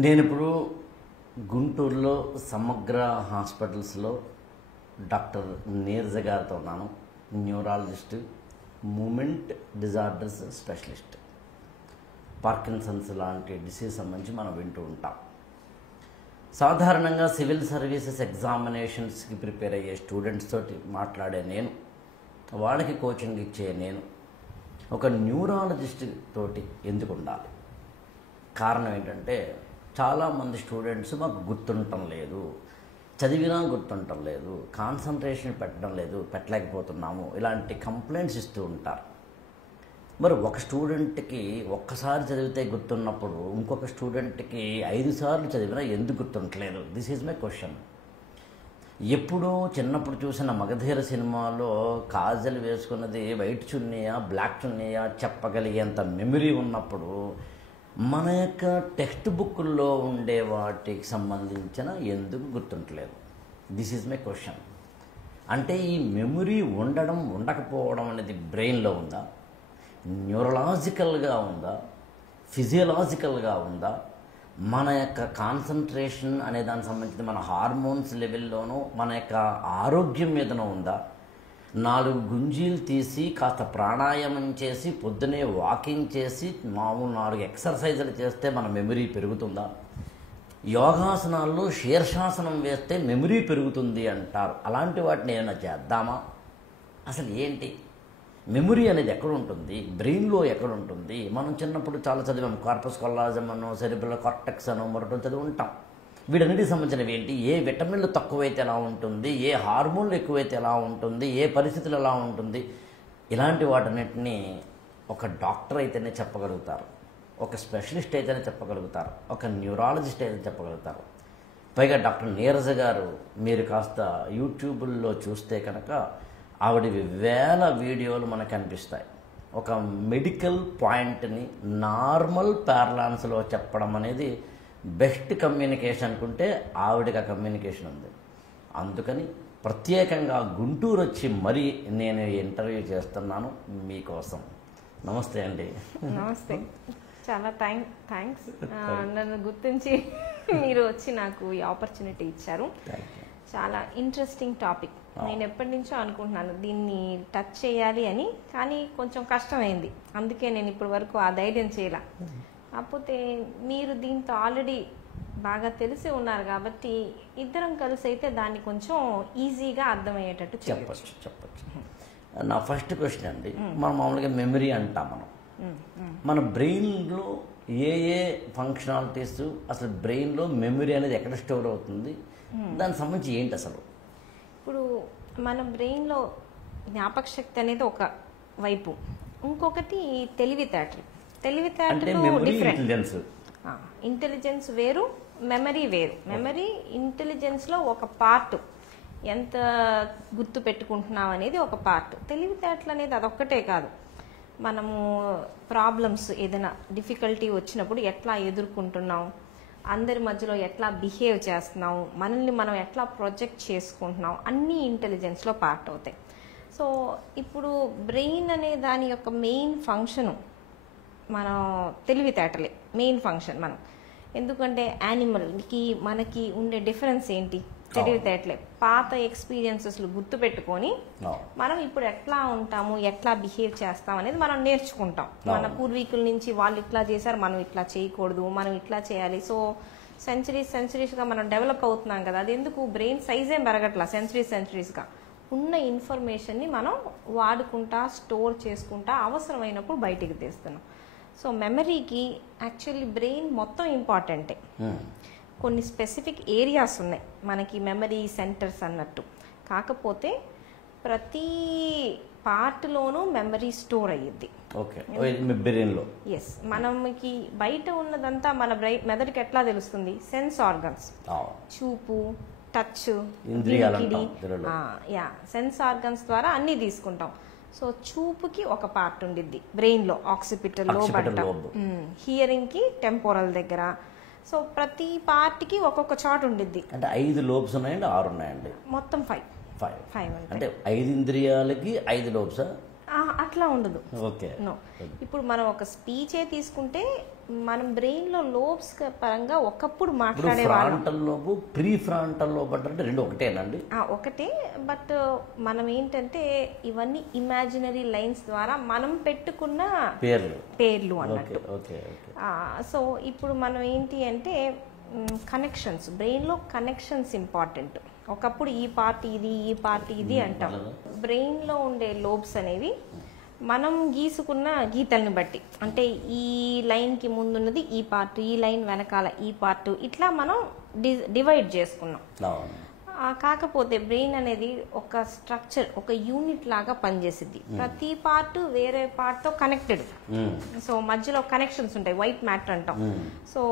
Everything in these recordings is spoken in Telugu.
నేను ఇప్పుడు గుంటూరులో సమగ్ర హాస్పిటల్స్లో డాక్టర్ నీరజ గారితో ఉన్నాను. Neurologist, movement disorders specialist. Parkinson's లాంటి డిసీజ్ సంబంధించి మనం వింటూ ఉంటాం. సాధారణంగా సివిల్ సర్వీసెస్ ఎగ్జామినేషన్స్కి ప్రిపేర్ అయ్యే స్టూడెంట్స్ తోటి మాట్లాడే నేను, వాళ్ళకి కోచింగ్ ఇచ్చే నేను ఒక న్యూరాలజిస్ట్ తోటి ఎందుకు ఉండాలి? కారణం ఏంటంటే చాలామంది స్టూడెంట్స్ మాకు గుర్తుండటం లేదు, చదివినా గుర్తుండటం లేదు, కాన్సన్ట్రేషన్ పెట్టలేకపోతున్నాము, ఇలాంటి కంప్లైంట్స్ ఇస్తూ ఉంటారు. మరి ఒక స్టూడెంట్కి ఒక్కసారి చదివితే గుర్తున్నప్పుడు ఇంకొక స్టూడెంట్కి 5 సార్లు చదివినా ఎందుకు గుర్తుండట్లేదు? This is my question. ఎప్పుడూ చిన్నప్పుడు చూసిన మగధీర సినిమాలో కాజల్ వేసుకున్నది వైట్ చున్నీయా బ్లాక్ చున్నీయా చెప్పగలిగేంత మెమరీ ఉన్నప్పుడు మన యొక్క టెక్స్ట్ బుక్కుల్లో ఉండే వాటికి సంబంధించిన ఎందుకు గుర్తుంటలేదు? This is my question. అంటే ఈ మెమరీ ఉండడం ఉండకపోవడం అనేది బ్రెయిన్లో ఉందా, న్యూరలాజికల్గా ఉందా, ఫిజియలాజికల్గా ఉందా, మన యొక్క కాన్సన్ట్రేషన్ అనే దానికి సంబంధించి మన హార్మోన్స్ లెవెల్లోనూ మన యొక్క ఆరోగ్యం మీదనూ ఉందా? 4 గుంజీలు తీసి కాస్త ప్రాణాయామం చేసి పొద్దునే వాకింగ్ చేసి మామూలు 4 ఎక్సర్సైజులు చేస్తే మన మెమరీ పెరుగుతుందా? యోగాసనాల్లో శీర్షాసనం వేస్తే మెమరీ పెరుగుతుంది అంటారు. అలాంటి వాటిని ఏమైనా చేద్దామా? అసలు ఏంటి మెమరీ అనేది ఎక్కడ ఉంటుంది? బ్రెయిన్లో ఎక్కడ ఉంటుంది? మనం చిన్నప్పుడు చాలా చదివాం, కార్పస్ కొల్లాజం అనో సెరిబ్రల్ కార్టెక్స్ అనో మరొకటి చదివి ఉంటాం. వీటన్నిటికి సంబంధించినవి ఏంటి? ఏ విటమిన్లు తక్కువైతే ఎలా ఉంటుంది, ఏ హార్మోన్లు ఎక్కువైతే ఎలా ఉంటుంది, ఏ పరిస్థితులు ఎలా ఉంటుంది, ఇలాంటి వాటన్నిటిని ఒక డాక్టర్ అయితేనే చెప్పగలుగుతారు, ఒక స్పెషలిస్ట్ అయితేనే చెప్పగలుగుతారు, ఒక న్యూరాలజిస్ట్ అయితే చెప్పగలుగుతారు. పైగా డాక్టర్ నీరజ గారు మీరు కాస్త యూట్యూబ్లో చూస్తే కనుక ఆవిడవి వేల వీడియోలు మనకు కనిపిస్తాయి. ఒక మెడికల్ పాయింట్ని నార్మల్ ప్యారలాన్స్లో చెప్పడం అనేది బెస్ట్ కమ్యూనికేషన్ అనుకుంటే ఆవిడకి ఆ కమ్యూనికేషన్ ఉంది. అందుకని ప్రత్యేకంగా గుంటూరు వచ్చి మరీ నేను ఇంటర్వ్యూ చేస్తున్నాను మీకోసం. నమస్తే అండి. నమస్తే, చాలా థ్యాంక్స్. నన్ను గుర్తించి మీరు వచ్చి నాకు ఈ ఆపర్చునిటీ ఇచ్చారు. చాలా ఇంట్రెస్టింగ్ టాపిక్. నేను ఎప్పటి నుంచో అనుకుంటున్నాను దీన్ని టచ్ చేయాలి అని, కానీ కొంచెం కష్టమైంది. అందుకే నేను ఇప్పటి వరకు ఆ ధైర్యం చేయాల. కాకపోతే మీరు దీంతో ఆల్రెడీ బాగా తెలిసి ఉన్నారు కాబట్టి ఇద్దరం కలిసి అయితే దాన్ని కొంచెం ఈజీగా అర్థమయ్యేటట్టు చెప్పచ్చు. నా ఫస్ట్ క్వశ్చన్ అండి, మనం మామూలుగా మెమరీ అంటాం. మన బ్రెయిన్లో ఏ ఫంక్షనాలిటీస్, అసలు బ్రెయిన్లో మెమరీ అనేది ఎక్కడ స్టోర్ అవుతుంది, దానికి సంబంధించి ఏంటి అసలు? ఇప్పుడు మన బ్రెయిన్లో జ్ఞాపక శక్తి అనేది ఒక వైపు, ఇంకొకటి తెలివితేటలు డిఫరెంట్. ఇంటెలిజెన్స్ వేరు, మెమరీ వేరు. మెమరీ ఇంటెలిజెన్స్లో ఒక పార్ట్, ఎంత గుర్తు పెట్టుకుంటున్నాం అనేది ఒక పార్ట్. తెలివితేటలు అనేది అదొక్కటే కాదు, మనము ప్రాబ్లమ్స్ ఏదైనా డిఫికల్టీ వచ్చినప్పుడు ఎట్లా ఎదుర్కొంటున్నాం, అందరి మధ్యలో ఎట్లా బిహేవ్ చేస్తున్నాం, మనల్ని మనం ఎట్లా ప్రొజెక్ట్ చేసుకుంటున్నాం, అన్నీ ఇంటెలిజెన్స్లో పార్ట్ అవుతాయి. సో ఇప్పుడు బ్రెయిన్ అనే దాని యొక్క మెయిన్ ఫంక్షను మనం తెలివితేటలే మెయిన్ ఫంక్షన్. మనం ఎందుకంటే యానిమల్కి మనకి ఉండే డిఫరెన్స్ ఏంటి? తెలివితేటలే. పాత ఎక్స్పీరియన్సెస్లు గుర్తుపెట్టుకొని మనం ఇప్పుడు ఎట్లా ఉంటాము, ఎట్లా బిహేవ్ చేస్తాం అనేది మనం నేర్చుకుంటాం. మన పూర్వీకుల నుంచి వాళ్ళు ఇట్లా చేశారు, మనం ఇట్లా చేయకూడదు, మనం ఇట్లా చేయాలి. సో సెంచరీస్గా మనం డెవలప్ అవుతున్నాం కదా. అది ఎందుకు? బ్రెయిన్ సైజ్ ఏం పెరగట్లా, సెంచరీస్గా ఉన్న ఇన్ఫర్మేషన్ని మనం వాడుకుంటా, స్టోర్ చేసుకుంటా, అవసరమైనప్పుడు బయటికి తీస్తున్నాం. సో మెమరీకి యాక్చువల్లీ బ్రెయిన్ మొత్తం ఇంపార్టెంటే. కొన్ని స్పెసిఫిక్ ఏరియాస్ ఉన్నాయి మనకి మెమరీ సెంటర్స్ అన్నట్టు. కాకపోతే ప్రతి పార్ట్లోనూ మెమరీ స్టోర్ అయ్యిద్ది. ఎస్, మనకి బయట ఉన్నదంతా మన మెదడుకి ఎట్లా తెలుస్తుంది? సెన్స్ ఆర్గన్స్, చూపు, టచ్, సెన్స్ ఆర్గన్స్ ద్వారా అన్నీ తీసుకుంటాం. సో చూపుకి ఒక పార్ట్ ఉండిద్ది బ్రెయిన్లో, ఆక్సిపిటల్ లోబ్ అంటాం. హియరింగ్కి టెంపోరల్ దగ్గర. సో ప్రతి పార్ట్కి ఒక్కొక్క చాట్ ఉండిద్ది. అంటే 5 లోబ్స్ ఉన్నాయండి, 6 ఉన్నాయండి? మొత్తం 5 అంటే 5 ఇంద్రియాలకి 5 లోబ్సా? అట్లా ఉండదు. ఓకే. నో, ఇప్పుడు మనం ఒక స్పీచే తీసుకుంటే మనం బ్రెయిన్లో లోబ్స్ పరంగా ఒకప్పుడు మాట్లాడేవాళ్ళం. Frontal lobe pre frontal lobe అంటే రెండు ఒకటేనండి? ఒకటే, బట్ మనం ఏంటంటే ఇవన్నీ ఇమాజినరీ లైన్స్ ద్వారా మనం పెట్టుకున్న పేర్లు అన్నట్టు. సో ఇప్పుడు మనం ఏంటి అంటే కనెక్షన్స్, బ్రెయిన్లో కనెక్షన్స్ ఇంపార్టెంట్. ఒకప్పుడు ఈ పార్ట్ ఇది, ఈ పార్ట్ ఇది అంటాం. బ్రెయిన్లో ఉండే లోబ్స్ అనేవి మనం గీసుకున్న గీతల్ని బట్టి, అంటే ఈ లైన్కి ముందున్నది ఈ పార్ట్, ఈ లైన్ వెనకాల ఈ పార్ట్, ఇట్లా మనం డివైడ్ చేసుకున్నాం. కాకపోతే బ్రెయిన్ అనేది ఒక స్ట్రక్చర్, ఒక యూనిట్ లాగా పనిచేసిద్ది. ప్రతి పార్ట్ వేరే పార్ట్తో కనెక్టెడ్. సో మధ్యలో కనెక్షన్స్ ఉంటాయి, వైట్ మ్యాటర్ అంటాం. సో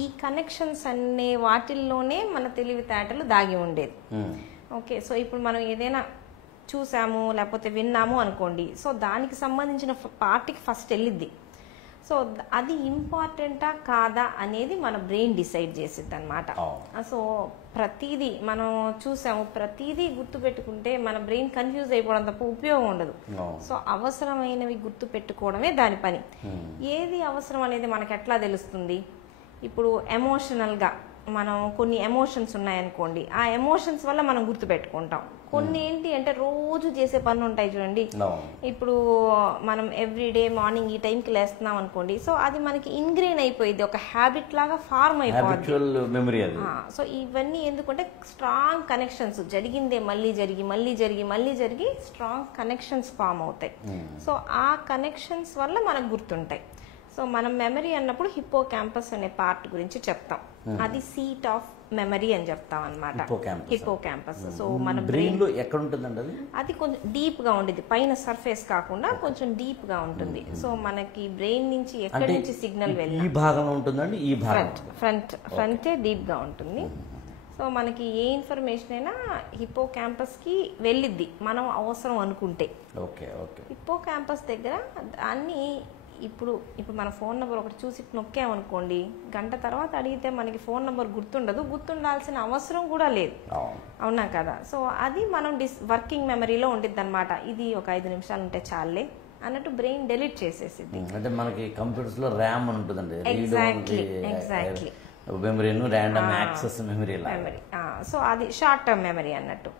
ఈ కనెక్షన్స్ అనే వాటిల్లోనే మన తెలివితేటలు దాగి ఉండేది. ఓకే, సో ఇప్పుడు మనం ఏదైనా చూసాము లేకపోతే విన్నాము అనుకోండి, సో దానికి సంబంధించిన పార్ట్కి ఫస్ట్ వెళ్ళిద్ది. సో అది ఇంపార్టెంటా కాదా అనేది మన బ్రెయిన్ డిసైడ్ చేసిద్ది అనమాట. సో ప్రతిదీ మనం చూసాము, ప్రతిదీ గుర్తు పెట్టుకుంటే మన బ్రెయిన్ కన్ఫ్యూజ్ అయిపోవడం తప్ప ఉపయోగం ఉండదు. సో అవసరమైనవి గుర్తు పెట్టుకోవడమే దాని పని. ఏది అవసరం అనేది మనకు ఎట్లా తెలుస్తుంది? ఇప్పుడు ఎమోషనల్గా మనం కొన్ని ఎమోషన్స్ ఉన్నాయనుకోండి, ఆ ఎమోషన్స్ వల్ల మనం గుర్తుపెట్టుకుంటాం. కొన్ని ఏంటి అంటే రోజు చేసే పనులు ఉంటాయి చూడండి. ఇప్పుడు మనం ఎవ్రీడే మార్నింగ్ ఈ టైంకి లేస్తున్నాం అనుకోండి, సో అది మనకి ఇన్గ్రెయిన్ అయిపోయింది, ఒక హ్యాబిట్ లాగా ఫార్మ్ అయిపోయింది. సో ఇవన్నీ ఎందుకంటే స్ట్రాంగ్ కనెక్షన్స్, జరిగిందే మళ్ళీ జరిగి స్ట్రాంగ్ కనెక్షన్స్ ఫామ్ అవుతాయి. సో ఆ కనెక్షన్స్ వల్ల మనకు గుర్తుంటాయి. సో మనం మెమరీ అన్నప్పుడు హిప్పో క్యాంపస్ అనే పార్ట్ గురించి చెప్తాం. అది సీట్ ఆఫ్ మెమరీ అని చెప్తాం అనమాట, హిప్పో క్యాంపస్. సో మన బ్రెయిన్ లో ఎక్కడ ఉంటుందండి? అది కొంచెం డీప్ గా ఉండేది, పైన సర్ఫేస్ కాకుండా కొంచెం డీప్ గా ఉంటుంది. సో మనకి బ్రెయిన్ నుంచి ఎక్కడి నుంచి సిగ్నల్ వెళ్ళి ఈ భాగంలో ఉంటుందండి, ఈ భాగం ఫ్రంటే డీప్ గా ఉంటుంది. సో మనకి ఏ ఇన్ఫర్మేషన్ అయినా హిప్పో క్యాంపస్ కి వెళ్ళిద్ది మనం అవసరం అనుకుంటే. హిప్పో క్యాంపస్ దగ్గర అన్ని ఇప్పుడు మన ఫోన్ నెంబర్ ఒకటి చూసి నొక్కామనుకోండి, గంట తర్వాత అడిగితే మనకి ఫోన్ నెంబర్ గుర్తుండాల్సిన అవసరం కూడా లేదు, అవునా కదా? సో అది మనం వర్కింగ్ మెమరీలో ఉండిద్ది అనమాట. ఇది ఒక 5 నిమిషాలు ఉంటే చాలే అన్నట్టు బ్రెయిన్ డెలీట్ చేసేసింది. అంటే మనకి కంప్యూటర్స్ లో ర్యామ్ ఉంటుందండి, ఎగ్జాక్ట్లీ మెమరీ. సో అది షార్ట్ టర్మ్ మెమరీ అన్నట్టు.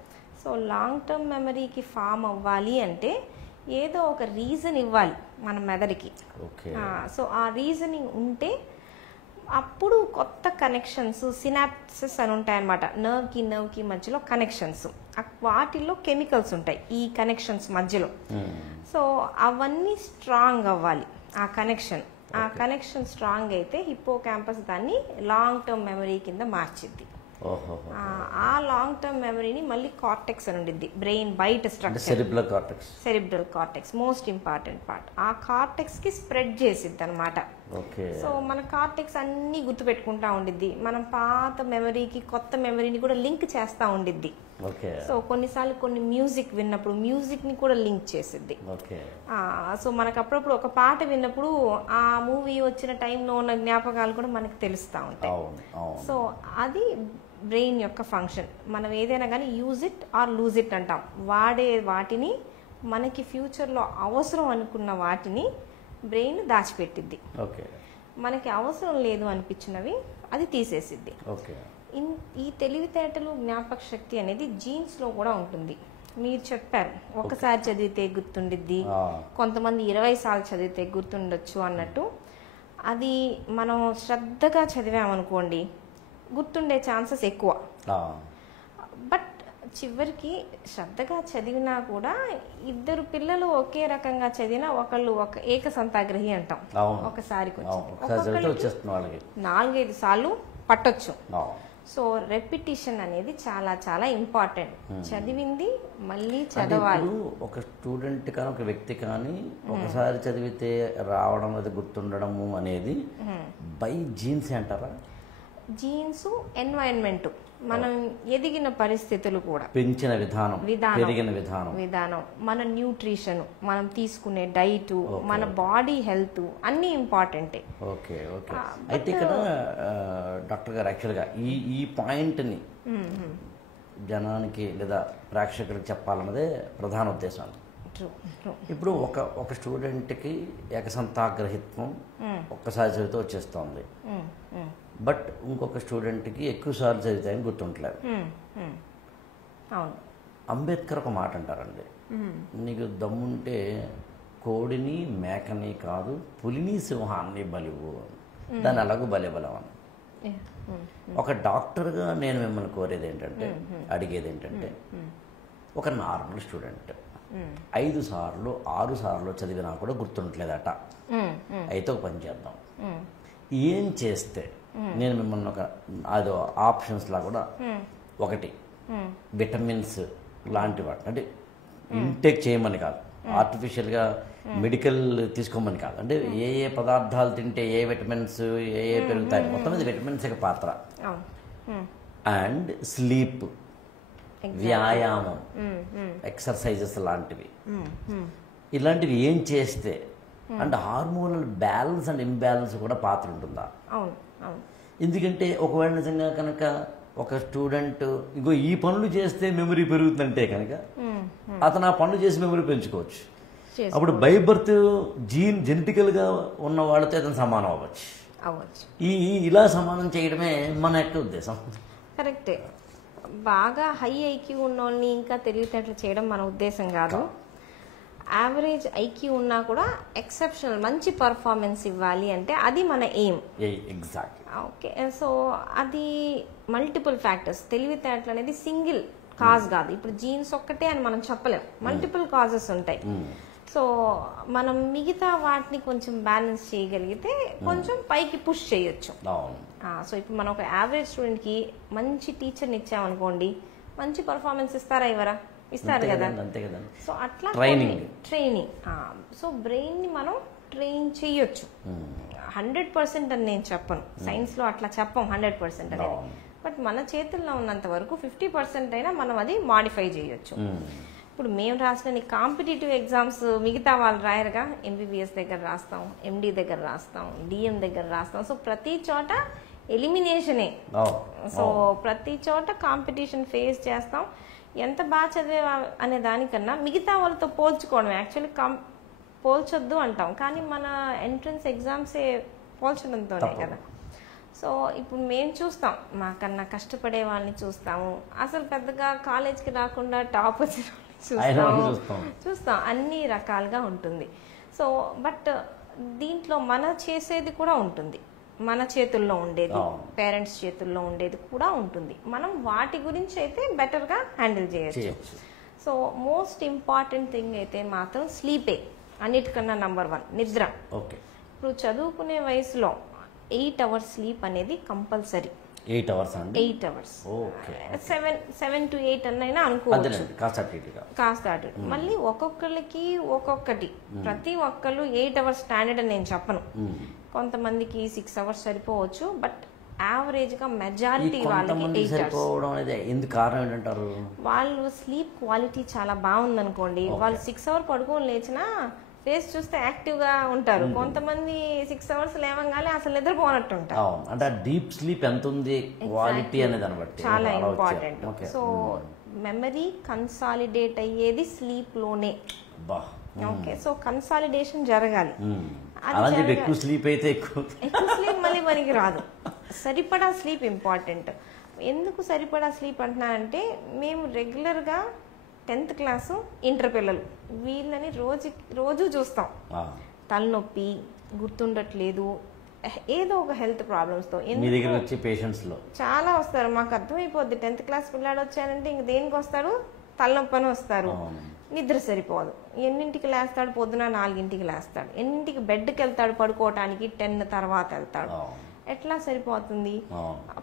సో లాంగ్ టర్మ్ మెమరీకి ఫామ్ అవ్వాలి అంటే ఏదో ఒక రీజన్ ఇవ్వాలి మన మెదడుకి. సో ఆ రీజనింగ్ ఉంటే అప్పుడు కొత్త కనెక్షన్స్, సినాప్సెస్ అని ఉంటాయన్నమాట. నర్వ్కి మధ్యలో కనెక్షన్స్, వాటిల్లో కెమికల్స్ ఉంటాయి ఈ కనెక్షన్స్ మధ్యలో. సో అవన్నీ స్ట్రాంగ్ అవ్వాలి ఆ కనెక్షన్ స్ట్రాంగ్ అయితే హిప్పో క్యాంపస్ దాన్ని లాంగ్ టర్మ్ మెమరీ కింద మార్చిద్ది. ఆ లాంగ్ టర్మ్ మెమరీని మళ్ళీ కార్టెక్స్ అని ఉండిద్ది, బ్రెయిన్ బయట structure, cerebral cortex most important part. ఆ కార్టెక్స్ కి స్ప్రెడ్ చేసిద్ది అనమాట. సో మన కార్టెక్స్ అన్ని గుర్తు పెట్టుకుంటా ఉండిద్ది, మనం పాత మెమరీకి కొత్త మెమరీని కూడా లింక్ చేస్తా ఉండిద్ది. సో కొన్నిసార్లు కొన్ని మ్యూజిక్ విన్నప్పుడు మ్యూజిక్ ని కూడా లింక్ చేసిద్ది. సో మనకు అప్పుడప్పుడు ఒక పాట విన్నప్పుడు ఆ మూవీ వచ్చిన టైంలో ఉన్న జ్ఞాపకాలు కూడా మనకు తెలుస్తూ ఉంటాయి. సో అది బ్రెయిన్ యొక్క ఫంక్షన్. మనం ఏదైనా కానీ use it or lose it అంటాం. వాడే వాటిని మనకి ఫ్యూచర్లో అవసరం అనుకున్న వాటిని బ్రెయిన్ దాచిపెట్టిద్ది. మనకి అవసరం లేదు అనిపించినవి అది తీసేసిద్ది. ఈ తెలివితేటలు, జ్ఞాపక శక్తి అనేది జీన్స్లో కూడా ఉంటుంది. మీరు చెప్పారు ఒకసారి చదివితే గుర్తుండిద్ది, కొంతమంది 20 సార్లు చదివితే గుర్తుండొచ్చు అన్నట్టు. అది మనం శ్రద్ధగా చదివామనుకోండి గుర్తుండే ఛాన్సెస్ ఎక్కువ. బట్ చివరికి శ్రద్ధగా చదివినా కూడా 2 పిల్లలు ఒకే రకంగా చదివినా ఒకళ్ళు ఏక సంతాగ్రహి అంటాం. ఒకసారికి 4-5 సార్లు పట్టొచ్చు. సో రెపిటిషన్ అనేది చాలా చాలా ఇంపార్టెంట్. చదివింది మళ్ళీ చదవాలి. ఒక స్టూడెంట్ కానీ ఒక వ్యక్తి కానీ ఒకసారి చదివితే రావడం అది గుర్తుండడము అనేది బై జీన్స్ అంటారా? జీన్స్, ఎన్వైరన్మెంట్, మనం ఎదిగిన పరిస్థితులు కూడా, పెంచిన విధానం, పెరిగిన విధానం, మన న్యూట్రిషన్, మనం తీసుకునే డైట్, మన బాడీ హెల్త్ అన్ని ఇంపార్టెంటే. అయితే ఇక్కడ డాక్టర్ గారు యాక్చువల్గా ఈ పాయింట్ని జనానికి లేదా ప్రేక్షకులకు చెప్పాలన్నదే ప్రధాన ఉద్దేశం. True true. ఇప్పుడు ఒక స్టూడెంట్కి ఏకసంతాగ్రహిత్వం ఒక్కసారి చదివితే వచ్చేస్తుంది, బట్ ఇంకొక స్టూడెంట్కి ఎక్కువసార్లు చదివితే అని గుర్తుంటలేదు. అవును. అంబేద్కర్ ఒక మాట అంటారండి, నీకు దమ్ముంటే కోడిని మేకని కాదు పులిని సింహాన్ని బలివు, దాన్ని అలాగూ బలిబలం అని. ఒక డాక్టర్గా నేను మిమ్మల్ని కోరేది ఏంటంటే, అడిగేది ఏంటంటే, ఒక నార్మల్ స్టూడెంట్ 5 సార్లు 6 సార్లు చదివినా కూడా గుర్తుండలేదట, అయితే ఒక పని చేద్దాం, ఏం చేస్తే నేను మిమ్మల్ని అదో ఆప్షన్స్లా కూడా ఒకటి విటమిన్స్ లాంటి వాటి అంటే ఇంటేక్ చేయమని కాదు, ఆర్టిఫిషియల్గా మెడికల్ తీసుకోమని కాదు, అంటే ఏ ఏ పదార్థాలు తింటే ఏ విటమిన్స్ ఏ పెరుగుతాయి, మొత్తం మీద విటమిన్స్ యొక్క పాత్ర. అండ్ స్లీప్, వ్యాయామం, ఎక్సర్సైజెస్ లాంటివి, ఇలాంటివి ఏం చేస్తే అంటే హార్మోనల్ బ్యాలెన్స్ అండ్ ఇంబ్యాలెన్స్ కూడా పాత్ర ఉంటుందా? ఎందుకంటే ఒకవేళ నిజంగా కనుక ఒక స్టూడెంట్ ఇంకో ఈ పనులు చేస్తే మెమరీ పెరుగుతుందంటే కనుక అతను ఆ పనులు చేసి మెమరీ పెంచుకోవచ్చు. అప్పుడు బై బర్త్ జెనెటికల్గా ఉన్న వాళ్ళతో అతను సమానం అవ్వచ్చు. ఇలా సమానం చేయడమే మన యొక్క ఉద్దేశం. కరెక్టే. బాగా హై ఐక్యూ ఉన్న వాళ్ళని ఇంకా తెలివితేటలు చేయడం మన ఉద్దేశం కాదు. యావరేజ్ ఐక్యూ ఉన్నా కూడా ఎక్సెప్షనల్ మంచి పర్ఫార్మెన్స్ ఇవ్వాలి అంటే అది మన ఎయిమ్. ఎగ్జాక్ట్. ఓకే. సో అది మల్టిపుల్ ఫ్యాక్టర్స్. తెలివితేటలు అనేది సింగిల్ కాజ్ కాదు. ఇప్పుడు జీన్స్ ఒక్కటే అని మనం చెప్పలేం, మల్టిపుల్ కాజెస్ ఉంటాయి. సో మనం మిగతా వాటిని కొంచెం బ్యాలెన్స్ చేయగలిగితే కొంచెం పైకి పుష్ చేయొచ్చు. సో ఇప్పుడు మనం ఒక యావరేజ్ స్టూడెంట్కి మంచి టీచర్ని ఇచ్చామనుకోండి, మంచి పర్ఫార్మెన్స్ ఇస్తారా ఇవ్వరా? ఇస్తారు కదా. సో అట్లా ట్రైనింగ్. సో బ్రెయిన్ని మనం ట్రైన్ చేయొచ్చు. 100% అని నేను చెప్పను, సైన్స్లో అట్లా చెప్పం 100% అనేది. బట్ మన చేతుల్లో ఉన్నంత వరకు 50% అయినా మనం అది మాడిఫై చేయొచ్చు. ఇప్పుడు మేము రాసిన కాంపిటేటివ్ ఎగ్జామ్స్ మిగతా వాళ్ళు రాయరుగా. ఎంబీబీఎస్ దగ్గర రాస్తాం, ఎండి దగ్గర రాస్తాం, డిఎం దగ్గర రాస్తాం. సో ప్రతి చోట ఎలిమినేషనే. సో ప్రతి చోట కాంపిటీషన్ ఫేస్ చేస్తాం. ఎంత బాగా చదివా అనే దానికన్నా మిగతా వాళ్ళతో పోల్చుకోవడం. యాక్చువల్లీ పోల్చొద్దు అంటాం, కానీ మన ఎంట్రన్స్ ఎగ్జామ్సే పోల్చడంతోనే కదా. సో ఇప్పుడు మేము చూస్తాం, మాకన్నా కష్టపడే వాళ్ళని చూస్తాము, అసలు పెద్దగా కాలేజ్కి రాకుండా టాప్ వచ్చిన చూస్తాం, అన్ని రకాలుగా ఉంటుంది. సో బట్ దీంట్లో మన చేసేది కూడా ఉంటుంది, మన చేతుల్లో ఉండేది, పేరెంట్స్ చేతుల్లో ఉండేది కూడా ఉంటుంది. మనం వాటి గురించి అయితే బెటర్గా హ్యాండిల్ చేయొచ్చు. సో మోస్ట్ ఇంపార్టెంట్ థింగ్ అయితే మాత్రం స్లీపే. అన్నిటికన్నా నెంబర్ 1 నిద్ర. ఇప్పుడు చదువుకునే వయసులో 8 hours స్లీప్ అనేది కంపల్సరీ. 8 hours అండి? 8 hours. 7 to 8 అన్నైనా అనుకోవచ్చు, కాస్త అటు. మళ్ళీ ఒక్కొక్కరికి ఒక్కొక్కటి, ప్రతి ఒక్కళ్ళు 8 hours స్టాండర్డ్ అని నేను చెప్పను. కొంతమందికి 6 hours సరిపోవచ్చు, బట్ యావరేజ్ గా మెజారిటీ వాళ్ళకి 8 hours. ఎందుకు కారణం ఏంటంటారు? వాళ్ళు స్లీప్ క్వాలిటీ చాలా బాగుందనుకోండి, వాళ్ళు 6 hours పడుకొని లేచినా ఫేస్ చూస్తే యాక్టివ్ గా ఉంటారు. కొంతమంది 6 hours లేవగానే అసలు నిద్రపోనట్టు ఉంటారు. అంటే డీప్ స్లీప్ ఎంత ఉంది క్వాలిటీ అనేది బట్టి చాలా ఇంపార్టెంట్. సో మెమరీ కన్సాలిడేట్ అయ్యేది స్లీప్ లోనే. ఓకే. సో కన్సాలిడేషన్ జరగాలి. ఎక్కువ స్లీప్ అయితే ఎక్కువ స్లీప్ మళ్ళీ మనకి రాదు. సరిపడా స్లీప్ ఇంపార్టెంట్. ఎందుకు సరిపడా స్లీప్ అంటున్నానంటే, మేము రెగ్యులర్గా 10th క్లాసు ఇంటర్ పిల్లలు వీళ్ళని రోజు చూస్తాం. తలనొప్పి, గుర్తుండట్లేదు, ఏదో ఒక హెల్త్ ప్రాబ్లమ్స్తో చాలా వస్తారు. మాకు అర్థమైపోద్ది, 10th క్లాస్ పిల్లాడు వచ్చారంటే ఇంక దేనికి వస్తాడు? తలనొప్పి అని వస్తారు. నిద్ర సరిపోదు. ఎన్నింటికి లేస్తాడు? పొద్దున 4ంటికి లేస్తాడు. ఎన్నింటికి బెడ్కి వెళ్తాడు పడుకోవటానికి? 10 తర్వాత వెళ్తాడు. ఎట్లా సరిపోతుంది?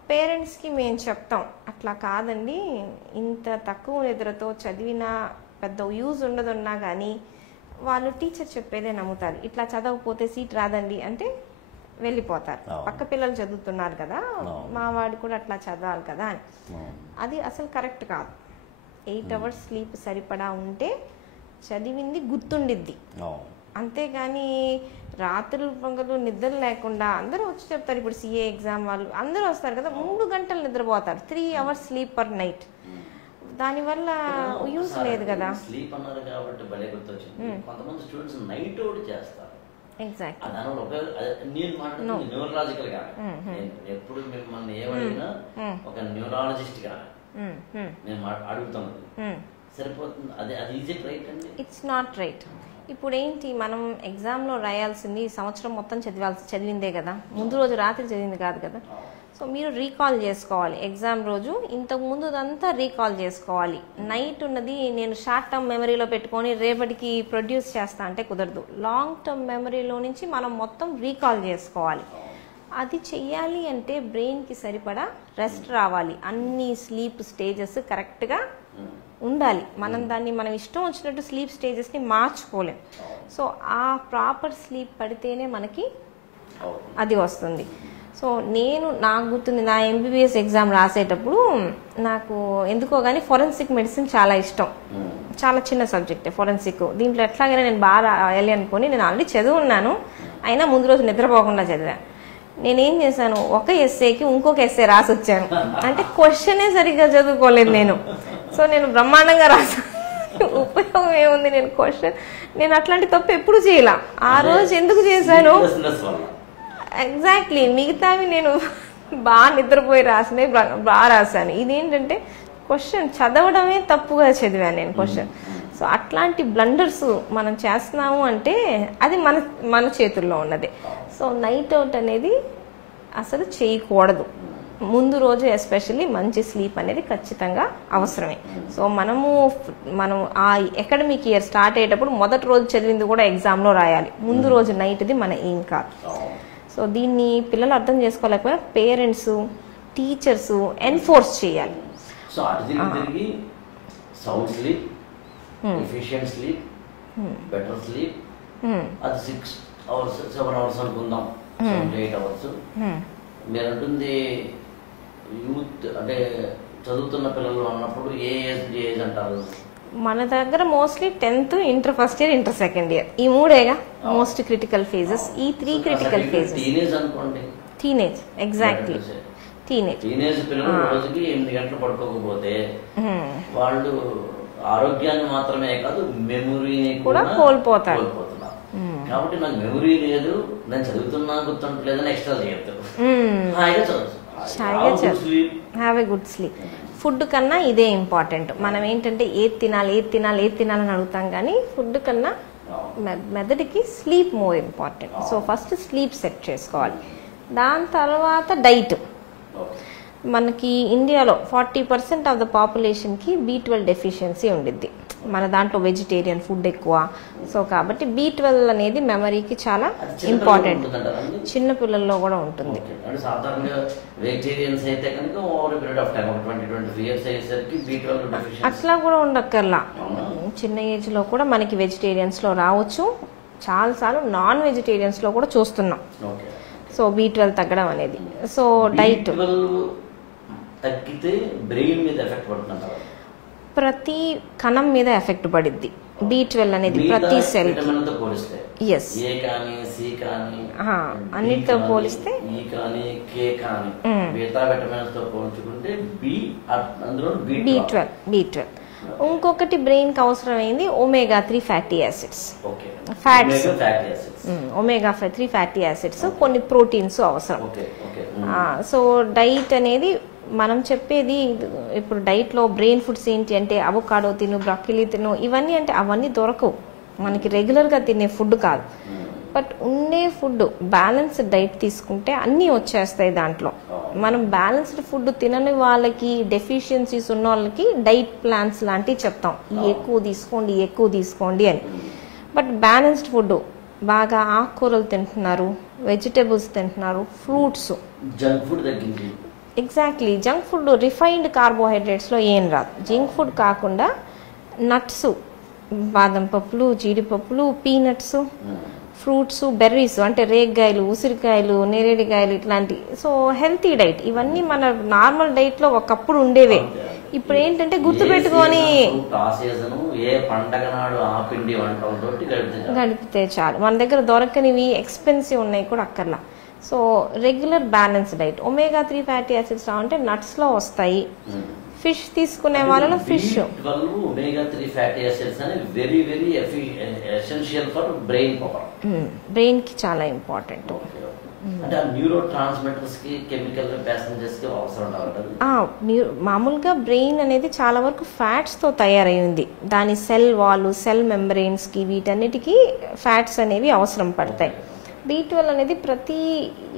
పేరెంట్స్కి మేము చెప్తాం, అట్లా కాదండి, ఇంత తక్కువ నిద్రతో చదివినా పెద్ద యూజ్ ఉండదున్నా కానీ వాళ్ళు టీచర్ చెప్పేదే నమ్ముతారు. ఇట్లా చదవకపోతే సీట్ రాదండి అంటే వెళ్ళిపోతారు. పక్క పిల్లలు చదువుతున్నారు కదా, మా వాడు కూడా అట్లా చదవాలి కదా అని. అది అసలు కరెక్ట్ కాదు. 8 hours స్లీప్ సరిపడా ఉంటే చదివింది గుర్తుండిద్ది. అంతేగాని రాత్రులు పగలు నిద్ర లేకుండా అందరూ వచ్చి చెప్తారు. ఇప్పుడు సిఏ ఎగ్జామ్ వాళ్ళు అందరూ వస్తారు కదా, 3 గంటలు నిద్రపోతారు. 3 hours స్లీప్ పర్ నైట్. దానివల్ల యూస్ లేదు కదా. స్లీప్ అన్నారు కాబట్టి భలే గుర్తొచ్చింది. కొంతమంది స్టూడెంట్స్ నైట్ అవుట్ చేస్తారు. ఎగ్జాక్ట్లీ. దానివల్ల నేను మాట్లాడుతుంది న్యూరలాజికల్ గా, ఎప్పుడు మిమ్మల్ని ఏమడిగినా ఒక న్యూరాలజిస్ట్ గా నేను అడుగుతాను. సరిపోతుంది, అది ఈజీ రైట్ అండి? It's not right. ఇప్పుడు ఏంటి, మనం ఎగ్జామ్లో రాయాల్సింది సంవత్సరం మొత్తం చదివిందే కదా, ముందు రోజు రాత్రి చదివింది కాదు కదా. సో మీరు రీకాల్ చేసుకోవాలి ఎగ్జామ్ రోజు, ఇంతకు ముందుదంతా రీకాల్ చేసుకోవాలి. నైట్ ఉన్నది నేను షార్ట్ టర్మ్ మెమరీలో పెట్టుకొని రేపటికి ప్రొడ్యూస్ చేస్తా అంటే కుదరదు. లాంగ్ టర్మ్ మెమరీలో నుంచి మనం మొత్తం రీకాల్ చేసుకోవాలి. అది చెయ్యాలి అంటే బ్రెయిన్కి సరిపడా రెస్ట్ రావాలి, అన్ని స్లీప్ స్టేజెస్ కరెక్ట్గా ఉండాలి. మనం ఇష్టం వచ్చినట్టు స్లీప్ స్టేజెస్ని మార్చుకోలేం. సో ఆ ప్రాపర్ స్లీప్ పడితేనే మనకి అది వస్తుంది. సో నాకు గుర్తుంది, నా ఎంబీబీఎస్ ఎగ్జామ్ రాసేటప్పుడు నాకు ఎందుకో కానీ ఫోరెన్సిక్ మెడిసిన్ చాలా ఇష్టం. చాలా చిన్న సబ్జెక్టే ఫోరెన్సిక్. దీంట్లో ఎట్లాగైనా నేను బాగా రాయాలి అనుకుని నేను ఆల్రెడీ చదువున్నాను, అయినా ముందు రోజు నిద్రపోకుండా చదివాను. నేనేం చేశాను, ఒక ఎస్సేకి ఇంకొక ఎస్సే రాసి వచ్చాను. అంటే క్వశ్చనే సరిగ్గా చదువుకోలేదు నేను. సో నేను బ్రహ్మాండంగా రాసాను. ఉపయోగం ఏముంది, నేను అట్లాంటి తప్పు ఎప్పుడు చేయాల. ఆ రోజు ఎందుకు చేశాను, ఎగ్జాక్ట్లీ మిగతావి నేను బాగా నిద్రపోయి బాగా రాశాను. ఇదేంటంటే క్వశ్చన్ చదవడమే తప్పుగా చదివాను నేను క్వశ్చన్. సో అట్లాంటి బ్లండర్స్ మనం చేస్తున్నాము అంటే అది మన చేతుల్లో ఉన్నది. సో నైట్ అవుట్ అనేది అసలు చేయకూడదు. ముందు రోజు ఎస్పెషల్లీ మంచి స్లీప్ అనేది ఖచ్చితంగా అవసరమే. సో మనం ఆ అకాడమిక్ ఇయర్ స్టార్ట్ అయ్యేటప్పుడు మొదటి రోజు చదివింది కూడా ఎగ్జామ్లో రాయాలి. ముందు రోజు నైట్ది మన ఏం కాదు. సో దీన్ని పిల్లలు అర్థం చేసుకోలేకపోయినా పేరెంట్స్, టీచర్స్ ఎన్ఫోర్స్ చేయాలి. So sound sleep, efficient sleep, better sleep, అది 6 hours 7 hours అనుకుందాం, 8 hours. మీరు అంటుంది యూత్ అంటే చదువుతున్న పిల్లలు అన్నప్పుడు ఏ ఏజ్ అంటారు? మన దగ్గర mostly 10th, inter first year, inter second year, ఈ మూడేగా మోస్ట్ క్రిటికల్ ఫేజెస్. ఈ 3 క్రిటికల్ ఫేజెస్. టీనేజ్ అనుకోండి, టీనేజ్ ఎగ్జాక్ట్లీ. టీనేజ్ పిల్లలు రోజుకి 8 గంటలు పడుకోకపోతే వాళ్ళు ఆరోగ్యాన్ని మాత్రమే కాదు మెమొరీని కూడా కోల్పోతున్నారు. కాబట్టి నాకు మెమొరీ లేదు, నేను చదువుతున్నా గుర్తుంటలేదని ఎక్స్ట్రా చేయొద్దు. Have a good sleep. Food కన్నా ఇదే ఇంపార్టెంట్. మనం ఏంటంటే ఏది తినాలని అడుగుతాం, కానీ ఫుడ్ కన్నా మెదడుకి sleep more important. So first sleep set చేసుకోవాలి. దాని తర్వాత డైట్. మనకి ఇండియాలో 40% ఆఫ్ ద పాపులేషన్కి B12 డెఫిషియన్సీ ఉండిద్ది. మన దాంట్లో వెజిటేరియన్ ఫుడ్ ఎక్కువ. సో కాబట్టి B12 అనేది మెమరీకి చాలా ఇంపార్టెంట్. చిన్న పిల్లల్లో కూడా ఉంటుంది. అట్లా కూడా ఉండక్కర్లా, చిన్న ఏజ్లో కూడా మనకి వెజిటేరియన్స్లో రావచ్చు. చాలాసార్లు నాన్ వెజిటేరియన్స్లో కూడా చూస్తున్నాం. సో B12 తగ్గడం అనేది. సో డైట్ తగ్గితే బ్రెయిన్ మీద ఎఫెక్ట్ పడుతుంటారు, ప్రతి కణం మీద ఎఫెక్ట్ పడిద్ది B12 అనేది ప్రతి సెల్. ఎస్, అన్నిటితో పోలిస్తే B12. ఇంకొకటి బ్రెయిన్ కి అవసరమైంది omega-3 fatty acids, fats. omega-3 fatty acids, కొన్ని ప్రోటీన్స్ అవసరం. సో డైట్ అనేది మనం చెప్పేది ఇప్పుడు డైట్లో బ్రెయిన్ ఫుడ్స్ ఏంటి అంటే అవకాడో తిను, బ్రాకిలీ తిను, ఇవన్నీ అంటే అవన్నీ దొరకవు, మనకి రెగ్యులర్గా తినే ఫుడ్ కాదు. బట్ ఉండే ఫుడ్ బ్యాలెన్స్డ్ డైట్ తీసుకుంటే అన్నీ వచ్చేస్తాయి దాంట్లో. మనం బ్యాలెన్స్డ్ ఫుడ్ తినని వాళ్ళకి, డెఫిషియన్సీస్ ఉన్న వాళ్ళకి డైట్ ప్లాన్స్ లాంటివి చెప్తాం, ఎక్కువ తీసుకోండి అని. బట్ బ్యాలెన్స్డ్ ఫుడ్ బాగా ఆకుకూరలు తింటున్నారు, వెజిటేబుల్స్ తింటున్నారు, ఫ్రూట్స్. జంక్ ఫుడ్ తగ్గింది. ఎగ్జాక్ట్లీ, జంక్ ఫుడ్ రిఫైన్డ్ కార్బోహైడ్రేట్స్లో ఏం రాదు. జంక్ ఫుడ్ కాకుండా నట్స్, బాదం పప్పులు, జీడిపప్పులు, పీనట్స్, ఫ్రూట్స్, బెర్రీస్ అంటే రేగ్గాయలు, ఉసిరికాయలు, నేరేడికాయలు, ఇట్లాంటి. So healthy diet. ఇవన్నీ మన నార్మల్ డైట్లో ఒకప్పుడు ఉండేవే. ఇప్పుడు ఏంటంటే గుర్తుపెట్టుకొని గడిపితే చాలు. మన దగ్గర దొరకనివి, ఎక్స్పెన్సివ్ ఉన్నాయి కూడా అక్కర్లా. So regular balance diet. omega-3 fatty acids అంటే నట్స్లో వస్తాయి, ఫిష్ తీసుకునే వాళ్ళలో ఫిష్. ఒమేగా 3 ఫ్యాటీ యాసిడ్స్ అని very very essential for brain power. Brain కి చాలా ఇంపార్టెంట్. అంటే ఆ న్యూరో ట్రాన్స్మిటర్స్ కి కెమికల్ ప్యాసెంజర్స్ కి అవసరం ఉంటుంది. మామూలుగా బ్రెయిన్ అనేది చాలా వరకు ఫ్యాట్స్ తో తయారైంది. దాని సెల్ వాల్, సెల్ మెంబ్రెయిన్స్ కి వీటన్నిటికీ ఫ్యాట్స్ అనేవి అవసరం పడతాయి. B12 అనేది ప్రతి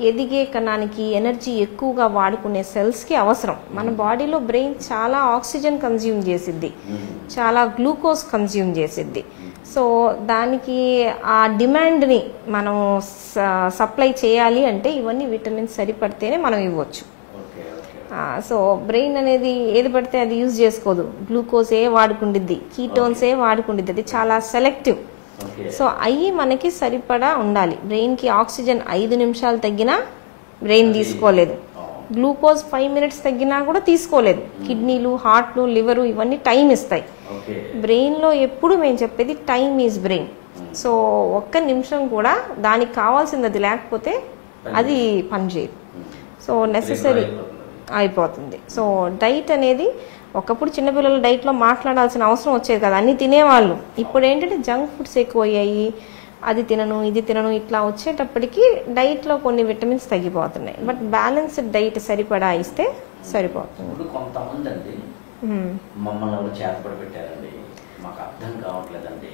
ఎదిగే కణానికి ఎనర్జీ ఎక్కువగా వాడుకునే సెల్స్కి అవసరం. మన బాడీలో బ్రెయిన్ చాలా ఆక్సిజన్ కన్జ్యూమ్ చేసిద్ది, చాలా గ్లూకోజ్ కన్జ్యూమ్ చేసిద్ది. సో దానికి ఆ డిమాండ్ని మనం సప్లై చేయాలి అంటే ఇవన్నీ విటమిన్స్ సరిపడితేనే మనం ఇవ్వచ్చు. సో బ్రెయిన్ అనేది ఏది పడితే అది యూజ్ చేసుకోదు. గ్లూకోజే వాడుకుండిద్ది, కీటోన్సే వాడుకుండిద్ది. అది చాలా సెలెక్టివ్. సో అవి మనకి సరిపడా ఉండాలి. బ్రెయిన్కి ఆక్సిజన్ 5 నిమిషాలు తగ్గినా బ్రెయిన్ తీసుకోలేదు, గ్లూకోజ్ 5 మినిట్స్ తగ్గినా కూడా తీసుకోలేదు. కిడ్నీలు, హార్ట్లు, లివరు ఇవన్నీ టైం ఇస్తాయి. బ్రెయిన్లో ఎప్పుడు మేము చెప్పేది టైం ఈజ్ బ్రెయిన్. సో 1 నిమిషం కూడా దానికి కావాల్సింది అది లేకపోతే అది పనిచేయదు. సో నెసెసరీ అయిపోతుంది. సో డైట్ అనేది ఒకప్పుడు చిన్నపిల్లల డైట్లో మాట్లాడాల్సిన అవసరం వచ్చేది కదా, అన్నీ తినేవాళ్ళు. ఇప్పుడు ఏంటంటే జంక్ ఫుడ్స్ ఎక్కువ అయ్యాయి. అది తినను, ఇది తినను, ఇట్లా వచ్చేటప్పటికి డైట్లో కొన్ని విటమిన్స్ తగ్గిపోతున్నాయి. బట్ బ్యాలెన్స్డ్ డైట్ సరిపడా ఇస్తే సరిపోతుంది. కొంతమంది అండి మమ్మల్ని ఎవరు చేతపడి పెట్టారండి, మాకు అర్థం కావట్లేదండి,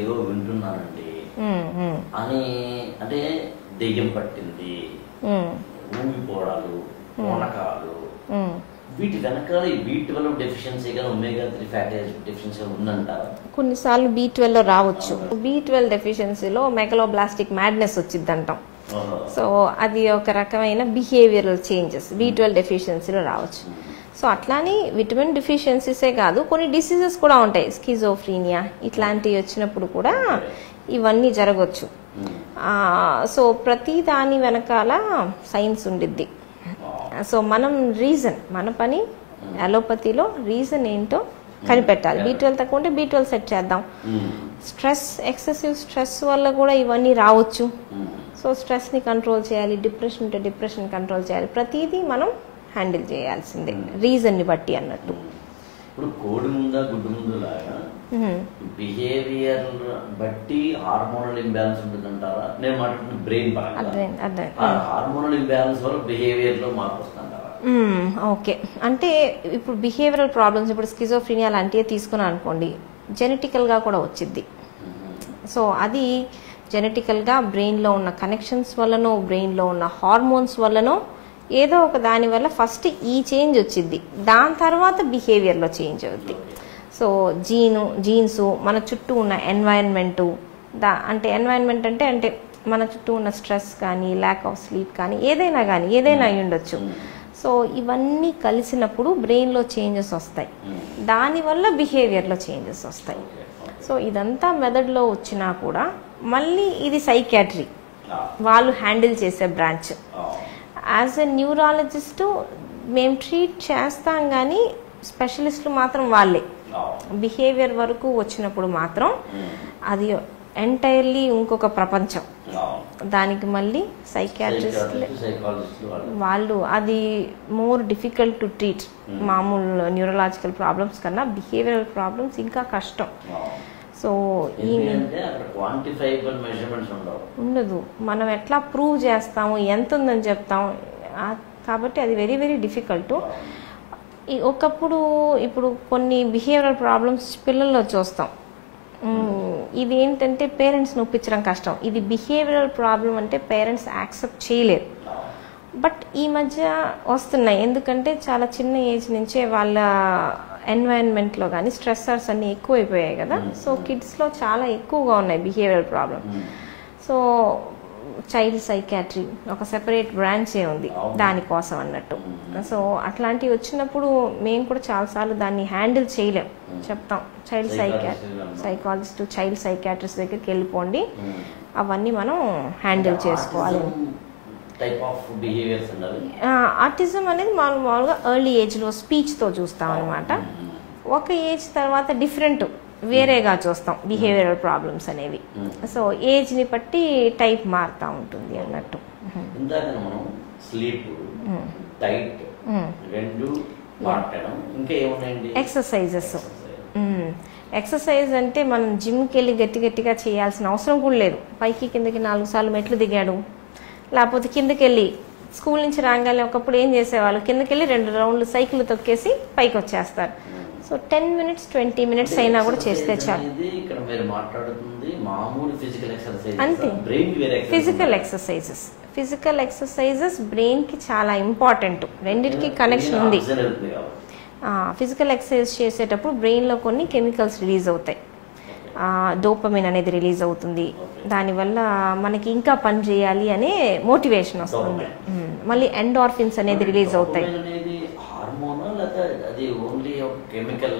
ఏవో వింటున్నానండి అని, అంటే దెయ్యం పట్టింది, ఊగిపోవడాలు, పూనకాలు, వీటి వెనకాల ఈ B12 డెఫిషియన్సీ కానీ ఒమేగా 3 ఫ్యాటీ యాసిడ్ డెఫిషియన్సీ ఉందంటారా? కొన్నిసార్లు B12 రావచ్చు. B12 డెఫిషియన్సీలో మెగలోబ్లాస్టిక్ మ్యాడ్నెస్ వచ్చింది అంటాం. సో అది ఒక రకమైన బిహేవియరల్ చేంజెస్ B12 డెఫిషియన్సీలో రావచ్చు. సో అట్లానే విటమిన్ డెఫిషియన్సీసే కాదు, కొన్ని డిసీజెస్ కూడా ఉంటాయి. స్కిజోఫ్రీనియా ఇట్లాంటివి వచ్చినప్పుడు కూడా ఇవన్నీ జరగవచ్చు. సో ప్రతి దాని వెనకాల సైన్స్ ఉండిద్ది. సో మనం రీజన్, మన పని అలోపతిలో రీజన్ ఏంటో కనిపెట్టాలి. B12 తక్కువ ఉంటే B12 సెట్ చేద్దాం. స్ట్రెస్, ఎక్సెసివ్ స్ట్రెస్ వల్ల కూడా ఇవన్నీ రావచ్చు. సో స్ట్రెస్ని కంట్రోల్ చేయాలి, డిప్రెషన్ ఉంటే డిప్రెషన్ కంట్రోల్ చేయాలి. ప్రతిదీ మనం హ్యాండిల్ చేయాల్సిందే రీజన్ని బట్టి అన్నట్టు. ఇప్పుడు కోడి ముందా గుడ్డు ముందు లాగా బిహేవియర్ బట్టి హార్మోనల్ ఇంబ్యాలెన్స్ ఉంటుందంటారా? నేను మాట్లాడుతున్న బ్రెయిన్ పరంగా హార్మోనల్ ఇంబ్యాలెన్స్ వల్ల బిహేవియర్ లో మార్పు వస్తుంటారా? ఓకే, అంటే ఇప్పుడు బిహేవియరల్ ప్రాబ్లమ్స్, ఇప్పుడు స్కిజోఫ్రీనియా లాంటివి తీసుకున్నాను అనుకోండి, జెనెటికల్గా కూడా వచ్చింది. సో అది జెనెటికల్గా బ్రెయిన్లో ఉన్న కనెక్షన్స్ వల్లనో, బ్రెయిన్లో ఉన్న హార్మోన్స్ వల్లనో, ఏదో ఒక దాని వల్ల ఫస్ట్ ఈ చేంజ్ వచ్చింది, దాని తర్వాత బిహేవియర్లో చేంజ్ అవుద్ది. సో జీన్స్, మన చుట్టూ ఉన్న ఎన్వైరన్మెంటు, అంటే ఎన్వైరన్మెంట్ అంటే మన చుట్టూ ఉన్న స్ట్రెస్ కానీ, ల్యాక్ ఆఫ్ స్లీప్ కానీ, ఏదైనా అయి ఉండొచ్చు. సో ఇవన్నీ కలిసినప్పుడు బ్రెయిన్లో చేంజెస్ వస్తాయి, దానివల్ల బిహేవియర్లో చేంజెస్ వస్తాయి. సో ఇదంతా మెదడులో వచ్చినా కూడా మళ్ళీ ఇది సైకాట్రీ వాళ్ళు హ్యాండిల్ చేసే బ్రాంచ్. యాజ్ ఎ న్యూరాలజిస్టు మేము ట్రీట్ చేస్తాం, కానీ స్పెషలిస్టులు మాత్రం వాళ్ళే. బిహేవియర్ వరకు వచ్చినప్పుడు మాత్రం అది ఎంటైర్లీ ఇంకొక ప్రపంచం. దానికి మళ్ళీ సైకాట్రిస్ట్ వాళ్ళు, అది మోర్ డిఫికల్ట్ టు ట్రీట్. మామూలు న్యూరలాజికల్ ప్రాబ్లమ్స్ కన్నా బిహేవియరల్ ప్రాబ్లమ్స్ ఇంకా కష్టం. సో ఉండదు, మనం ఎట్లా ప్రూవ్ చేస్తాము, ఎంత ఉందని చెప్తాం, కాబట్టి అది వెరీ వెరీ డిఫికల్ట్. ఇప్పుడు కొన్ని బిహేవియరల్ ప్రాబ్లమ్స్ పిల్లల్లో చూస్తాం. ఇది ఏంటంటే పేరెంట్స్ని ఒప్పించడం కష్టం. ఇది బిహేవియరల్ ప్రాబ్లం అంటే పేరెంట్స్ యాక్సెప్ట్ చేయలేరు. బట్ ఈ మధ్య వస్తున్నాయి, ఎందుకంటే చాలా చిన్న ఏజ్ నుంచే వాళ్ళ ఎన్వైరన్మెంట్లో కానీ స్ట్రెస్సర్స్ అన్నీ ఎక్కువైపోయాయి కదా. సో కిడ్స్లో చాలా ఎక్కువగా ఉన్నాయి behavioural problem. So child psychiatry ఒక సెపరేట్ బ్రాంచే ఉంది దానికోసం అన్నట్టు. సో అట్లాంటివి వచ్చినప్పుడు మేము కూడా చాలాసార్లు దాన్ని హ్యాండిల్ చేయలేం, చెప్తాం చైల్డ్ సైకాలజిస్ట్, చైల్డ్ సైకాట్రిస్ట్ దగ్గరికి వెళ్ళిపోండి, అవన్నీ మనం హ్యాండిల్ చేసుకోవాలి. ఆటిజం అనేది మామూలుగా ఎర్లీ ఏజ్లో స్పీచ్తో చూస్తాం అనమాట. ఒక ఏజ్ తర్వాత డిఫరెంట్ వేరేగా చూస్తాం బిహేవియరల్ ప్రాబ్లమ్స్ అనేవి. సో ఏజ్ని బట్టి టైప్ మారుతూ ఉంటుంది అన్నట్టు. మాట్లాడడం. ఇంకా ఏమున్నాయండి? ఎక్సర్సైజెస్. ఎక్సర్సైజ్ అంటే మనం జిమ్కి వెళ్ళి గట్టిగా చేయాల్సిన అవసరం కూడా లేదు. పైకి కిందకి 4 సార్లు మెట్లు దిగాడు, లేకపోతే కిందకి వెళ్ళి స్కూల్ నుంచి రాగానే ఒకప్పుడు ఏం చేసేవాళ్ళు, కిందకి వెళ్ళి 2 రౌండ్లు సైకిల్ తొక్కేసి పైకి వచ్చేస్తారు. సో 10 minutes 20 minutes అయినా కూడా చేస్తే చాలు. ఇక్కడ మీరు మాట్లాడుతుంది మామూలు ఫిజికల్ ఎక్సర్సైజ్ అంతే. ఫిజికల్ ఎక్సర్సైజెస్ బ్రెయిన్కి చాలా ఇంపార్టెంట్. రెండింటికి కనెక్షన్ ఉంది. ఫిజికల్ ఎక్సర్సైజ్ చేసేటప్పుడు బ్రెయిన్లో కొన్ని కెమికల్స్ రిలీజ్ అవుతాయి. డోపమిన్ అనేది రిలీజ్ అవుతుంది. దానివల్ల మనకి ఇంకా పని చేయాలి అనే మోటివేషన్ వస్తుంది. మళ్ళీ ఎండార్ఫిన్స్ అనేది రిలీజ్ అవుతాయి.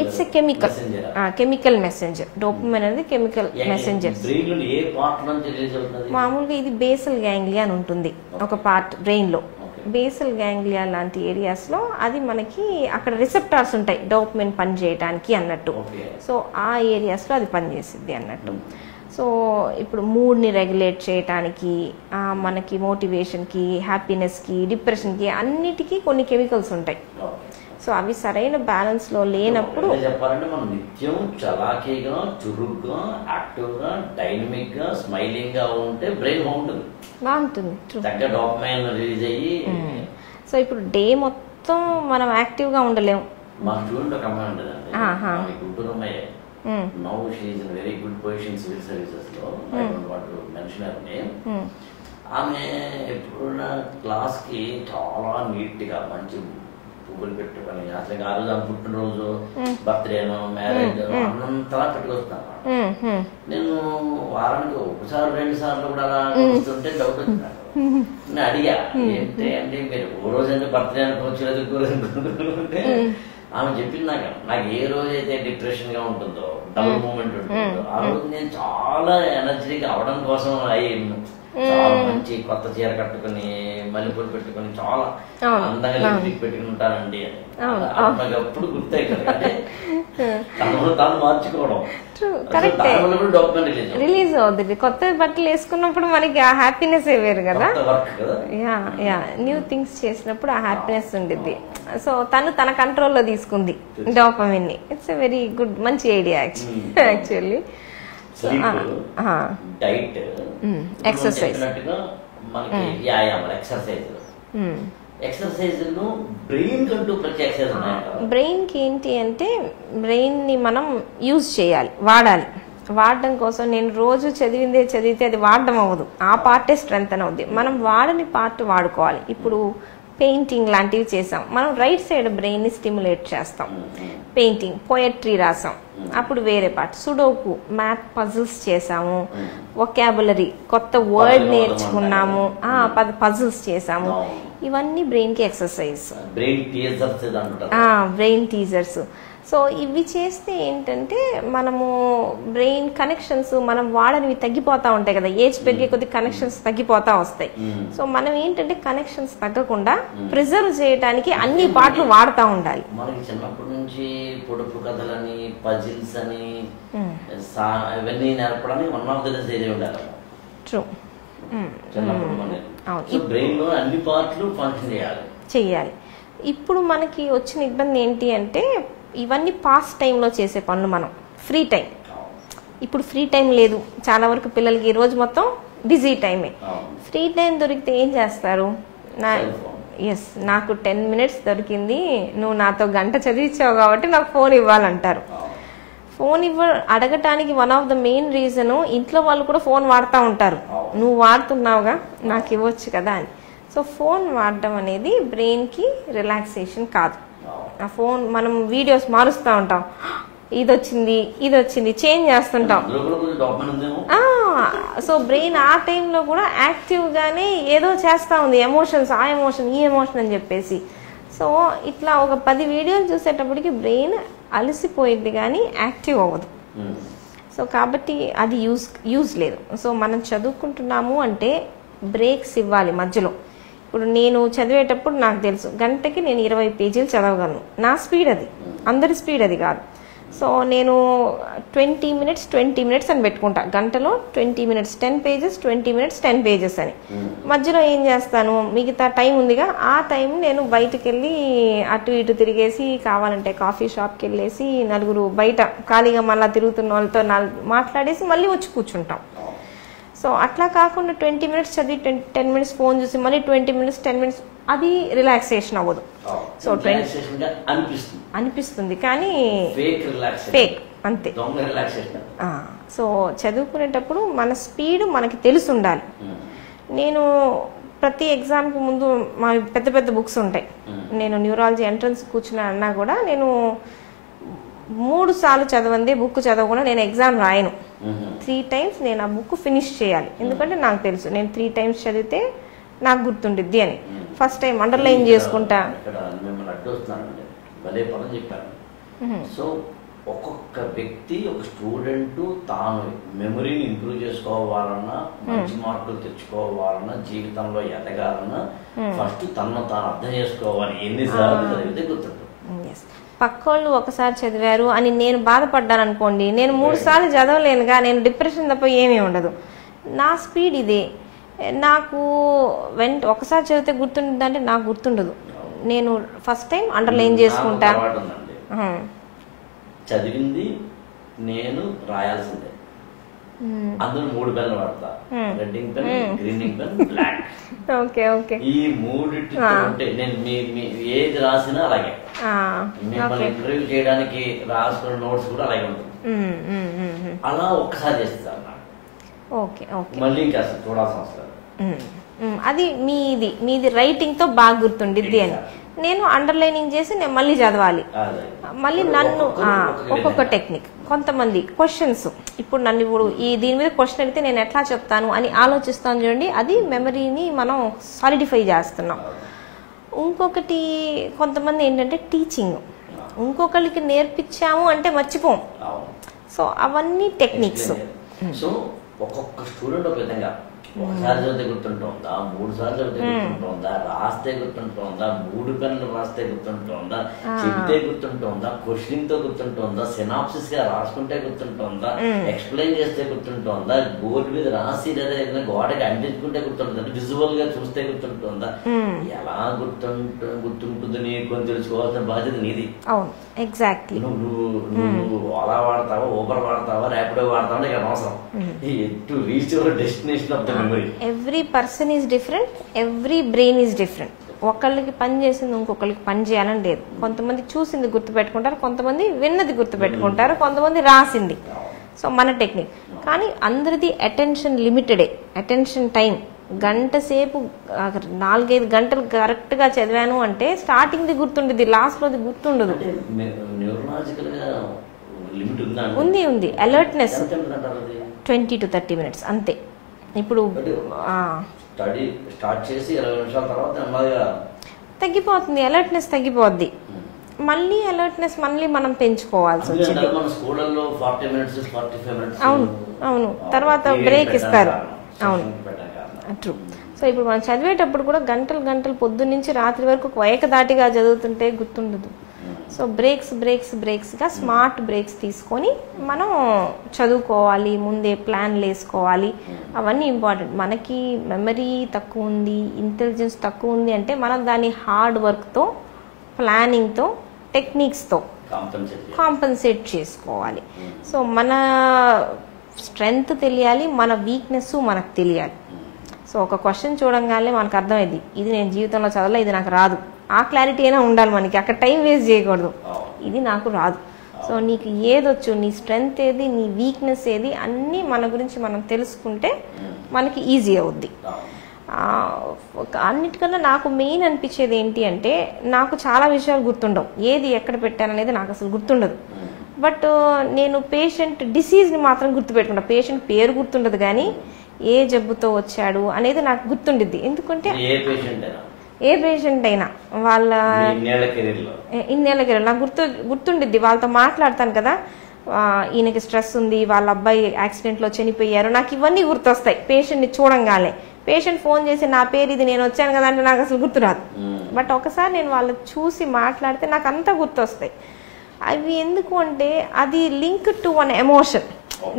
It's a chemical messenger. Dopamine అనేది కెమికల్ మెసెంజర్. మామూలుగా ఇది బేసల్ గ్యాంగ్లియా అని ఉంటుంది ఒక పార్ట్ బ్రెయిన్ లో. బేసల్ గ్యాంగ్లియా లాంటి ఏరియాస్లో అది మనకి అక్కడ రిసెప్టార్స్ ఉంటాయి డోపమిన్ పని చేయడానికి అన్నట్టు. సో ఆ ఏరియాస్లో అది పనిచేసిద్ది అన్నట్టు. సో ఇప్పుడు మూడ్ని రెగ్యులేట్ చేయడానికి, మనకి మోటివేషన్కి, హ్యాపీనెస్కి, డిప్రెషన్కి అన్నిటికీ కొన్ని కెమికల్స్ ఉంటాయి. సో అవి సరైన బ్యాలెన్స్లో లేనప్పుడు చెప్పాలంటే మనం నిత్యం చలాకీగా, చురుగ్గా, యాక్టివ్గా, డైనమిక్గా, స్మైలింగ్గా ఉంటే బ్రెయిన్ బాగుంటుంది. సో ఇప్పుడు డే మొత్తం మనం యాక్టివ్గా ఉండలేము. మా స్టూడెంట్ ఒక అమ్మాయి ఉండదండి, గుంటూరు అమ్మాయి. Now she is in very good position civil services లో. I don't want to mention her name. ఆమె ఎప్పుడున్న క్లాస్ కి చాలా నీట్ గా మంచి పువ్వులు పెట్టుకొని, అసలు ఆ రోజు ఆమె పుట్టినరోజు, బర్త్డేనో, మ్యారేజ్ అన్నంతలా పెట్టుకొస్తాను. నేను వారానికి 1 సార్లు 2 సార్లు కూడా అలా వస్తుంటే డౌట్ వచ్చినాడు. నేను అడిగా, ఏంటి అంటే మీరు ఓ రోజు బర్త్డే అనుకోవచ్చు, అంటే ఆమె చెప్పింది నాకు ఏ రోజైతే డిప్రెషన్ గా ఉంటుందో, డబుల్ మూమెంట్ ఉంటుందో, ఆ రోజు నేను చాలా ఎనర్జీగా అవడం కోసం చాలా మంచి కొత్త చీర కట్టుకుని, మల్లెపూలు పెట్టుకుని, చాలా అందంగా లిప్స్టిక్ పెట్టుకుని ఉంటానండి అని. నాకు ఎప్పుడు గుర్తే కదా, తాను మార్చుకోవడం రిలీజ్ అవుతుంది. కొత్త బట్టలు వేసుకున్నప్పుడు మనకి ఆ హ్యాపీనెస్ వేరు కదా. న్యూ థింగ్స్ చేసినప్పుడు ఆ హ్యాపీనెస్ ఉండిద్ది. సో తన కంట్రోల్లో తీసుకుంది డోపమిన్ ని. ఇట్స్ ఎ వెరీ గుడ్, మంచి idea actually. Diet, exercise, brain కి ఏంటి అంటే బ్రెయిన్ ని మనం యూజ్ చేయాలి, వాడాలి. వాడడం కోసం నేను రోజు చదివితే అది వాడడం అవ్వదు. ఆ పార్టే స్ట్రెంగ్త్ అవుద్ది. మనం వాడని పార్ట్ వాడుకోవాలి. ఇప్పుడు పెయింటింగ్ లాంటివి చేసాం, మనం రైట్ సైడ్ బ్రెయిన్ ని స్టిమ్యులేట్ చేస్తాం. పెయింటింగ్, పోయట్రీ రాసాం, అప్పుడు వేరే పార్ట్. సుడోకు, మ్యాథ్ పజిల్స్ చేసాము, వొకాబులరీ, కొత్త వర్డ్ నేర్చుకున్నాము, పజిల్స్ చేసాము. ఇవన్నీ బ్రెయిన్ కి ఎక్సర్సైజ్, బ్రెయిన్ టీజర్స్. సో ఇవి చేస్తే ఏంటంటే మనము బ్రెయిన్ కనెక్షన్స్ మనం వాడనివి తగ్గిపోతా ఉంటాయి కదా. ఏజ్ పెరిగే కొద్ది కనెక్షన్స్ తగ్గిపోతా వస్తాయి. సో మనం ఏంటంటే కనెక్షన్స్ తగ్గకుండా ప్రిజర్వ్ చేయడానికి అన్ని పార్ట్లు వాడుతూ ఉండాలి. మనకి చిన్నప్పటి నుంచి పొడుపు కథలని, పజిల్స్ అని ఇవన్నీ నేర్పడానికి వన్ ఆఫ్ ద డేస్ ఏదే ఉండాలి. ట్రూ. బ్రెయిన్ లో అన్ని పార్ట్లు ఫంక్షన్ చేయాలి. ఇప్పుడు మనకి వచ్చిన ఇబ్బంది ఏంటి అంటే ఇవన్నీ పాస్ట్ టైంలో చేసే పనులు, మనం ఫ్రీ టైం. ఇప్పుడు ఫ్రీ టైం లేదు చాలా వరకు పిల్లలకి. ఈ రోజు మొత్తం బిజీ టైమే. ఫ్రీ టైం దొరికితే ఏం చేస్తారు? నాకు 10 minutes దొరికింది, నువ్వు నాతో గంట చదివించావు కాబట్టి నాకు ఫోన్ ఇవ్వాలంటారు. ఫోన్ అడగటానికి one of the main reason ఇంట్లో వాళ్ళు కూడా ఫోన్ వాడుతూ ఉంటారు. నువ్వు వాడుతున్నావుగా, నాకు ఇవ్వచ్చు కదా అని. సో ఫోన్ వాడడం అనేది బ్రెయిన్కి రిలాక్సేషన్ కాదు. ఆ ఫోన్ మనం వీడియోస్ మారుస్తూ ఉంటాం, ఇది వచ్చింది చేంజ్ చేస్తుంటాం. సో బ్రెయిన్ ఆ టైంలో కూడా యాక్టివ్గానే ఏదో చేస్తూ ఉంది, ఎమోషన్స్, ఆ ఎమోషన్ ఈ ఎమోషన్ అని చెప్పేసి. సో ఇట్లా ఒక 10 వీడియోలు చూసేటప్పటికి బ్రెయిన్ అలసిపోయింది కానీ యాక్టివ్ అవ్వదు. సో కాబట్టి అది యూజ్ లేదు. సో మనం చదువుకుంటున్నాము అంటే బ్రేక్స్ ఇవ్వాలి మధ్యలో. ఇప్పుడు నేను చదివేటప్పుడు నాకు తెలుసు గంటకి నేను 20 పేజీలు చదవగలను. నా స్పీడ్ అది, అందరి స్పీడ్ అది కాదు. సో నేను 20 minutes అని పెట్టుకుంటా, గంటలో 20 minutes 10 pages, 20 minutes 10 pages అని. మధ్యలో ఏం చేస్తాను, మిగతా టైం ఉందిగా ఆ టైం నేను బయటకు వెళ్ళి అటు ఇటు తిరిగేసి, కావాలంటే కాఫీ షాప్కి వెళ్ళేసి నలుగురు బయట ఖాళీగా మళ్ళీ తిరుగుతున్న వాళ్ళతో మాట్లాడేసి మళ్ళీ వచ్చి కూర్చుంటాం. సో అట్లా కాకుండా 20 minutes చదివి 10 minutes ఫోన్ చూసి మళ్ళీ 20 minutes 10 minutes అది రిలాక్సేషన్ అవ్వదు. సో అనిపిస్తుంది కానీ ఫేక్ అంతే. సో చదువుకునేటప్పుడు మన స్పీడ్ మనకి తెలిసి ఉండాలి. నేను ప్రతి ఎగ్జామ్కి ముందు మా పెద్ద పెద్ద బుక్స్ ఉంటాయి, నేను న్యూరాలజీ ఎంట్రన్స్ కూర్చున్నా అన్నా కూడా నేను 3 సార్లు చదవండి బుక్ చదవకుండా నేను ఎగ్జామ్ రాయను. 3 times నేను ఆ బుక్ ఫినిష్ చేయాలి. ఎందుకంటే నాకు తెలుసు నేను 3 times చదివితే నాకు గుర్తుండిద్ది అని. ఫస్ట్ టైం అండర్లైన్ చేసుకుంటా. సో ఒక్కొక్క వ్యక్తి, ఒక స్టూడెంట్ తాను మెమరీని ఇంప్రూవ్ చేసుకోవాలన్నా, మంచి మార్కులు తెచ్చుకోవాలన్నా, జీవితంలో ఎదగాలన్నా ఫస్ట్ తనను తాను అర్థం చేసుకోవాలి. ఎన్నిసార్లు చదివితే గుర్తుంటుంది. పక్కోళ్ళు ఒకసారి చదివారు అని నేను బాధపడ్డాను అనుకోండి, నేను 3 సార్లు చదవలేనుగా, నేను డిప్రెషన్ తప్ప ఏమీ ఉండదు. నా స్పీడ్ ఇదే. నాకు ఒకసారి చదివితే గుర్తుంటుంది అంటే నాకు గుర్తుండదు. నేను ఫస్ట్ టైం అండర్లైన్ చేసుకుంటా. చదివింది నేను రాయాల్సిందే, అందులో 3 పెన్లు వాడతా, red ink pen, green ink pen, black. Okay okay. ఈ 3 నేను ఏది రాసినా అలాగే. మిమ్మల్ని ఇంటర్వ్యూ చేయడానికి రాసుకున్న నోట్స్ కూడా అలాగే ఉంటుంది. అలా ఒక్కసారి చేస్తారు నాకు. Okay okay. మళ్ళీ ఇంకా చూడాల్సిన అవసరం. అది మీది రైటింగ్ తో బాగా గుర్తుండిద్ది అని. నేను అండర్లైనింగ్ చేసి నేను మళ్ళీ చదవాలి. మళ్ళీ నన్ను ఒక్కొక్క టెక్నిక్. కొంతమంది క్వశ్చన్స్, ఇప్పుడు నన్ను దీని మీద క్వశ్చన్ అడిగితే నేను ఎట్లా చెప్తాను అని ఆలోచిస్తాను చూడండి, అది మెమరీని మనం సాలిడిఫై చేస్తున్నాం. ఇంకొకటి కొంతమంది ఏంటంటే టీచింగ్, ఇంకొకరికి నేర్పించాము అంటే మర్చిపోం. సో అవన్నీ టెక్నిక్స్. సో ఒక్కొక్క స్టూడెంట్ ఒక విధంగా, ఒకసారి చదివితే గుర్తుంటుందా, 3 సార్లు చదివితే గుర్తుంటుందా, రాస్తే గుర్తుంటుందా, 3 పెన్నులు రాస్తే గుర్తుంటుందా, చెప్తే గుర్తుంటుందా, క్వశ్చన్ తో గుర్తుంటుందా, సినాప్సిస్ గా రాసుకుంటే గుర్తుంటుందా, ఎక్స్ప్లెయిన్ చేస్తే గుర్తుంటుందా, బోర్డు మీద రాసి లేదా ఏదైనా గోడకి అంటించుకుంటే గుర్తుంటుందా, విజువల్ గా చూస్తే గుర్తుంటుందా, ఎలా గుర్తుంటుంది నీకు అని తెలుసుకోవాల్సిన బాధ్యత నీది. ఎగ్జాక్ట్లీ. నువ్వు ఓలా వాడతావా, ఊబర్ వాడతావా, ర్యాపిడో వాడతావా నీకు అనవసరం. To reach your destination of the memory. Every person is different, every brain is different. ఒకళ్ళకి పని చేసింది ఇంకొకళ్ళకి పని చేయాలని లేదు. కొంతమంది చూసింది గుర్తుపెట్టుకుంటారు, కొంతమంది విన్నది గుర్తుపెట్టుకుంటారు, కొంతమంది రాసింది. సో మన టెక్నిక్. కానీ అందరిది అటెన్షన్ లిమిటెడే. అటెన్షన్ టైం గంట సేపు 4-5 గంటలు కరెక్ట్ గా చదివాను అంటే స్టార్టింగ్ ది గుర్తుండేది, లాస్ట్ లోది గుర్తుండదు. ఉంది. అలర్ట్నెస్ 20 to 30 minutes అంతే. ఇప్పుడు తగ్గిపోతుంది, అలర్ట్నెస్ తగ్గిపోద్ది. మళ్ళీ అలర్ట్నెస్ మనం పెంచుకోవాల్సి వచ్చింది. అవును. తర్వాత బ్రేక్ ఇస్తారు. అవును, ట్రూ. సో ఇప్పుడు మనం చదివేటప్పుడు కూడా గంటలు పొద్దున్నుంచి రాత్రి వరకు ఏకదాటిగా చదువుతుంటే గుర్తుండదు. సో బ్రేక్స్గా స్మార్ట్ బ్రేక్స్ తీసుకొని మనం చదువుకోవాలి, ముందే ప్లాన్లు వేసుకోవాలి. అవన్నీ ఇంపార్టెంట్. మనకి మెమరీ తక్కువ ఉంది, ఇంటెలిజెన్స్ తక్కువ ఉంది అంటే మనం దాన్ని హార్డ్ వర్క్తో, ప్లానింగ్తో, టెక్నిక్స్తో కాంపన్సేట్ చేసుకోవాలి. సో మన స్ట్రెంగ్త్ తెలియాలి, మన వీక్నెస్ మనకు తెలియాలి. సో ఒక క్వశ్చన్ చూడంగానే మనకు అర్థమైంది, ఇది నేను జీవితంలో చదవలే, ఇది నాకు రాదు. ఆ క్లారిటీ అయినా ఉండాలి మనకి. అక్కడ టైం వేస్ట్ చేయకూడదు. ఇది నాకు రాదు. సో నీకు ఏదొచ్చు, నీ స్ట్రెంగ్త్ ఏది, నీ వీక్నెస్ ఏది, అన్నీ మన గురించి మనం తెలుసుకుంటే మనకి ఈజీ అవుద్ది. అన్నిటికన్నా నాకు మెయిన్ అనిపించేది ఏంటి అంటే, నాకు చాలా విషయాలు గుర్తుండవు. ఏది ఎక్కడ పెట్టాననేది నాకు అసలు గుర్తుండదు. బట్ నేను పేషెంట్ డిసీజ్ని మాత్రం గుర్తుపెట్టుకుంటా. పేషెంట్ పేరు గుర్తుండదు కానీ ఏ జబ్బుతో వచ్చాడు అనేది నాకు గుర్తుండిద్ది. ఎందుకంటే ఏ పేషెంట్ అయినా వాళ్ళ ఇన్నేళ్ల కెరీర్ నాకు గుర్తుండిద్ది. వాళ్ళతో మాట్లాడతాను కదా, ఈయనకి స్ట్రెస్ ఉంది, వాళ్ళ అబ్బాయి యాక్సిడెంట్లో చనిపోయారు, నాకు ఇవన్నీ గుర్తొస్తాయి పేషెంట్ని చూడంగానే. పేషెంట్ ఫోన్ చేసి నా పేరు ఇది, నేను వచ్చాను కదా అంటే నాకు అసలు గుర్తురాదు. బట్ ఒకసారి నేను వాళ్ళు చూసి మాట్లాడితే నాకు అంతా గుర్తొస్తాయి. అవి ఎందుకు అంటే అది లింక్ టు వన్ ఎమోషన్.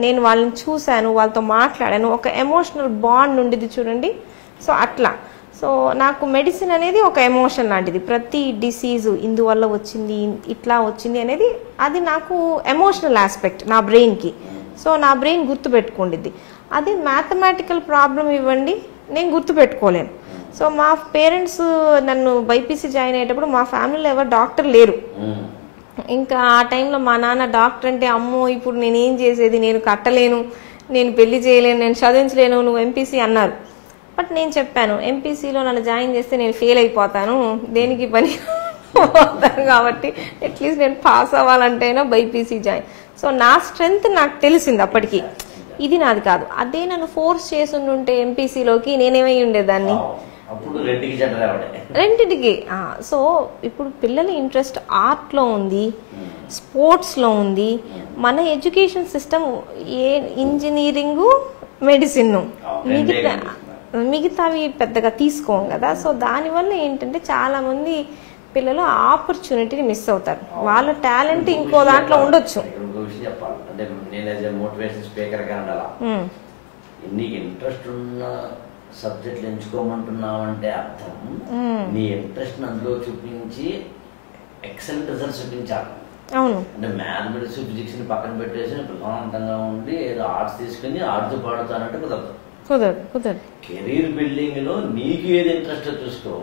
నేను వాళ్ళని చూశాను, వాళ్ళతో మాట్లాడాను, ఒక ఎమోషనల్ బాండ్ ఉండేది చూడండి. సో అట్లా సో నాకు మెడిసిన్ అనేది ఒక ఎమోషన్ లాంటిది. ప్రతి డిసీజు ఇందువల్ల వచ్చింది, ఇట్లా వచ్చింది అనేది అది నాకు ఎమోషనల్ ఆస్పెక్ట్ నా బ్రెయిన్కి. సో నా బ్రెయిన్ గుర్తుపెట్టుకుండిద్ది. అది మ్యాథమెటికల్ ప్రాబ్లం ఇవ్వండి, నేను గుర్తుపెట్టుకోలేను. సో మా పేరెంట్స్ నన్ను బైపీసీ జాయిన్ అయ్యేటప్పుడు మా ఫ్యామిలీలో ఎవరు డాక్టర్ లేరు. ఇంకా ఆ టైంలో మా నాన్న డాక్టర్ అంటే అమ్మో ఇప్పుడు నేనేం చేసేది, నేను కట్టలేను, నేను పెళ్లి చేయలేను, నేను చదివించలేను, నువ్వు ఎంపీసీ అన్నారు. బట్ నేను చెప్పాను ఎంపీసీలో నన్ను జాయిన్ చేస్తే నేను ఫెయిల్ అయిపోతాను, దేనికి పని పోతాను, కాబట్టి అట్లీస్ట్ నేను పాస్ అవ్వాలంటేనా బైపీసీ జాయిన్. సో నా స్ట్రెంగ్త్ నాకు తెలిసింది అప్పటికి, ఇది నాది కాదు. అదే నన్ను ఫోర్స్ చేసి ఉంటే ఎంపీసీలోకి నేనేమై ఉండేదాన్ని, రెండింటికి. సో ఇప్పుడు పిల్లల ఇంట్రెస్ట్ ఆర్ట్లో ఉంది, స్పోర్ట్స్లో ఉంది. మన ఎడ్యుకేషన్ సిస్టమ్ ఏ ఇంజనీరింగు, మెడిసిన్, మిగతావి పెద్దగా తీసుకోం కదా. సో దానివల్ల ఏంటంటే చాలా మంది పిల్లలు ఆపర్చునిటీని మిస్ అవుతారు. వాళ్ళ టాలెంట్ ఇంకో దాంట్లో ఉండొచ్చు. నీకు ఇంట్రెస్ట్ ఉన్న సబ్జెక్టులు ఎంచుకోమంటున్నావంటే అర్థం నీ ఇంట్రెస్ట్ అందులో చూపించి ఎక్సలెంట్ రిజల్ట్స్ చూపించాలి. అవును. అంటే మ్యాథమెటిక్స్ ఫిజిక్స్ ని పక్కన పెట్టేసి ప్రశాంతంగా ఉండి ఏదో ఆర్ట్స్ తీసుకుని ఆడుతూ పాడుతానంటే కుదరదు. కుదరదు. కెరీర్ బిల్డింగ్ లో నీకు ఏది ఇంట్రెస్ట్ చూసుకో,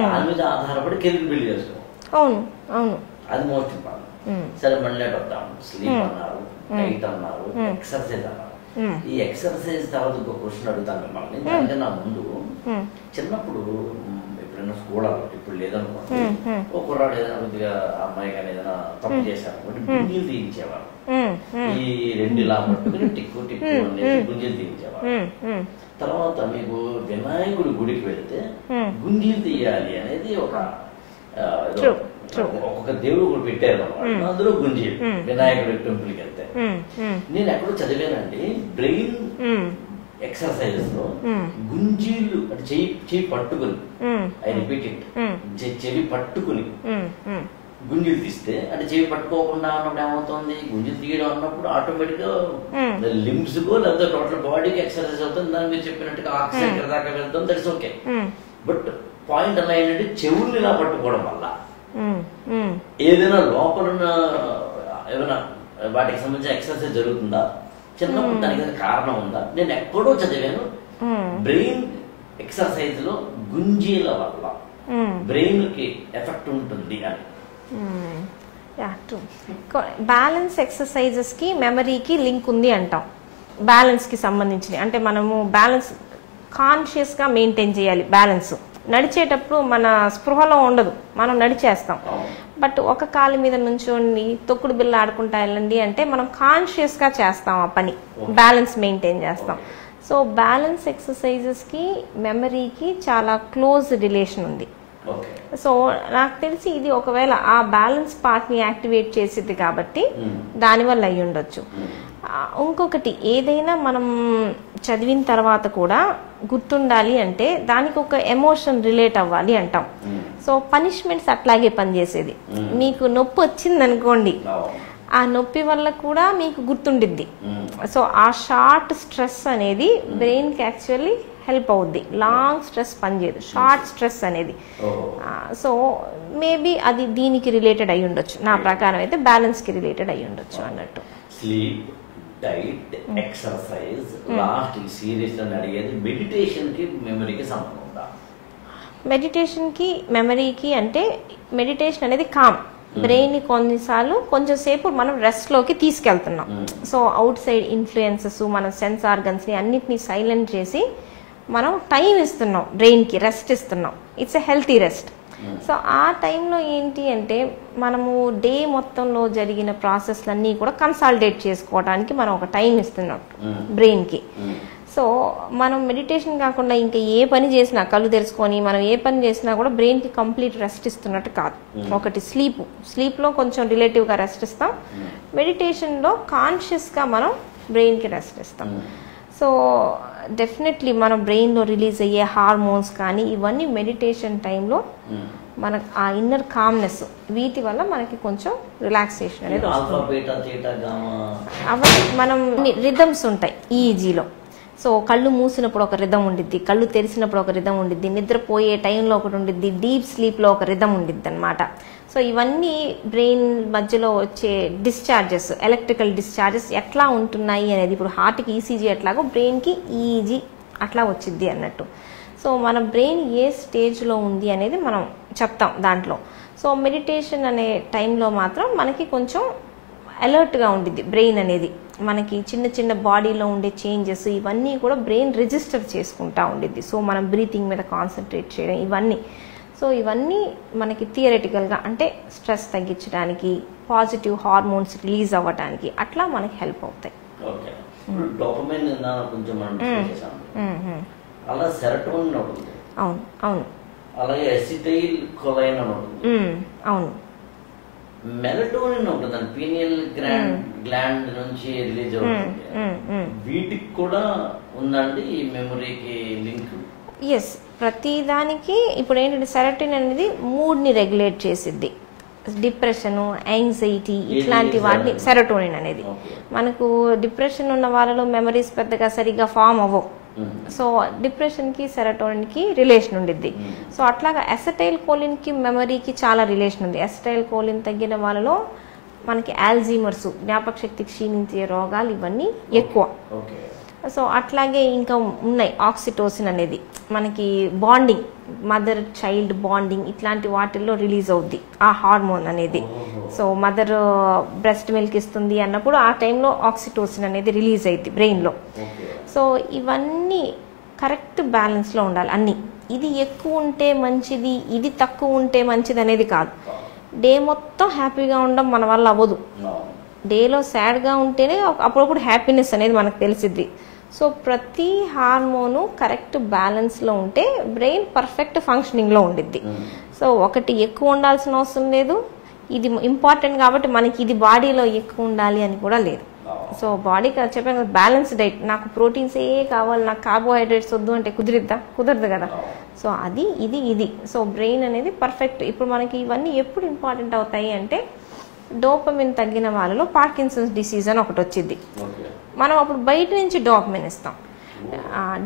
దాని మీద ఆధారపడి కెరీర్ బిల్డ్ చేసుకో. అవును అవును, అది మోస్ట్ ఇంపార్టెంట్. సరే మళ్ళీ వద్దాం. స్లీప్ అన్నారు, డైట్ అన్నారు, ఎక్సర్సైజ్ అన్నారు. ఈ ఎక్సర్సైజ్ తర్వాత ఇంకో క్వశ్చన్ అడుగుతాను మిమ్మల్ని. దానికన్నా ముందు చిన్నప్పుడు ఎప్పుడైనా స్కూల్ ఇప్పుడు లేదనుకోండి, ఒక కుర్రాడు ఏదైనా కొద్దిగా అమ్మాయి కానీ ఏదైనా తప్పు చేశారు అనుకోండి, గుంజీలు తీయించేవారు. ఈ రెండు ఇలా పట్టుకుని టిక్కు టిక్కు అనేది గుంజీలు తీయించేవారు. తర్వాత మీకు వినాయకుడి గుడికి వెళితే గుంజీలు తీయాలి అనేది ఒక్కొక్క దేవుడు కూడా పెట్టారు అన్నమాట. అందులో గుంజీలు వినాయకుడి టెంపుల్కి వెళ్తే. నేను ఎక్కడో చదివానండి, బ్రెయిన్ ఎక్సర్సైజెస్ లో గుంజీలు అంటే చెయ్యి పట్టుకుని, ఐ రిపీట్ ఇట్, చెవి పట్టుకుని గుంజీలు తీస్తే, అంటే చెవి పట్టుకోకుండా అన్నప్పుడు ఏమవుతుంది, గుంజీలు తీయడం అన్నప్పుడు ఆటోమేటిక్ గా లిమ్స్ కో లేదా టోటల్ బాడీకి ఎక్సర్సైజ్ అవుతుంది. దాన్ని మీరు చెప్పినట్టుగా ఆక్సిజన్ ఎక్కడ దాకా వెళ్తాం, దట్స్ ఓకే. బట్ పాయింట్ అలా ఏంటంటే చెవులు ఇలా పట్టుకోవడం వల్ల ఏదైనా లోపల ఏమైనా వాటికి సంబంధించిన ఎక్సర్సైజ్ జరుగుతుందా, చిన్నప్పుడు దానికి కారణం ఉందా? నేను ఎక్కడో చదివాను, బ్రెయిన్ ఎక్సర్సైజ్ లో గుంజీల వల్ల బ్రెయిన్ కి ఎఫెక్ట్ ఉంటుంది అని. బ్యాలెన్స్ ఎక్సర్సైజెస్ కి మెమరీకి లింక్ ఉంది అంటాం. బ్యాలెన్స్ కి సంబంధించి అంటే మనము బ్యాలెన్స్ కాన్షియస్ గా మెయింటైన్ చేయాలి. బ్యాలెన్స్ నడిచేటప్పుడు మన స్పృహలో ఉండదు, మనం నడిచేస్తాం. బట్ ఒక కాలు మీద నుంచోండి తొక్కుడు బిల్ల ఆడుకుంటా వెళ్ళండి అంటే మనం కాన్షియస్గా చేస్తాం ఆ పని, బ్యాలెన్స్ మెయింటైన్ చేస్తాం. సో బ్యాలెన్స్ ఎక్సర్సైజెస్కి మెమరీకి చాలా క్లోజ్ రిలేషన్ ఉంది. సో నాకు తెలిసి ఇది ఒకవేళ ఆ బ్యాలెన్స్ పార్ట్ని యాక్టివేట్ చేసిద్ది కాబట్టి దానివల్ల అయ్యి ఉండొచ్చు. ఇంకొకటి, ఏదైనా మనం చదివిన తర్వాత కూడా గుర్తుండాలి అంటే దానికి ఒక ఎమోషన్ రిలేట్ అవ్వాలి అంటాం. సో పనిష్మెంట్స్ అట్లాగే పనిచేసేది. మీకు నొప్పి వచ్చింది అనుకోండి, ఆ నొప్పి వల్ల కూడా మీకు గుర్తుండిద్ది. సో ఆ షార్ట్ స్ట్రెస్ అనేది బ్రెయిన్కి యాక్చువల్లీ హెల్ప్ అవుద్ది. లాంగ్ స్ట్రెస్ పనిచేయదు, షార్ట్ స్ట్రెస్ అనేది. సో మేబీ అది దీనికి రిలేటెడ్ అయి ఉండొచ్చు. నా ప్రకారం అయితే బ్యాలెన్స్కి రిలేటెడ్ అయి ఉండొచ్చు అన్నట్టు. Sleep, diet, exercise, last serious అని అడిగేది మెడిటేషన్ కి మెమరీకి సంబంధం ఉందా? మెడిటేషన్ కి మెమరీకి అంటే మెడిటేషన్ అనేది కామ్, బ్రెయిన్ ని కొన్నిసార్లు కొంచెం సేపు మనం రెస్ట్ లోకి తీసుకెళ్తున్నాం. సో అవుట్ సైడ్ ఇన్ఫ్లుయెన్సెస్, మన సెన్స్ ఆర్గన్స్ ని అన్నిటినీ సైలెంట్ చేసి మనం టైం ఇస్తున్నాం, బ్రెయిన్ కి రెస్ట్ ఇస్తున్నాం. It's a healthy rest. So ఆ టైంలో ఏంటి అంటే మనము డే మొత్తంలో జరిగిన ప్రాసెస్లన్నీ కూడా కన్సాలిడేట్ చేసుకోవడానికి మనం ఒక టైం ఇస్తున్నాం బ్రెయిన్కి. సో మనం మెడిటేషన్ కాకుండా ఇంకా ఏ పని చేసినా, కళ్ళు తెరుచుకొని మనం ఏ పని చేసినా కూడా బ్రెయిన్కి కంప్లీట్ రెస్ట్ ఇస్తున్నట్టు కాదు. ఒకటి స్లీప్లో కొంచెం రిలేటివ్గా రెస్ట్ ఇస్తాం, మెడిటేషన్లో కాన్షియస్గా మనం బ్రెయిన్కి రెస్ట్ ఇస్తాం. సో డెఫినెట్లీ మన బ్రెయిన్లో రిలీజ్ అయ్యే హార్మోన్స్ కానీ ఇవన్నీ మెడిటేషన్ టైంలో మన ఆ ఇన్నర్ కామ్నెస్, వీటి వల్ల మనకి కొంచెం రిలాక్సేషన్ అనేది వస్తుంది. అవన్నీ మనం రిథమ్స్ ఉంటాయి ఈజీలో. సో కళ్ళు మూసినప్పుడు ఒక రిథం ఉండిద్ది, కళ్ళు తెరిచినప్పుడు ఒక రిథం ఉండిద్ది, నిద్రపోయే టైంలో ఒకటి ఉండిద్ది, డీప్ స్లీప్లో ఒక రిథం ఉండిద్ది అనమాట. సో ఇవన్నీ బ్రెయిన్ మధ్యలో వచ్చే డిశ్చార్జెస్, ఎలక్ట్రికల్ డిశ్చార్జెస్ ఎట్లా ఉంటున్నాయి అనేది, ఇప్పుడు హార్ట్కి ఈసీజీ ఎట్లాగో బ్రెయిన్కి ఈజీ అట్లా వచ్చిద్ది అన్నట్టు. సో మన బ్రెయిన్ ఏ స్టేజ్లో ఉంది అనేది మనం చెప్తాం దాంట్లో. సో మెడిటేషన్ అనే టైంలో మాత్రం మనకి కొంచెం అలర్ట్గా ఉండిద్ది బ్రెయిన్ అనేది. మనకి చిన్న చిన్న బాడీలో ఉండే చేంజెస్ ఇవన్నీ కూడా బ్రెయిన్ రిజిస్టర్ చేసుకుంటా ఉండిద్ది. సో మనం బ్రీతింగ్ మీద కాన్సన్ట్రేట్ చేయడం ఇవన్నీ. సో ఇవన్నీ మనకి థియరటికల్గా అంటే స్ట్రెస్ తగ్గించడానికి, పాజిటివ్ హార్మోన్స్ రిలీజ్ అవ్వడానికి అట్లా మనకి హెల్ప్ అవుతాయి. అలా సెరటోనిన్ ఉంటుంది. అవును అవును. అలాగే అసిటైల్ కొలైన్ అని ఉంటుంది. అవును. మెలటోనిన్ ఉంటుంది, పీనియల్ గ్లాండ్ నుంచి రిలీజ్ అవుతుంది. వీటికి కూడా ఉందండి ఈ మెమరీకి లింక్? ఎస్, ప్రతి దానికి ఇప్పుడు ఏంటంటే సెరటోనిన్ అనేది మూడ్ని రెగ్యులేట్ చేసిద్ది. డిప్రెషన్, యాంగ్జైటీ ఇట్లాంటి వాటిని సెరటోనిన్ అనేది. మనకు డిప్రెషన్ ఉన్న వాళ్ళలో మెమరీస్ పెద్దగా సరిగ్గా ఫామ్ అవ్వవు. సో డిప్రెషన్కి సెరటోనిన్కి రిలేషన్ ఉండిద్ది. సో అట్లాగా అసిటైల్ కోలిన్కి మెమరీకి చాలా రిలేషన్ ఉంది. అసిటైల్ కోలిన్ తగ్గిన వాళ్ళలో మనకి ఆల్జీమర్స్, జ్ఞాపక శక్తి క్షీణించే రోగాలు ఇవన్నీ ఎక్కువ. సో అట్లాగే ఇంకా ఉన్నాయి ఆక్సిటోసిన్ అనేది మనకి బాండింగ్, మదర్ చైల్డ్ బాండింగ్ ఇట్లాంటి వాటిల్లో రిలీజ్ అవుద్ది ఆ హార్మోన్ అనేది. సో మదర్ బ్రెస్ట్ మిల్క్ ఇస్తుంది అన్నప్పుడు ఆ టైంలో ఆక్సిటోసిన్ అనేది రిలీజ్ అయ్యింది బ్రెయిన్లో. సో ఇవన్నీ కరెక్ట్ బ్యాలెన్స్లో ఉండాలి అన్నీ. ఇది ఎక్కువ ఉంటే మంచిది, ఇది తక్కువ ఉంటే మంచిది అనేది కాదు. డే మొత్తం హ్యాపీగా ఉండడం మన వల్ల అవ్వదు. డేలో సాడ్గా ఉంటేనే అప్పుడప్పుడు హ్యాపీనెస్ అనేది మనకు తెలిసిద్ది. సో ప్రతి హార్మోను కరెక్ట్ బ్యాలెన్స్లో ఉంటే బ్రెయిన్ పర్ఫెక్ట్ ఫంక్షనింగ్లో ఉండిద్ది. సో ఒకటి ఎక్కువ ఉండాల్సిన అవసరం లేదు, ఇది ఇంపార్టెంట్ కాబట్టి మనకి ఇది బాడీలో ఎక్కువ ఉండాలి అని కూడా లేదు. సో బాడీకి చెప్పాను కదా బ్యాలెన్స్ డైట్, నాకు ప్రోటీన్స్ కావాలి, నాకు కార్బోహైడ్రేట్స్ వద్దు అంటే కుదరదు కదా. సో అది ఇది. సో బ్రెయిన్ అనేది పర్ఫెక్ట్. ఇప్పుడు మనకి ఇవన్నీ ఎప్పుడు ఇంపార్టెంట్ అవుతాయి అంటే డోపమిన్ తగ్గిన వాళ్ళలో పార్కిన్సన్స్ డిసీజ్ అని ఒకటి వచ్చింది. మనం అప్పుడు బయట నుంచి డోపమిన్ ఇస్తాం.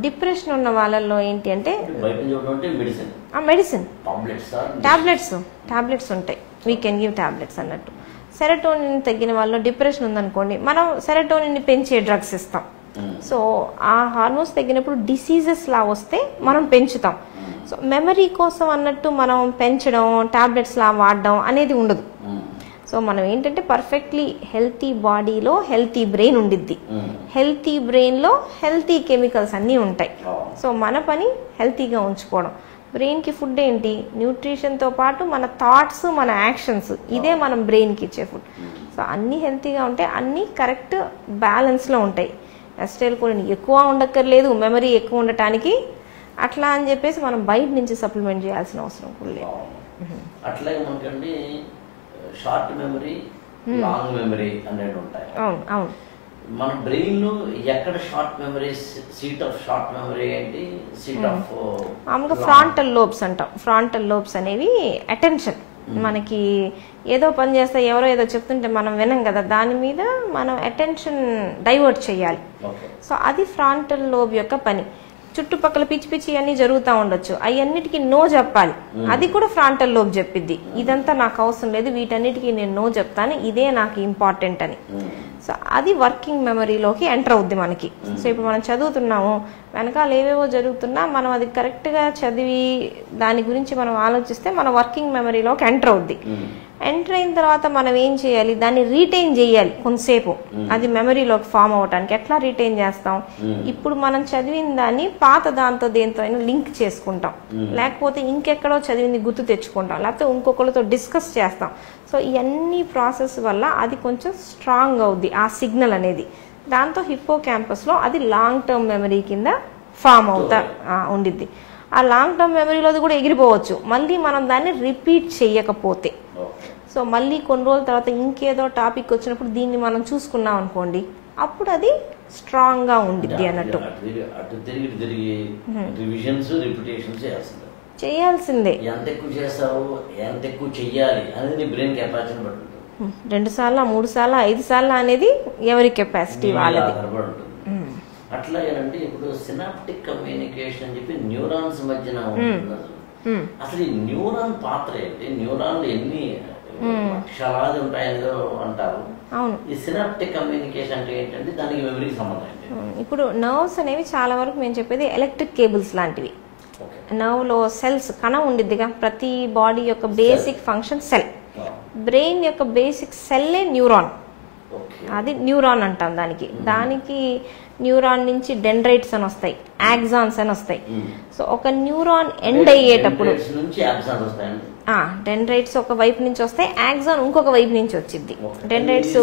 డిప్రెషన్ ఉన్న వాళ్ళల్లో ఏంటి అంటే మెడిసిన్ టాబ్లెట్స్ ఉంటాయి, వీ కెన్ గివ్ టాబ్లెట్స్ అన్నట్టు. సెరటోనిన్ తగ్గిన వాళ్ళలో డిప్రెషన్ ఉందనుకోండి, మనం సెరటోనిన్ పెంచే డ్రగ్స్ ఇస్తాం. సో ఆ హార్మోన్స్ తగ్గినప్పుడు డిసీజెస్ లా వస్తే మనం పెంచుతాం. సో మెమరీ కోసం అన్నట్టు మనం పెంచడం, టాబ్లెట్స్ లా వాడడం అనేది ఉండదు. సో మనం ఏంటంటే పర్ఫెక్ట్లీ హెల్తీ బాడీలో హెల్తీ బ్రెయిన్ ఉండిద్ది. హెల్తీ బ్రెయిన్లో హెల్తీ కెమికల్స్ అన్నీ ఉంటాయి. సో మన పని హెల్తీగా ఉంచుకోవడం. బ్రెయిన్కి ఫుడ్ ఏంటి, న్యూట్రిషన్తో పాటు మన థాట్స్, మన యాక్షన్స్, ఇదే మనం బ్రెయిన్కి ఇచ్చే ఫుడ్. సో అన్నీ హెల్తీగా ఉంటాయి, అన్నీ కరెక్ట్ బ్యాలెన్స్లో ఉంటాయి. అసిటైల్ కోలిన్ ఎక్కువ ఉండక్కర్లేదు మెమరీ ఎక్కువ ఉండటానికి, అట్లా అని చెప్పేసి మనం బయట నుంచి సప్లిమెంట్ చేయాల్సిన అవసరం కూడా లేదు. అట్లాగే మనకండి షార్ట్ మెమరీ, లాంగ్ మెమరీ అనేది ఉంటాయి. అవును. మన బ్రెయిన్ లో ఎక్కడ short memory, seat of short memory ఏంటి, సీట్ ఆఫ్ మామూలుగా ఫ్రాంటల్ లోబ్స్ అంటాం. ఫ్రాంటల్ లోబ్స్ అనేవి అటెన్షన్, మనకి ఏదో పని చేస్తే ఎవరో ఏదో చెప్తుంటే మనం వినం కదా, దాని మీద మనం అటెన్షన్ డైవర్ట్ చేయాలి. సో అది ఫ్రాంటల్ లోబ్ యొక్క పని. చుట్టుపక్కల పిచ్చి పిచ్చి అన్ని జరుగుతూ ఉండొచ్చు, అవన్నిటికీ నో చెప్పాలి, అది కూడా ఫ్రాంటల్ లోబ్ చెప్పిద్ది. ఇదంతా నాకు అవసరం లేదు, వీటన్నిటికీ నేను నో చెప్తాను, ఇదే నాకు ఇంపార్టెంట్ అని. సో అది వర్కింగ్ మెమరీలోకి ఎంటర్ అవుద్ది మనకి. సో ఇప్పుడు మనం చదువుతున్నాము, వెనకాల ఏవేవో జరుగుతున్నా మనం అది కరెక్ట్గా చదివి దాని గురించి మనం ఆలోచిస్తే మన వర్కింగ్ మెమరీలోకి ఎంటర్ అవుద్ది. ఎంటర్ అయిన తర్వాత మనం ఏం చేయాలి, దాన్ని రీటైన్ చేయాలి కొంతసేపు, అది మెమరీలోకి ఫామ్ అవ్వటానికి. ఎట్లా రీటైన్ చేస్తాం, ఇప్పుడు మనం చదివిన దాన్ని పాత దాంతో దేంతో అయినా లింక్ చేసుకుంటాం, లేకపోతే ఇంకెక్కడో చదివింది గుర్తు తెచ్చుకుంటాం, లేకపోతే ఇంకొకరితో డిస్కస్ చేస్తాం. సో ఇవన్నీ ప్రాసెస్ వల్ల అది కొంచెం స్ట్రాంగ్ అవుద్ది ఆ సిగ్నల్ అనేది. దాంతో హిప్పో క్యాంపస్లో అది లాంగ్ టర్మ్ మెమరీ కింద ఫామ్ అవుతా ఉండిద్ది. ఆ లాంగ్ టర్మ్ మెమరీలోది కూడా ఎగిరిపోవచ్చు మళ్ళీ మనం దాన్ని రిపీట్ చేయకపోతే. సో మళ్ళీ కొన్ని రోజుల తర్వాత ఇంకేదో టాపిక్ వచ్చినప్పుడు దీన్ని మనం చూసుకున్నాం అనుకోండి, అప్పుడు అది స్ట్రాంగ్ గా ఉండిద్ది అన్నట్టు. చేయాల్సిందే. ఎంత ఎక్కువ చేస్తావు, ఎంత ఎక్కువ చెయ్యాలి అనేది నీ బ్రెయిన్ కెపాసిటీని బట్టి ఉంటుంది. 2 సార్లు 3 సార్లు 5 సార్లు అనేది ఎవరి కెపాసిటీ వాళ్ళది. అట్లా ఏంటంటే ఇప్పుడు సినాప్టిక్ కమ్యూనికేషన్ అని చెప్పి న్యూరాన్స్ మధ్యన ఉంటుంది. అసలు ఈ న్యూరాన్ పాత్ర ఏంటి? న్యూరాన్లు ఎన్ని లక్షలాది ఉంటాయని అంటారు. అవును. ఈ సినాప్టిక్ కమ్యూనికేషన్ అంటే ఏంటంటే దానికి మెమరీకి సంబంధం ఏంటి? ఇప్పుడు నర్వ్స్ అనేవి చాలా వరకు మేము చెప్పేది ఎలక్ట్రిక్ కేబుల్స్ లాంటివి. నర్వ్లో సెల్స్ కణం ఉండిద్దిగా, ప్రతి బాడీ యొక్క బేసిక్ ఫంక్షన్ సెల్. బ్రెయిన్ యొక్క బేసిక్ సెల్లే న్యూరాన్. అది న్యూరాన్ అంటాం దానికి. న్యూరాన్ నుంచి డెండ్రైట్స్ అని వస్తాయి, యాక్సాన్స్ అని వస్తాయి. సో ఒక న్యూరాన్ ఎండ్ అయ్యేటప్పుడు డెండ్రైట్స్ ఒక వైపు నుంచి వస్తాయి, యాక్సాన్ ఇంకొక వైపు నుంచి వచ్చింది. డెండ్రైట్స్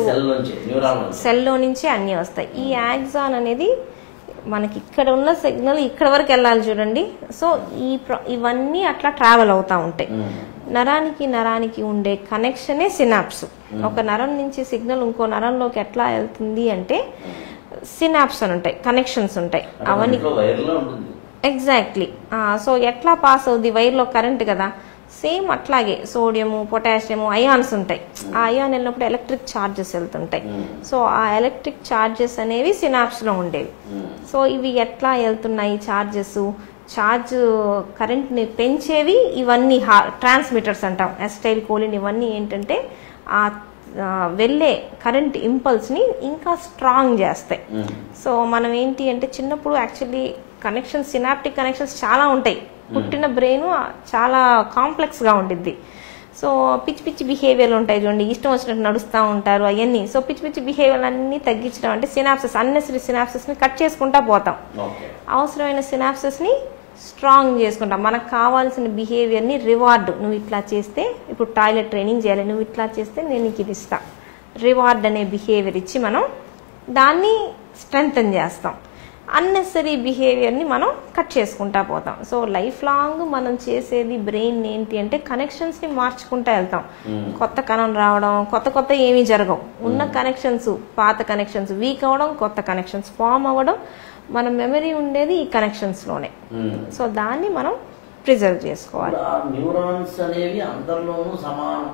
సెల్లో నుంచి అన్నీ వస్తాయి. ఈ యాక్సాన్ అనేది మనకి ఇక్కడ ఉన్న సిగ్నల్ ఇక్కడ వరకు వెళ్ళాలి చూడండి. సో ఇవన్నీ అట్లా ట్రావెల్ అవుతూ ఉంటాయి. నరానికి ఉండే కనెక్షనే సినాప్స్. ఒక నరం నుంచి సిగ్నల్ ఇంకో నరంలోకి ఎట్లా వెళ్తుంది అంటే సినాప్స్ అని ఉంటాయి, కనెక్షన్స్ ఉంటాయి. అవన్నీ ఎగ్జాక్ట్లీ. సో ఎట్లా పాస్ అవుద్ది? వైర్లో కరెంట్ కదా, సేమ్ అట్లాగే సోడియము, పొటాషియము, అయాన్స్ ఉంటాయి. ఆ అయాన్ వెళ్ళినప్పుడు ఎలక్ట్రిక్ ఛార్జెస్ వెళ్తుంటాయి. సో ఆ ఎలక్ట్రిక్ ఛార్జెస్ అనేవి సినాప్స్లో ఉండేవి. సో ఇవి ఎట్లా వెళ్తున్నాయి ఛార్జెస్? ఛార్జ్ కరెంట్ని పెంచేవి ఇవన్నీ ట్రాన్స్మిటర్స్ అంటాం, అసిటైల్ కోలిన్. ఇవన్నీ ఏంటంటే ఆ వెళ్ళే కరెంట్ ఇంపల్స్ని ఇంకా స్ట్రాంగ్ చేస్తాయి. సో మనం ఏంటి అంటే చిన్నప్పుడు యాక్చువల్లీ కనెక్షన్స్, సినాప్టిక్ కనెక్షన్స్ చాలా ఉంటాయి. పుట్టిన బ్రెయిన్ చాలా కాంప్లెక్స్గా ఉండిద్ది. సో పిచ్చి బిహేవియర్లు ఉంటాయి చూడండి, ఇష్టం వచ్చినట్టు నడుస్తూ ఉంటారు అవన్నీ. సో పిచ్చి బిహేవియర్ అన్నీ తగ్గించడం అంటే సినాప్సెస్, అన్నెసరీ సినాప్సెస్ని కట్ చేసుకుంటా పోతాం. అవసరమైన సినాప్సెస్ని స్ట్రాంగ్ చేసుకుంటాం. మనకు కావాల్సిన బిహేవియర్ని రివార్డ్, నువ్వు ఇట్లా చేస్తే, ఇప్పుడు టాయిలెట్ ట్రైనింగ్ చేయాలి, నువ్వు ఇట్లా చేస్తే నేను నీకు ఇది ఇస్తా, రివార్డ్ అనే బిహేవియర్ ఇచ్చి మనం దాన్ని స్ట్రెంగ్తన్ చేస్తాం. అన్నెసరీ బిహేవియర్ని మనం కట్ చేసుకుంటా పోతాం. సో లైఫ్ లాంగ్ మనం చేసేది బ్రెయిన్ ఏంటి అంటే కనెక్షన్స్ని మార్చుకుంటా వెళ్తాం. కొత్త కణం రావడం, కొత్త ఏమీ జరగవు. ఉన్న కనెక్షన్స్, పాత కనెక్షన్స్ వీక్ అవ్వడం, కొత్త కనెక్షన్స్ ఫామ్ అవ్వడం. మన మెమరీ ఉండేది ఈ కనెక్షన్స్లోనే. సో దాన్ని మనం ప్రిజర్వ్ చేసుకోవాలి. న్యూరాన్స్ అనేవి అందరిలోనూ సమానం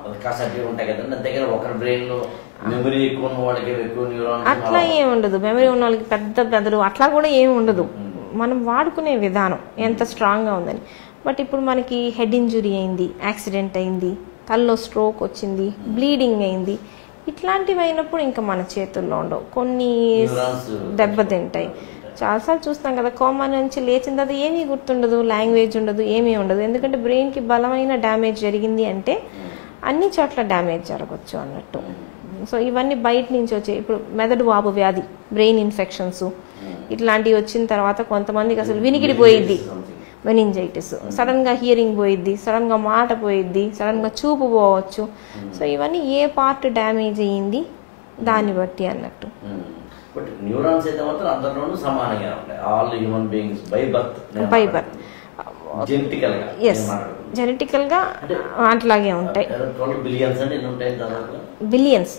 ఉంటాయి కదండి. దగ్గర ఒకరి బ్రెయిన్లో మెమరీ ఎక్కువ ఉన్న వాళ్ళకి ఎక్కువ న్యూరాన్స్ అట్లా ఏమి ఉండదు. మెమరీ ఉన్న వాళ్ళకి పెద్దలు అట్లా కూడా ఏమి ఉండదు. మనం వాడుకునే విధానం ఎంత స్ట్రాంగ్గా ఉందని. బట్ ఇప్పుడు మనకి హెడ్ ఇంజురీ అయింది, యాక్సిడెంట్ అయింది, తలలో స్ట్రోక్ వచ్చింది, బ్లీడింగ్ అయింది, ఇట్లాంటివి అయినప్పుడు ఇంకా మన చేతుల్లో ఉండవు. కొన్ని దెబ్బతింటాయి. చాలాసార్లు చూస్తాం కదా, కోమా నుంచి లేచిన తర్వాత ఏమీ గుర్తుండదు, లాంగ్వేజ్ ఉండదు, ఏమీ ఉండదు. ఎందుకంటే బ్రెయిన్కి బలమైన డ్యామేజ్ జరిగింది అంటే అన్ని చోట్ల డ్యామేజ్ జరగచ్చు అన్నట్టు. సో ఇవన్నీ బయట నుంచి వచ్చాయి. ఇప్పుడు మెదడు వాపు వ్యాధి, బ్రెయిన్ ఇన్ఫెక్షన్స్ ఇట్లాంటివి వచ్చిన తర్వాత కొంతమందికి అసలు వినికిడి పోయిద్ది, మెనింజైటిస్, సడన్గా హియరింగ్ పోయిద్ది, సడన్గా మాట పోయిద్ది, సడన్గా చూపు పోవచ్చు. సో ఇవన్నీ ఏ పార్ట్ డ్యామేజ్ అయ్యింది దాన్ని బట్టి అన్నట్టు. బట్ న్యూరాన్స్ అయితే మాత్రం అందరిలోనూ సమానంగా ఉంటాయి. All human beings by birth జెనెటికల్గా అట్లాగే ఉంటాయి. Billions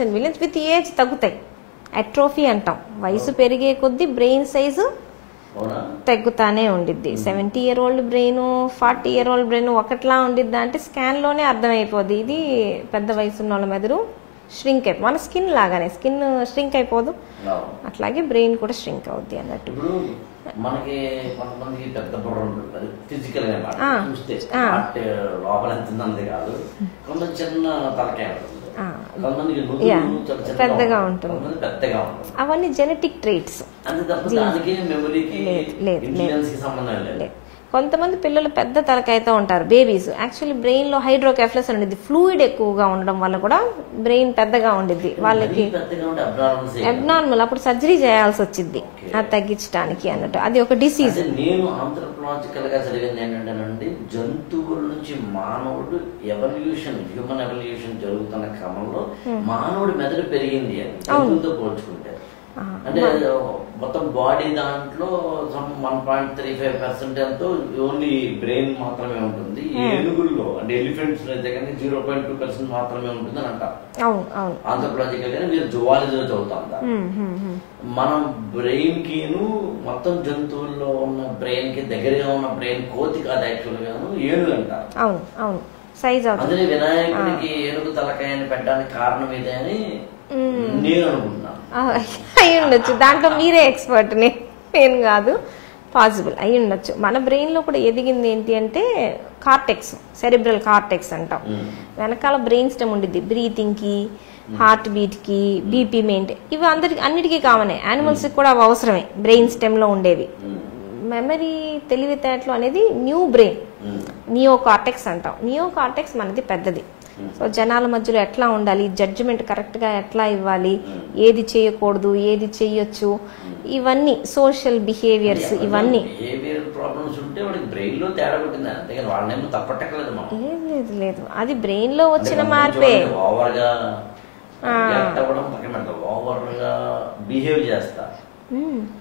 and billions with age తగ్గుతాయి. అట్రోఫీ అంటాం. వయసు పెరిగే కొద్దీ బ్రెయిన్ సైజు తగ్గుతానే ఉండిద్ది. 70 year old brain, 40 year old brain ఒకట్లా ఉండిద్దా అంటే స్కాన్లోనే అర్థమైపోద్ది. ఇది పెద్ద వయసు ఉన్న వాళ్ళ మెదడు ష్రింక్ అయిపో, మన స్కిన్ లాగానే స్కిన్ ష్రింక్ అయిపోదు, అట్లాగే బ్రెయిన్ కూడా ష్రింక్ అవుద్ది అన్నట్టు. మనకి కొంతమందికి పెద్ద బుర్ర ఉంటుంది, ఫిజికల్ గా చూస్తే లోపల ఎంత ఉంది కాదు, కొంత చిన్న తలకాయ పెద్దగా ఉంటుంది. అవన్నీ జెనెటిక్ ట్రేట్స్. లేదు. కొంతమంది పిల్లలు పెద్ద తలకాయతో ఉంటారు, బేబీస్. యాక్చువల్లీ బ్రెయిన్లో హైడ్రోకెఫ్లస్ అనేది ఫ్లూయిడ్ ఎక్కువగా ఉండడం వల్ల కూడా బ్రెయిన్ పెద్దగా ఉండిద్ది. వాళ్ళకి అబ్నార్మల్, అప్పుడు సర్జరీ చేయాల్సి వచ్చింది అది తగ్గించడానికి అన్నట్టు. అది ఒక డిసీజ్. నేను ఆంథ్రోపాలజికల్ గా చదివింది ఏంటంటే జంతువుల నుంచి మానవుడు హ్యూమన్ ఎవల్యూషన్ జరుగుతున్న క్రమంలో మానవుడి మెదడు పెరిగింది అని జంతువులతో పోల్చుకుంటే. అంటే మొత్తం బాడీ దాంట్లో 1.35% ఎంతో ఓన్లీ బ్రెయిన్ మాత్రమే ఉంటుంది. ఏనుగుల్లో అంటే ఎలిఫెంట్స్ అయితే కానీ 0.2% మాత్రమే ఉంటుంది అని అంటారు. ఆంథ్రోపాలజికల్ గానీ మీరు జువాలజీలో చదువుతాం. మనం బ్రెయిన్ కిను మొత్తం జంతువుల్లో ఉన్న బ్రెయిన్ కి దగ్గరగా ఉన్న బ్రెయిన్ కోతి కాదు, యాక్చువల్ గాను ఏనుగు అంటారు. అందుకే వినాయకుడికి ఏనుగు తలకాయని పెట్టడానికి కారణం ఇదే అని నేను అనుకుంటున్నాను. అయి ఉండొచ్చు, దాంట్లో మీరే ఎక్స్పర్ట్, నేను కాదు. పాసిబుల్ అయి ఉండొచ్చు. మన బ్రెయిన్ లో కూడా ఎదిగింది ఏంటి అంటే కార్టెక్స్, సెరిబ్రల్ కార్టెక్స్ అంటాం. వెనకాల బ్రెయిన్ స్టెమ్ ఉండిద్ది, బ్రీతింగ్ కి, హార్ట్ బీట్ కి, బీపీ మెయింటైన్, ఇవి అన్నిటికీ కామనే. యానిమల్స్ కూడా అవి అవసరమే బ్రెయిన్ స్టెమ్ లో ఉండేవి. మెమరీ, తెలివితేటలు అనేది న్యూ బ్రెయిన్, నియో కార్టెక్స్ అంటాం. నియో కార్టెక్స్ మనది పెద్దది. సో జనాల మధ్యలో ఎట్లా ఉండాలి, జడ్జిమెంట్ కరెక్ట్ గా ఎట్లా ఇవ్వాలి, ఏది చేయకూడదు, ఏది చెయ్యొచ్చు, ఇవన్నీ సోషల్ బిహేవియర్స్, ఇవన్నీ లేదు, అది బ్రెయిన్ లో వచ్చిన మార్పే.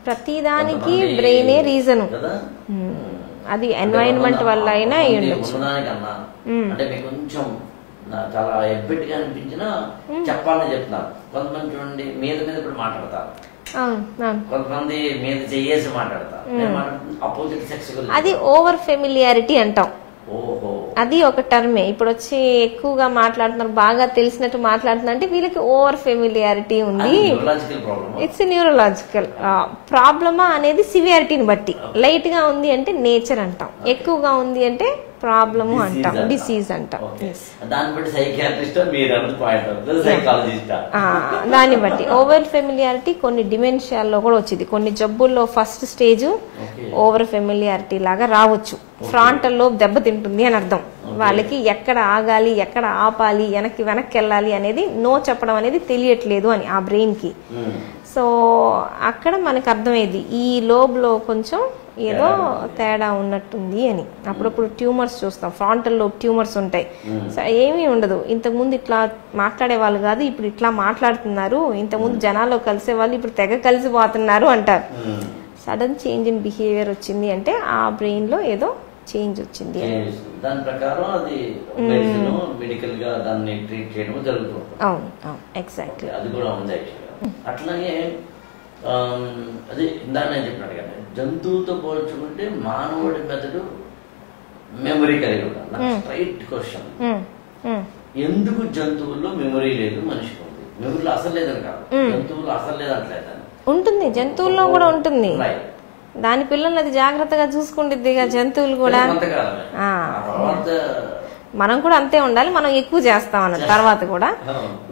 ప్రతిదానికి బ్రెయినే రీజను. అది ఎన్వైరన్మెంట్ వల్ల అయినా ఉండొచ్చు. చాలా ఎబ్బెట్ గా అనిపించినా చెప్పాలని చెప్తున్నారు. కొంతమంది చూడండి మీద ఇప్పుడు మాట్లాడతారు, కొంతమంది మీద చెయ్యేసి మాట్లాడతారు. అపోజిట్ సెక్స్ అది ఓవర్ ఫెమిలియారిటీ అంటాం. అది ఒక టర్మే. ఇప్పుడు వచ్చి ఎక్కువగా మాట్లాడుతున్నారు, బాగా తెలిసినట్టు మాట్లాడుతున్నారు అంటే వీళ్ళకి ఓవర్ ఫెమిలియారిటీ ఉంది. ఇట్స్ న్యూరలాజికల్ ప్రాబ్లమా అనేది సివియారిటీని బట్టి. లైట్ గా ఉంది అంటే నేచర్ అంటాం, ఎక్కువగా ఉంది అంటే ప్రాబ్లము అంటాం, డిసీజ్ అంటాం. దాన్ని బట్టి ఓవర్ ఫెమిలియారిటీ కొన్ని డిమెన్షియాల్లో కూడా వచ్చింది. కొన్ని జబ్బుల్లో ఫస్ట్ స్టేజ్ ఓవర్ ఫెమిలియారిటీ లాగా రావచ్చు. ఫ్రాంటల్ లోబ్ దెబ్బతింటుంది అని అర్థం. వాళ్ళకి ఎక్కడ ఆగాలి, ఎక్కడ ఆపాలి, వెనక్కి వెళ్ళాలి అనేది నో చెప్పడం అనేది తెలియట్లేదు అని ఆ బ్రెయిన్ కి. సో అక్కడ మనకు అర్థమైంది ఈ లోబ్ లో కొంచెం ఏదో తేడా ఉన్నట్టుంది అని. అప్పుడప్పుడు ట్యూమర్స్ చూస్తాం, ఫ్రాంటల్ లోబ్ ట్యూమర్స్ ఉంటాయి. ఏమీ ఉండదు, ఇంతకుముందు ఇట్లా మాట్లాడే వాళ్ళు కాదు, ఇప్పుడు ఇట్లా మాట్లాడుతున్నారు, ఇంతకుముందు జనాల్లో కలిసే వాళ్ళు ఇప్పుడు తెగ కలిసిపోతున్నారు అంటారు. సడన్ చేంజ్ ఇన్ బిహేవియర్ వచ్చింది అంటే ఆ బ్రెయిన్ లో ఏదో చేంజ్ వచ్చింది. దాని ప్రకారం అది మెడికల్ గా దాన్ని ట్రీట్ చేయడం జరుగుతుంది. అవును, ఎగ్జాక్ట్లీ. అది కూడా ఉంది. అట్లాగే అదే ఇందాక నేను చెప్పినట్టు కదా, జంతువుతో పోల్చుకుంటే మానవుడి మెదడు మెమరీ కలిగి ఉంటాను. స్ట్రైట్ క్వశ్చన్, ఎందుకు జంతువుల్లో మెమరీ లేదు, మనిషికి ఉంది? మెమరీలో అసలు లేదని కాదు, జంతువుల్లో అసలు లేదంటలేదని ఉంటుంది, జంతువుల్లో కూడా ఉంటుంది. దాని పిల్లల్ని అది జాగ్రత్తగా చూసుకుంటుంది. జంతువులు కూడా మనం కూడా అంతే ఉండాలి, మనం ఎక్కువ చేస్తాం అన్నది తర్వాత కూడా.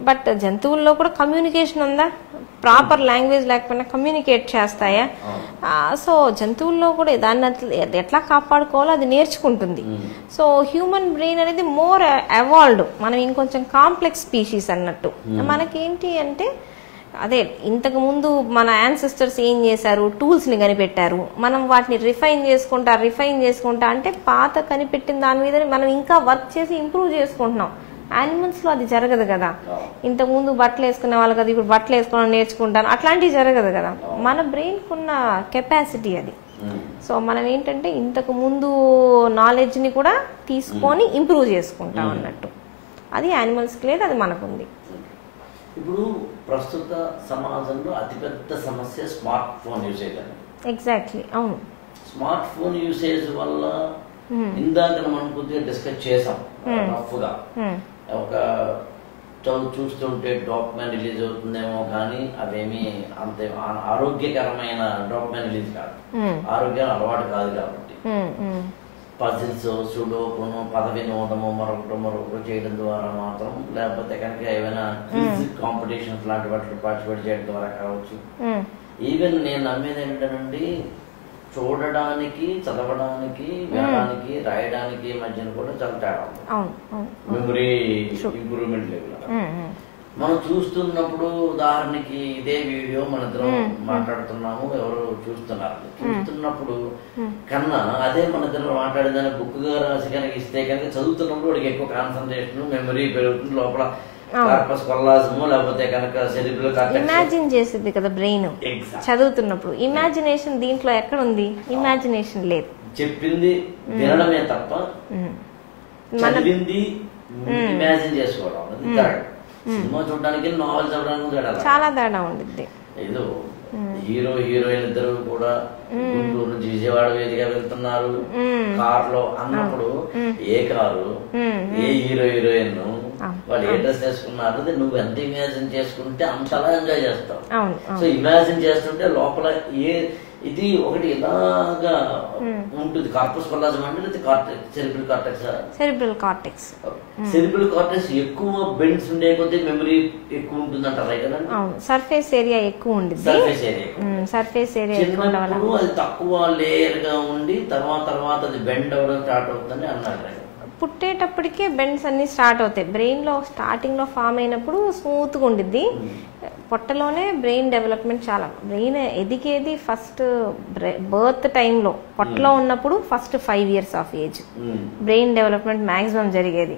బట్ జంతువుల్లో కూడా కమ్యూనికేషన్ ఉందా? ప్రాపర్ లాంగ్వేజ్ లేకపోయినా కమ్యూనికేట్ చేస్తాయా? సో జంతువుల్లో కూడా దాన్ని ఎట్లా కాపాడుకోవాలో అది నేర్చుకుంటుంది. సో హ్యూమన్ బ్రెయిన్ అనేది మోర్ ఎవాల్వ్డ్, మనం ఇంకొంచెం కాంప్లెక్స్ స్పీషీస్ అన్నట్టు. మనకేంటి అంటే అదే ఇంతకు ముందు మన యాన్సిస్టర్స్ ఏం చేశారు, టూల్స్ ని కనిపెట్టారు, మనం వాటిని రిఫైన్ చేసుకుంటా అంటే పాత కనిపెట్టిన దాని మీద మనం ఇంకా వర్క్ చేసి ఇంప్రూవ్ చేసుకుంటున్నాం. యానిమల్స్ లో అది జరగదు కదా. ఇంతకు ముందు బట్టలు వేసుకునే వాళ్ళు కదా, ఇప్పుడు బట్టలు వేసుకోవడం నేర్చుకుంటాను, అట్లాంటివి జరగదు కదా. మన బ్రెయిన్ కున్న కెపాసిటీ అది. సో మనం ఏంటంటే ఇంతకు ముందు నాలెడ్జ్ ని కూడా తీసుకొని ఇంప్రూవ్ చేసుకుంటాం అన్నట్టు. అది యానిమల్స్కి లేదు, అది మనకుంది. ఇప్పుడు ప్రస్తుత సమాజంలో అతిపెద్ద సమస్య స్మార్ట్ ఫోన్ యూసేజ్ అని. ఎగ్జాక్ట్లీ, అవును. స్మార్ట్ ఫోన్ యూసేజ్ వల్ల ఇందాక మనం కొద్దిగా డిస్కస్ చేసాం రఫ్గా, ఒక చూస్తుంటే డోపమైన్ రిలీజ్ అవుతుందేమో కానీ అవేమీ అంతే ఆరోగ్యకరమైన డోపమైన్ రిలీజ్ కాదు, ఆరోగ్యానికి అలవాటు కాదు. కాబట్టి పజిల్స్, సుడోకును, పద వినోదము, మరొకటి చేయడం ద్వారా మాత్రం, లేకపోతే కనుక ఏమైనా క్విజ్ కాంపిటీషన్స్ లాంటి వాటిలో పార్టిసిపేట్ చేయడం ద్వారా కావచ్చు. ఈవెన్ నేను నమ్మేది ఏంటంటే చూడడానికి, చదవడానికి, వినడానికి, రాయడానికి మధ్యన కూడా చాలా తేడా ఉంది. మెమరీ ఇంప్రూవ్మెంట్ లెవెల్ మనం చూస్తున్నప్పుడు, ఉదాహరణకి ఇదే వీడియో మన ఇద్దరం మాట్లాడుతున్నాము, ఎవరు చూస్తున్నప్పుడు కన్నా అదే మన ఇద్దరు మాట్లాడేదాన్ని బుక్ గా రాసి కనుక ఇస్తే కనుక చదువుతున్నప్పుడు వాడికి ఎక్కువ కాన్సన్ట్రేషన్, మెమరీ పెరుగుతుంది, లోపల కార్పస్ కొల్లాజము లేకపోతే కనుక సెరిబ్రల్ కార్టెక్స్ ఇమాజిన్ చేసేది కదా బ్రెయిన్ చదువుతున్నప్పుడు. ఇమాజినేషన్ దీంట్లో ఎక్కడ ఉంది? ఇమాజినేషన్ లేదు. చెప్పింది వినడమే తప్ప చదివింది ఇమాజిన్ చేసుకోవడం సినిమా చూడడానికి నావెల్ చదవడానికి చాలా తేడా ఉండిద్ది. ఏదో హీరో హీరోయిన్ ఇద్దరు కూడా గుంటూరు నుంచి విజయవాడ వేదిక వెళ్తున్నారు కారులో అన్నప్పుడు ఏ కారు ఏ హీరో హీరోయిన్ వాళ్ళు ఏ డ్రెస్ వేసుకున్నారు నువ్వు ఎంత ఇమాజిన్ చేసుకుంటే అంతలా ఎంజాయ్ చేస్తావు. సో ఇమాజిన్ చేస్తుంటే లోపల ఇది ఒకటి ఇలాగా ఉంటుంది. కార్పస్ కొల్లాజం అంటే సెరిబ్రల్ కార్టెక్స్. సెరిబ్రల్ కార్టెక్స్ ఎక్కువ బెండ్స్ ఉండే కొద్దీ మెమరీ ఎక్కువ ఉంటుంది అంటారా కదా? సర్ఫేస్ ఏరియా ఎక్కువ ఉంటుంది. సర్ఫేస్ ఏరియా చిన్నప్పుడు అది తక్కువ లేయర్ గా ఉండి తర్వాత అది బెండ్ అవ్వడం స్టార్ట్ అవుతుందని అన్నారు. పుట్టేటప్పటికే బెండ్స్ అన్ని స్టార్ట్ అవుతాయి. బ్రెయిన్ లో స్టార్టింగ్ లో ఫామ్ అయినప్పుడు స్మూత్ గా ఉండిద్ది. పొట్టలోనే బ్రెయిన్ డెవలప్మెంట్ చాలా. బ్రెయిన్ ఎదిగేది ఫస్ట్ బర్త్ టైంలో పొట్టలో ఉన్నప్పుడు first 5 years of age brain development maximum జరిగేది.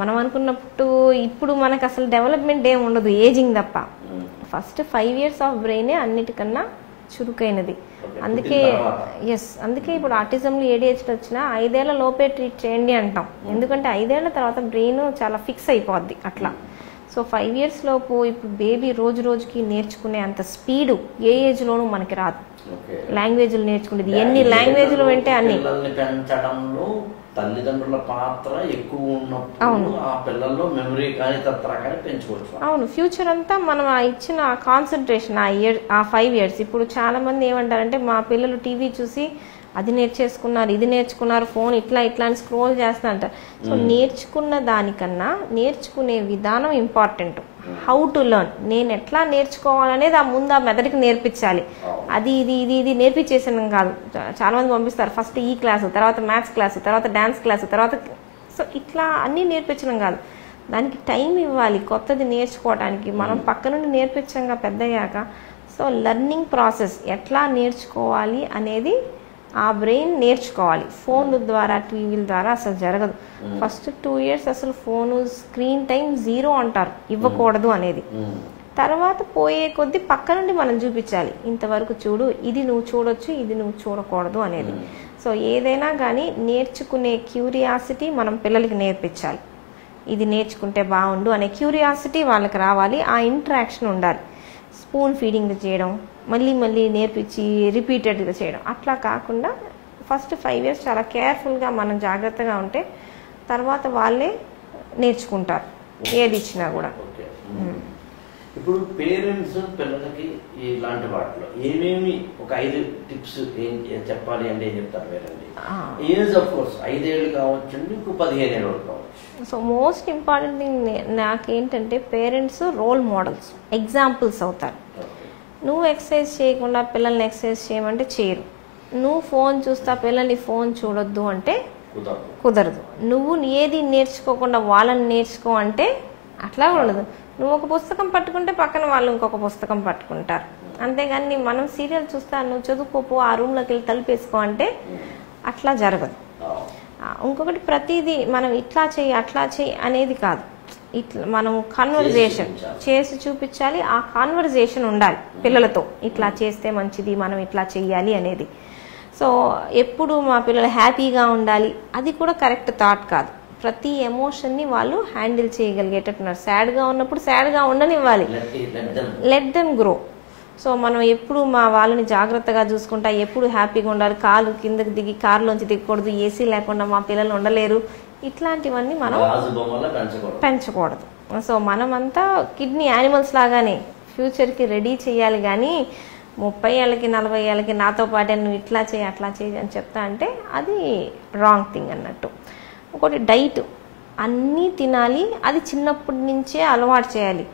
మనం అనుకున్నప్పుడు ఇప్పుడు మనకు అసలు డెవలప్మెంట్ ఏమి ఉండదు, ఏజింగ్ తప్ప. ఫస్ట్ 5 years ఆఫ్ బ్రెయినే అన్నిటికన్నా చురుకైనది. అందుకే ఇప్పుడు ఆటిజంలో ADHD వచ్చినా 5 ఏళ్ల లోపే ట్రీట్ చేయండి అంటాం. ఎందుకంటే 5 ఏళ్ల తర్వాత బ్రెయిన్ చాలా ఫిక్స్ అయిపోద్ది అట్లా. సో 5 years లోపు ఇప్పుడు బేబీ రోజు రోజుకి నేర్చుకునే అంత స్పీడు ఏ ఏజ్ లోనూ మనకి రాదు. లాంగ్వేజ్లు నేర్చుకునేది ఎన్ని లాంగ్వేజ్లు వింటే అన్ని. పెంచడంలో తల్లిదండ్రుల పాత్ర ఎక్కువ ఉన్నప్పుడు ఆ పిల్లల్లో మెమరీ కానీ తత్ర కానీ పెంచుకోవచ్చు. అవును, ఫ్యూచర్ అంతా మనం ఇచ్చిన కాన్సన్ట్రేషన్ ఆ 5 years. ఇప్పుడు చాలా మంది ఏమంటారంటే మా పిల్లలు టీవీ చూసి అది నేర్చేసుకున్నారు, ఇది నేర్చుకున్నారు, ఫోన్ ఇట్లా అని స్క్రోల్ చేస్తా అంటారు. సో నేర్చుకున్న దానికన్నా నేర్చుకునే విధానం ఇంపార్టెంట్. హౌ టు లెర్న్, నేను ఎట్లా నేర్చుకోవాలనేది ముందు ఆ మెదడుకి నేర్పించాలి. అది ఇది నేర్పించేసాను కాదు. చాలా మంది పంపిస్తారు ఫస్ట్ ఈ క్లాసు, తర్వాత మ్యాథ్స్ క్లాసు, తర్వాత డాన్స్ క్లాసు, తర్వాత సో ఇట్లా అన్నీ నేర్పించడం కాదు. దానికి టైం ఇవ్వాలి కొత్తది నేర్చుకోవడానికి. మనం పక్క నుండి నేర్పించాక పెద్దయ్యాక సో లెర్నింగ్ ప్రాసెస్ ఎట్లా నేర్చుకోవాలి అనేది ఆ బ్రెయిన్ నేర్చుకోవాలి. ఫోన్ల ద్వారా టీవీల ద్వారా అసలు జరగదు. ఫస్ట్ 2 years అసలు ఫోను స్క్రీన్ టైం 0 అంటారు, ఇవ్వకూడదు అనేది. తర్వాత పోయే కొద్దీ పక్క నుండి మనం చూపించాలి, ఇంతవరకు చూడు, ఇది నువ్వు చూడొచ్చు, ఇది నువ్వు చూడకూడదు అనేది. సో ఏదైనా కానీ నేర్చుకునే క్యూరియాసిటీ మనం పిల్లలకి నేర్పించాలి. ఇది నేర్చుకుంటే బాగుండు అనే క్యూరియాసిటీ వాళ్ళకి రావాలి. ఆ ఇంటరాక్షన్ ఉండాలి. స్పూన్ ఫీడింగ్ చేయడం, మళ్ళీ నేర్పించి రిపీటెడ్గా చేయడం అట్లా కాకుండా ఫస్ట్ 5 years చాలా కేర్ఫుల్గా మనం జాగ్రత్తగా ఉంటే తర్వాత వాళ్ళే నేర్చుకుంటారు ఏది ఇచ్చినా కూడా. ఇప్పుడు పేరెంట్స్ పిల్లలకి ఇలాంటి వాటిలో ఏమేమి ఒక 5 tips చెప్పాలి అంటే ఏం చెప్తారు పేరెంట్? ఏజ్ ఆఫ్ కోర్స్ 5 ఏళ్ళు కావచ్చు, ఇంకో 15 ఏళ్ళు కావచ్చు. సో మోస్ట్ ఇంపార్టెంట్ థింగ్ నాకేంటంటే పేరెంట్స్ రోల్ మోడల్స్, ఎగ్జాంపుల్స్ అవుతారు. నువ్వు ఎక్సర్సైజ్ చేయకుండా పిల్లల్ని ఎక్సర్సైజ్ చేయమంటే చేయరు. నువ్వు ఫోన్ చూస్తా పిల్లల్ని ఫోన్ చూడొద్దు అంటే కుదరదు. నువ్వు ఏది నేర్చుకోకుండా వాళ్ళని నేర్చుకో అంటే అట్లా ఉండదు. నువ్వు ఒక పుస్తకం పట్టుకుంటే పక్కన వాళ్ళు ఇంకొక పుస్తకం పట్టుకుంటారు. అంతేగాని మనం సీరియల్ చూస్తా నువ్వు చదువుకోపో ఆ రూమ్లోకి వెళ్ళి తలుపేసుకో అంటే అట్లా జరగదు. ఇంకొకటి ప్రతిదీ మనం ఇట్లా చెయ్యి అట్లా చెయ్యి అనేది కాదు. ఇట్లా మనం కన్వర్జేషన్ చేసి చూపించాలి. ఆ కాన్వర్జేషన్ ఉండాలి పిల్లలతో, ఇట్లా చేస్తే మంచిది, మనం ఇట్లా చెయ్యాలి అనేది. సో ఎప్పుడు మా పిల్లలు హ్యాపీగా ఉండాలి అది కూడా కరెక్ట్ థాట్ కాదు. ప్రతి ఎమోషన్ని వాళ్ళు హ్యాండిల్ చేయగలిగేటట్టున్నారు. సాడ్గా ఉన్నప్పుడు సాడ్గా ఉండనివ్వాలి, లెట్ దెమ్ గ్రో. సో మనం ఎప్పుడు మా వాళ్ళని జాగ్రత్తగా చూసుకుంటా, ఎప్పుడు హ్యాపీగా ఉండాలి, కాలు కిందకి దిగి కారులోంచి దిగకూడదు, ఏసీ లేకుండా మా పిల్లలు ఉండలేరు, ఇట్లాంటివన్నీ మనం పెంచకూడదు. సో మనమంతా కిడ్నీ యానిమల్స్ లాగానే ఫ్యూచర్కి రెడీ చేయాలి. కానీ 30 ఏళ్ళకి 40 ఏళ్ళకి నాతో పాటే నువ్వు ఇట్లా చేయి అట్లా చేయి అని చెప్తా అంటే అది రాంగ్ థింగ్ అన్నట్టు. ఇంకోటి డైట్ అన్నీ తినాలి, అది చిన్నప్పటి నుంచే అలవాటు చేయాలి.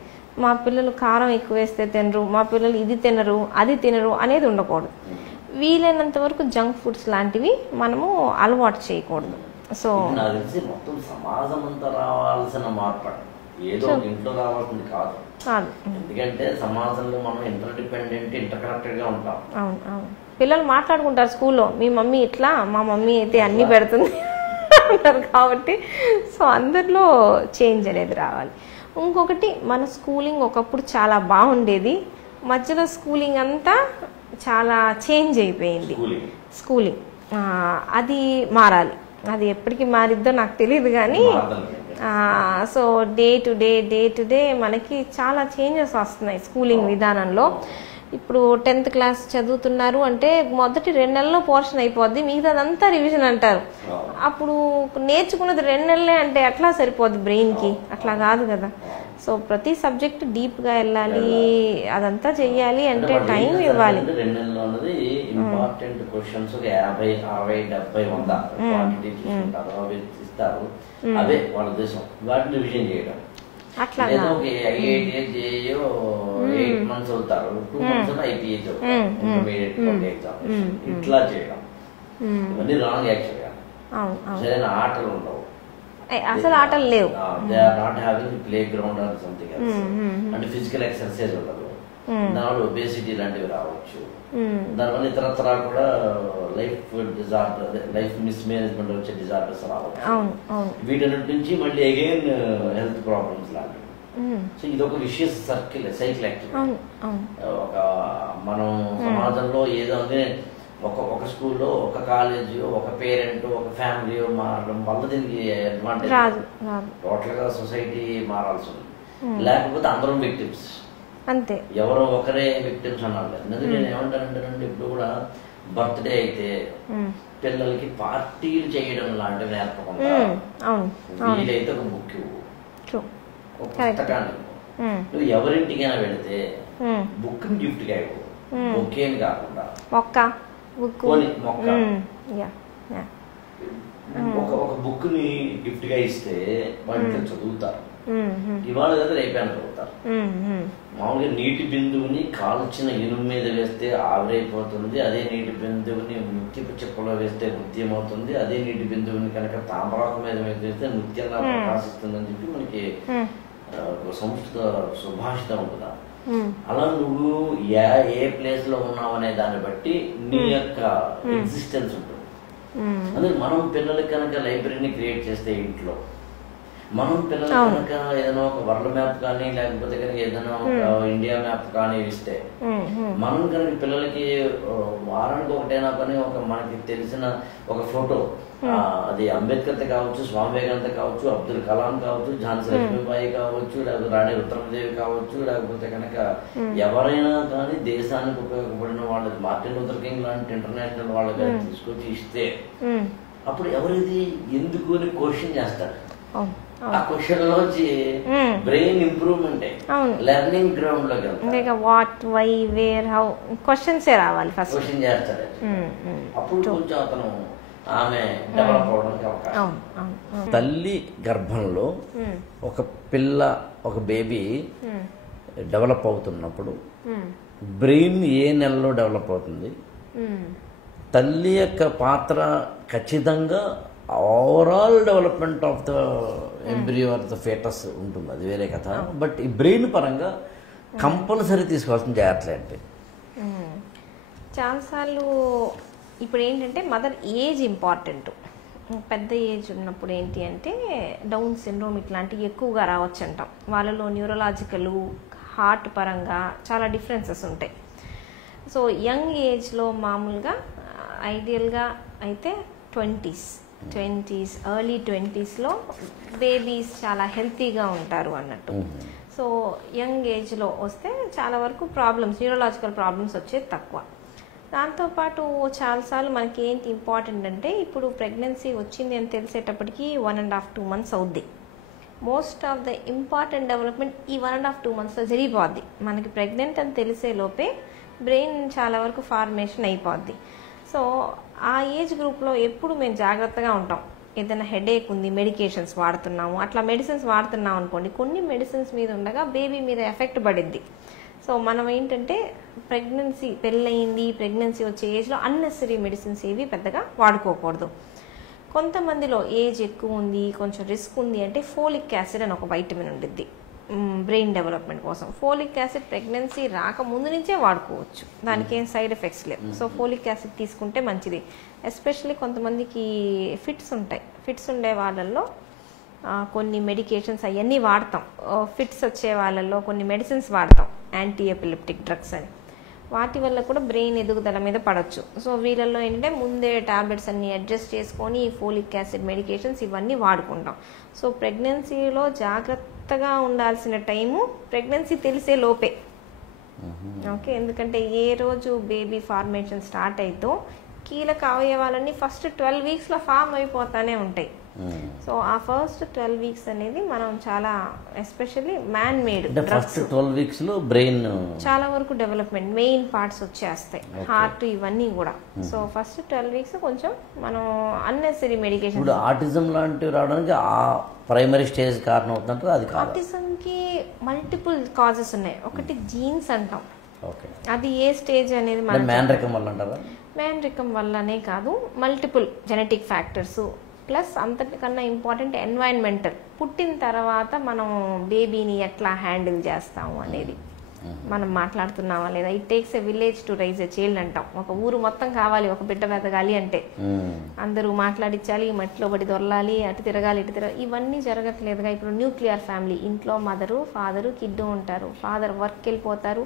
మా పిల్లలు కారం ఎక్కువ వేస్తే తినరు, మా పిల్లలు ఇది తినరు అది తినరు అనేది ఉండకూడదు. వీలైనంత వరకు జంక్ ఫుడ్స్ లాంటివి మనము అలవాటు చేయకూడదు. సో మొత్తం సమాజం అంతా రావాల్సిన మార్పు ఏదో ఇంట్లో రావాల్సింది కాదు. ఎందుకంటే సమాజంలో మనం ఇంటర్ డిపెండెంట్, ఇంటర్ కనెక్టెడ్ గా ఉంటాం. అవును, పిల్లలు మాట్లాడుకుంటారు స్కూల్లో, మీ మమ్మీ ఇట్లా, మా మమ్మీ అయితే అన్ని పెడుతుంది అంటారు. కాబట్టి సో అందరిలో చేంజ్ అనేది రావాలి. ఇంకొకటి మన స్కూలింగ్ ఒకప్పుడు చాలా బాగుండేది, మధ్యలో స్కూలింగ్ అంతా చాలా చేంజ్ అయిపోయింది. స్కూలింగ్ అది మారాలి, అది ఎప్పటికి మారిద్దో నాకు తెలియదు కానీ సో డే టు డే మనకి చాలా చేంజెస్ వస్తున్నాయి స్కూలింగ్ విధానంలో. ఇప్పుడు 10th క్లాస్ చదువుతున్నారు అంటే మొదటి 2 నెలల్లో పోర్షన్ అయిపోద్ది, మిగతాదంతా రివిజన్ అంటారు. అప్పుడు నేర్చుకున్నది 2 నెలలే అంటే ఎట్లా సరిపోద్ది బ్రెయిన్కి? అట్లా కాదు కదా. సో ప్రతి సబ్జెక్ట్ డీప్గా వెళ్ళాలి, అదంతా చెయ్యాలి అంటే టైం ఇవ్వాలి. 2 నెలలు అన్నది ఇంపార్టెంట్ క్వశ్చన్స్ 50, 60, 70, 100 క్వాంటిటీ తీసుకుంటారు, అవి ఇస్తారు, అవే వాళ్ళ ఉద్దేశం, వాటిని రివిజన్ చేయడం. అట్లా ఏదో 8 చేయో 8 months అవుతారు, 2 months IPA ఇంటర్మీడియట్ ఎగ్జామ్, ఇట్లా చేయడం ఇవన్నీ రాంగ్. యాక్చువల్గా సరైన ఆటలు ఉండవు, అసలు ఆటలు లేవు. They are not having playground or something else. అంటే ఫిజికల్ ఎక్సర్సైజ్ ఉండదు, దానివల్ల ఒబేసిటీ లాంటివి రావచ్చు, దానివల్ల ఇతరత్రా కూడా లైఫ్ డిజార్డర్, లైఫ్ మిస్మేనేజ్మెంట్ వచ్చే డిజార్డర్స్ రావచ్చు. వీటన్నిటి నుంచి మళ్ళీ అగైన్ హెల్త్ ప్రాబ్లమ్స్ లాంటివి. సో ఇది ఒక విషయస్ సైకిల్ యాక్చువల్. ఒక మనం సమాజంలో ఏదో అంటే ఒక స్కూల్లో, ఒక కాలేజ్, ఒక పేరెంట్, ఒక ఫ్యామిలీ మారడం వల్ల దీనికి అడ్వాంటేజ్. టోటల్ గా సొసైటీ మారాల్సి ఉంది, లేకపోతే అందరం విక్టిమ్స్ అంతే. ఎవరో ఒకరే విక్టిమ్స్ అన్నారు. ఎందుకంటే నేను ఏమంటానంటే ఇప్పుడు కూడా బర్త్డే అయితే పిల్లలకి పార్టీలు చేయడం లాంటివి నేర్పకుండా వీలైతే ఒక బుక్, ఒక పుస్తకాన్ని, నువ్వు ఎవరింటికైనా వెళితే బుక్ గిఫ్ట్ గా ఇవ్వు, బుక్ కాకుండా ఒక బుక్ ని గిఫ్ట్ గా ఇస్తే వాళ్ళు చదువుతారు. ఇవాళ కదా రేపాను చదువుతారు. మామూలుగా నీటి బిందువుని కాల్చిన ఇనుము మీద వేస్తే ఆవిరైపోతుంది, అదే నీటి బిందువుని నృత్యపు చెప్పులో వేస్తే నృత్యం అవుతుంది, అదే నీటి బిందువుని కనుక తామరాకు మీద వేస్తే నృత్యంగా ప్రకాశిస్తుందని చెప్పి మనకి సంస్కృత సుభాషితం ఉంటుందా. అలా నువ్వు ఏ ప్లేస్ లో ఉన్నావు అనే దాన్ని బట్టి నీ యొక్క ఎగ్జిస్టెన్స్ ఉంటుంది. అదే మనం పిల్లలకి కనుక లైబ్రరీని క్రియేట్ చేస్తే ఇంట్లో, మనం పిల్లలు కనుక ఏదైనా ఒక వరల్డ్ మ్యాప్ కానీ లేకపోతే కనుక ఏదైనా ఒక ఇండియా మ్యాప్ కానీ ఇస్తే, మనం కనుక పిల్లలకి వారానికి ఒకటైనా కానీ ఒక మనకి తెలిసిన ఒక ఫోటో, అది అంబేద్కర్ కావచ్చు, స్వామి వివేకానంద కావచ్చు, అబ్దుల్ కలాం కావచ్చు, ఝాన్సీ లక్ష్మీబాయి కావచ్చు, లేకపోతే రాణి రుద్రమదేవి కావచ్చు, లేకపోతే కనుక ఎవరైనా కానీ దేశానికి ఉపయోగపడిన వాళ్ళు, మార్టిన్ లూథర్ కింగ్ లాంటి ఇంటర్నేషనల్ వాళ్ళకి తీసుకొచ్చి ఇస్తే అప్పుడు ఎవరిది ఎందుకు అని క్వశ్చన్ చేస్తారు. ఆ క్వశ్చన్ లోంచి బ్రెయిన్ ఇంప్రూవ్మెంట్, లెర్నింగ్ గ్రౌండ్ లోకి వెళ్తారు. What, why, where, how questions రావాలి, ఫస్ట్ క్వశ్చన్ చేస్తారు. అప్పుడు కొంచెం అతను ఆమె డెవలప్ అవడానికి అవకాశం. తల్లి గర్భంలో ఒక పిల్ల, ఒక బేబీ డెవలప్ అవుతున్నప్పుడు బ్రెయిన్ ఏ నెలలో డెవలప్ అవుతుంది, తల్లి యొక్క పాత్ర ఖచ్చితంగా overall development of the embryo or the foetus ఉంటుంది, అది వేరే కథ. బట్ ఈ బ్రెయిన్ పరంగా కంపల్సరీ తీసుకోవాల్సిన జాగ్రత్తలు ఏంటి? చాలాసార్లు ఇప్పుడు ఏంటంటే మదర్ ఏజ్ ఇంపార్టెంట్. పెద్ద ఏజ్ ఉన్నప్పుడు ఏంటి అంటే డౌన్ సిండ్రోమ్ ఇట్లాంటివి ఎక్కువగా రావచ్చు అంటాం. వాళ్ళలో న్యూరలాజికల్, హార్ట్ పరంగా చాలా డిఫరెన్సెస్ ఉంటాయి. సో యంగ్ ఏజ్లో మామూలుగా ఐడియల్గా అయితే 20s, ఎర్లీ 20sలో బేబీస్ చాలా హెల్తీగా ఉంటారు అన్నట్టు. సో యంగ్ ఏజ్లో వస్తే చాలా వరకు ప్రాబ్లమ్స్, న్యూరలాజికల్ ప్రాబ్లమ్స్ వచ్చేది తక్కువ. దాంతోపాటు చాలాసార్లు మనకి ఏంటి ఇంపార్టెంట్ అంటే ఇప్పుడు ప్రెగ్నెన్సీ వచ్చింది అని తెలిసేటప్పటికి 1.5-2 months అవుద్ది. Most of the important development ఈ 1.5-2 monthsలో జరిగిపోద్ది. మనకి ప్రెగ్నెంట్ అని తెలిసే లోపే బ్రెయిన్ చాలా వరకు ఫార్మేషన్ అయిపోద్ది. సో ఆ ఏజ్ గ్రూప్లో ఎప్పుడు మేము జాగ్రత్తగా ఉంటాం. ఏదైనా హెడేక్ ఉంది, మెడికేషన్స్ వాడుతున్నాము, అట్లా మెడిసిన్స్ వాడుతున్నాం అనుకోండి, కొన్ని మెడిసిన్స్ మీద ఉండగా బేబీ మీద ఎఫెక్ట్ పడిద్ది. సో మనం ఏంటంటే ప్రెగ్నెన్సీ పెళ్ళయింది, ప్రెగ్నెన్సీ వచ్చే ఏజ్లో అన్నెసరీ మెడిసిన్స్ ఏవి పెద్దగా వాడుకోకూడదు. కొంతమందిలో ఏజ్ ఎక్కువ ఉంది, కొంచెం రిస్క్ ఉంది అంటే ఫోలిక్ యాసిడ్ అని ఒక వైటమిన్ ఉండిద్ది బ్రెయిన్ డెవలప్మెంట్ కోసం. ఫోలిక్ యాసిడ్ ప్రెగ్నెన్సీ రాకముందు నుంచే వాడుకోవచ్చు, దానికి ఏం సైడ్ ఎఫెక్ట్స్ లేవు. సో ఫోలిక్ యాసిడ్ తీసుకుంటే మంచిది. ఎస్పెషల్లీ కొంతమందికి ఫిట్స్ ఉంటాయి. ఫిట్స్ ఉండే వాళ్ళల్లో కొన్ని మెడికేషన్స్ అవన్నీ వాడతాం. ఫిట్స్ వచ్చే వాళ్ళల్లో కొన్ని మెడిసిన్స్ వాడతాం, యాంటీ ఎపిలెప్టిక్ డ్రగ్స్ అని. వాటి వల్ల కూడా బ్రెయిన్ ఎదుగుదల మీద పడవచ్చు. సో వీళ్ళల్లో ఏంటంటే ముందే టాబ్లెట్స్ అన్ని అడ్జస్ట్ చేసుకొని ఫోలిక్ యాసిడ్ మెడికేషన్స్ ఇవన్నీ వాడుకుంటాం. సో ప్రెగ్నెన్సీలో జాగ్రత్తగా ఉండాల్సిన టైము ప్రెగ్నెన్సీ తెలిసే లోపే. ఓకే, ఎందుకంటే ఏ రోజు బేబీ ఫార్మేషన్ స్టార్ట్ అయితో కీలక అవయవాలన్నీ ఫస్ట్ 12 వీక్స్లో ఫామ్ అయిపోతానే ఉంటాయి. సో ఆ ఫస్ట్ 12 వీక్స్ అనేది మనం చాలా especially man made first 12 weeks లో బ్రెయిన్ చాలా వరకు డెవలప్మెంట్ మెయిన్ పార్ట్స్ వచ్చేస్తాయి, హార్ట్ ఇవన్నీ కూడా. సో ఫస్ట్ 12 వీక్స్ కొంచెం మనం అన్నెసరీ మెడికేషన్. ఇప్పుడు ఆటిజం లాంటివి రావడానికి ఆ ప్రైమరీ స్టేజ్ కారణం అవుతుందంటారా? అది కాదు, ఆటిజంకి మల్టిపుల్ కాజెస్ ఉన్నాయి. ఒకటి జీన్స్ అంటాం, ఓకే, అది ఏ స్టేజ్ అనేది మ్యాన్రికం వల్ల అంటారా? మ్యాన్రికం వల్లనే కాదు, మల్టిపుల్ జెనెటిక్ ఫ్యాక్టర్స్ ప్లస్ అంతటికన్నా ఇంపార్టెంట్ ఎన్వైరన్మెంటల్. పుట్టిన తర్వాత మనం బేబీని ఎట్లా హ్యాండిల్ చేస్తాము అనేది మనం మాట్లాడుతున్నామా లేదా. It takes a village to rise a child అంటాం. ఒక ఊరు మొత్తం కావాలి ఒక బిడ్డ వెతగాలి అంటే, అందరూ మాట్లాడించాలి, మట్టిలో పడి దొరలాలి, అటు తిరగాలి ఇటు తిరగాలి, ఇవన్నీ జరగట్లేదుగా. ఇప్పుడు న్యూక్లియర్ ఫ్యామిలీ, ఇంట్లో మదరు ఫాదరు కిడ్ ఉంటారు, ఫాదర్ వర్క్ వెళ్ళిపోతారు,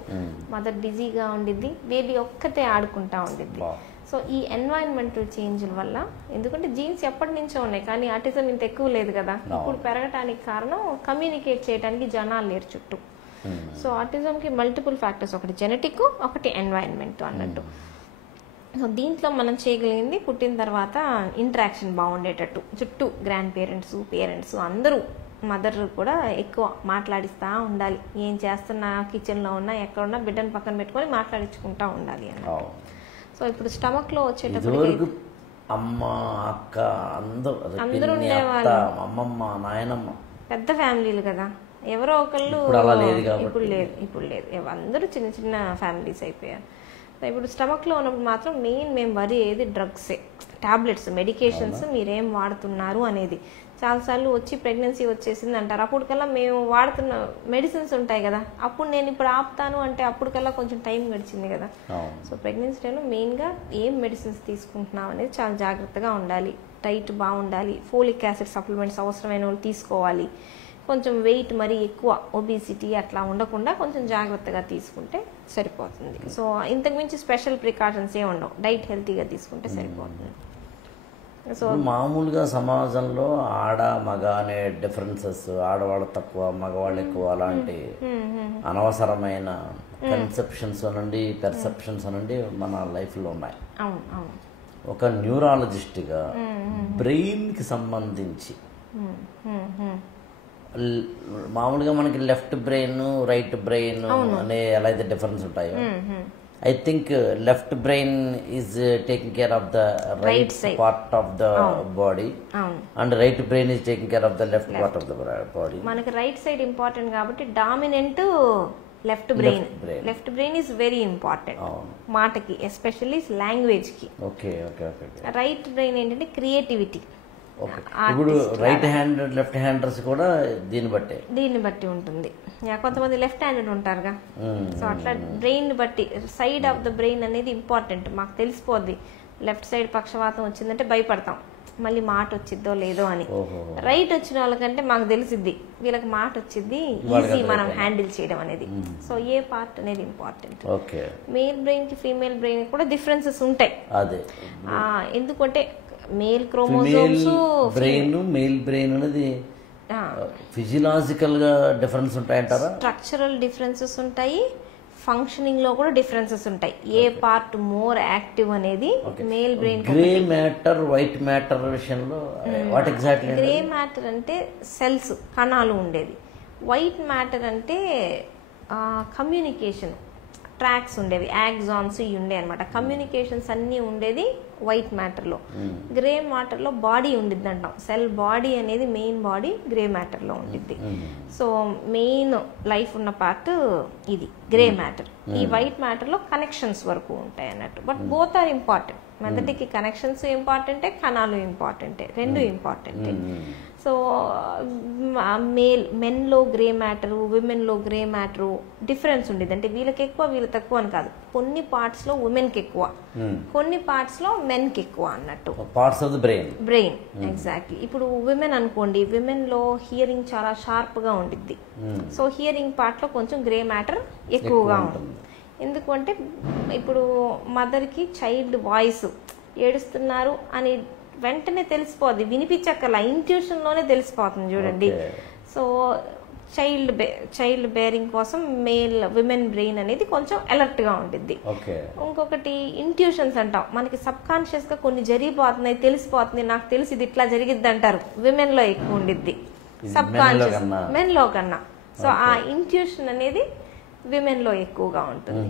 మదర్ బిజీగా ఉండిద్ది, బేబీ ఒక్కతే ఆడుకుంటా ఉండిద్ది. సో ఈ ఎన్వైరన్మెంటల్ చేంజ్ల వల్ల, ఎందుకంటే జీన్స్ ఎప్పటి నుంచో ఉన్నాయి కానీ ఆటిజం ఇంత ఎక్కువ లేదు కదా, ఇప్పుడు పెరగటానికి కారణం కమ్యూనికేట్ చేయడానికి జనాలు లేరు చుట్టూ. సో ఆటిజంకి మల్టిపుల్ ఫ్యాక్టర్స్, ఒకటి జెనెటిక్, ఒకటి ఎన్వైరన్మెంట్ అన్నట్టు. సో దీంట్లో మనం చేయగలిగింది పుట్టిన తర్వాత ఇంటరాక్షన్ బాగుండేటట్టు, చుట్టూ గ్రాండ్ పేరెంట్స్, పేరెంట్స్ అందరూ, మదర్ కూడా ఎక్కువ మాట్లాడిస్తూ ఉండాలి. ఏం చేస్తున్నా, కిచెన్లో ఉన్నా ఎక్కడున్నా బిడ్డను పక్కన పెట్టుకొని మాట్లాడించుకుంటూ ఉండాలి అన్నట్టు. సో ఇప్పుడు స్టమక్లో వచ్చేటప్పుడు అమ్మ, అక్క అందరూ ఉండేవాళ్ళు, అమ్మమ్మ, నాయనమ్మ, పెద్ద ఫ్యామిలీలు కదా, ఎవరో ఒకళ్ళు. ఇప్పుడు లేదు, అందరూ చిన్న చిన్న ఫ్యామిలీస్ అయిపోయారు. ఇప్పుడు స్టమక్లో ఉన్నప్పుడు మాత్రం మేము వరి అయ్యేది డ్రగ్సే, టాబ్లెట్స్, మెడికేషన్స్ మీరేం వాడుతున్నారు అనేది. చాలాసార్లు వచ్చి ప్రెగ్నెన్సీ వచ్చేసింది అంటారు, అప్పటికల్లా మేము వాడుతున్న మెడిసిన్స్ ఉంటాయి కదా, అప్పుడు నేను ఇప్పుడు ఆపుతాను అంటే అప్పటికల్లా కొంచెం టైం గడిచింది కదా. సో ప్రెగ్నెన్సీ టైంలో మెయిన్గా ఏం మెడిసిన్స్ తీసుకుంటున్నాం అనేది చాలా జాగ్రత్తగా ఉండాలి, డైట్ బాగుండాలి, ఫోలిక్ యాసిడ్ సప్లిమెంట్స్ అవసరమైన వాళ్ళు తీసుకోవాలి, కొంచెం వెయిట్ మరీ ఎక్కువ ఒబిసిటీ అట్లా ఉండకుండా కొంచెం జాగ్రత్తగా తీసుకుంటే సరిపోతుంది. సో ఇంతకుమించి స్పెషల్ ప్రికాషన్స్ ఏ ఉండవు, డైట్ హెల్తీగా తీసుకుంటే సరిపోతుంది. సో మామూలుగా సమాజంలో ఆడ మగ అనే డిఫరెన్సెస్, ఆడవాళ్ళు తక్కువ మగవాళ్ళు ఎక్కువ అలాంటి అనవసరమైన కన్సెప్షన్స్ అనండి, పెర్సెప్షన్స్ అనండి మన లైఫ్లో ఉన్నాయి. ఒక న్యూరాలజిస్ట్గా బ్రెయిన్కి సంబంధించి మామూలుగా మనకి లెఫ్ట్ బ్రెయిన్, రైట్ బ్రెయిన్ అనే ఎలా అయితే డిఫరెన్స్ ఉంటాయో, I think left brain is taking care of the right part of the body, and right brain is taking care of the left part of the body. మనకి రైట్ సైడ్ ఇంపార్టెంట్ కాబట్టి dominant left brain. Left brain is very important మాటకి, ఎస్పెషల్లీ లాంగ్వేజ్ కి. రైట్ బ్రెయిన్ ఏంటంటే క్రియేటివిటీ. ఇప్పుడు రైట్ హ్యాండ్ లెఫ్ట్ హ్యాండర్స్ కూడా దీన్ని బట్టి ఉంటుంది. కొంతమంది లెఫ్ట్ హ్యాండెడ్ ఉంటారుగా, సో అట్లా బ్రెయిన్ బట్టి సైడ్ ఆఫ్ ద బ్రెయిన్ అనేది ఇంపార్టెంట్. మాకు తెలిసిపోద్ది లెఫ్ట్ సైడ్ పక్షవాతం వచ్చిందంటే భయపడతాం, మళ్ళీ మాట వచ్చిద్దో లేదో అని. రైట్ వచ్చిన వాళ్ళకంటే మాకు తెలిసిద్ది వీళ్ళకి మాట వచ్చింది, ఈజీ మనం హ్యాండిల్ చేయడం అనేది. సో ఏ పార్ట్ అనేది ఇంపార్టెంట్. మేల్ బ్రెయిన్ కి ఫీమేల్ బ్రెయిన్ కూడా డిఫరెన్సెస్ ఉంటాయి. ఎందుకంటే మేల్ క్రోమోజోమ్స్ మేల్ బ్రెయిన్ అనేది ఫిజియలాజికల్ గా డిఫరెన్స్ ఉంటాయంటారా? స్ట్రక్చరల్ డిఫరెన్సెస్ ఉంటాయి, ఫంక్షనింగ్ లో కూడా డిఫరెన్సెస్ ఉంటాయి. ఏ పార్ట్ మోర్ యాక్టివ్ అనేది male brain. Grey matter, white matter విషయంలో వాట్ ఎగ్జాక్ట్లీ? గ్రే మ్యాటర్ అంటే సెల్స్, కణాలు ఉండేది. వైట్ మ్యాటర్ అంటే కమ్యూనికేషన్ ట్రాక్స్ ఉండేవి, యాక్సాన్స్ ఇవి ఉండే అనమాట. కమ్యూనికేషన్స్ అన్నీ ఉండేది వైట్ మ్యాటర్లో. గ్రే మ్యాటర్లో బాడీ ఉండిద్ది అంటాం, సెల్ బాడీ అనేది మెయిన్ బాడీ గ్రే మ్యాటర్లో ఉండిద్ది. సో మెయిన్ లైఫ్ ఉన్న పార్ట్ ఇది గ్రే మ్యాటర్. ఈ వైట్ మ్యాటర్లో కనెక్షన్స్ వరకు ఉంటాయి అన్నట్టు. But both are important. మెదడుకి కనెక్షన్స్ ఇంపార్టెంటే, కణాలు ఇంపార్టెంటే, రెండు ఇంపార్టెంటే. సో మెన్లో గ్రే మ్యాటరు, విమెన్లో గ్రే మ్యాటరు డిఫరెన్స్ ఉండేది. అంటే వీళ్ళకి ఎక్కువ వీళ్ళకి తక్కువ అని కాదు, కొన్ని పార్ట్స్లో ఉమెన్కి ఎక్కువ, కొన్ని పార్ట్స్లో మెన్కి ఎక్కువ అన్నట్టు. Parts of the brain exactly. ఇప్పుడు విమెన్ అనుకోండి, విమెన్లో హియరింగ్ చాలా షార్ప్గా ఉండిద్ది. సో హియరింగ్ పార్ట్లో కొంచెం గ్రే మ్యాటర్ ఎక్కువగా ఉంటుంది. ఎందుకంటే ఇప్పుడు మదర్కి చైల్డ్ వాయిస్ ఏడుస్తున్నారు అని వెంటనే తెలిసిపోద్ది, వినిపించక్కర్లా, ఇంట్యూషన్లోనే తెలిసిపోతుంది చూడండి. సో చైల్డ్ బేరింగ్ కోసం విమెన్ బ్రెయిన్ అనేది కొంచెం అలర్ట్గా ఉంటుంది. ఇంకొకటి ఇంట్యూషన్స్ అంటాం, మనకి సబ్ కాన్షియస్గా కొన్ని జరిగిపోతున్నాయి, తెలిసిపోతుంది, నాకు తెలిసి ఇది ఇట్లా జరిగిద్ది అంటారు, విమెన్లో ఎక్కువ ఉండిద్ది సబ్ కాన్షియస్ మెన్లో కన్నా. సో ఆ ఇంట్యూషన్ అనేది విమెన్లో ఎక్కువగా ఉంటుంది.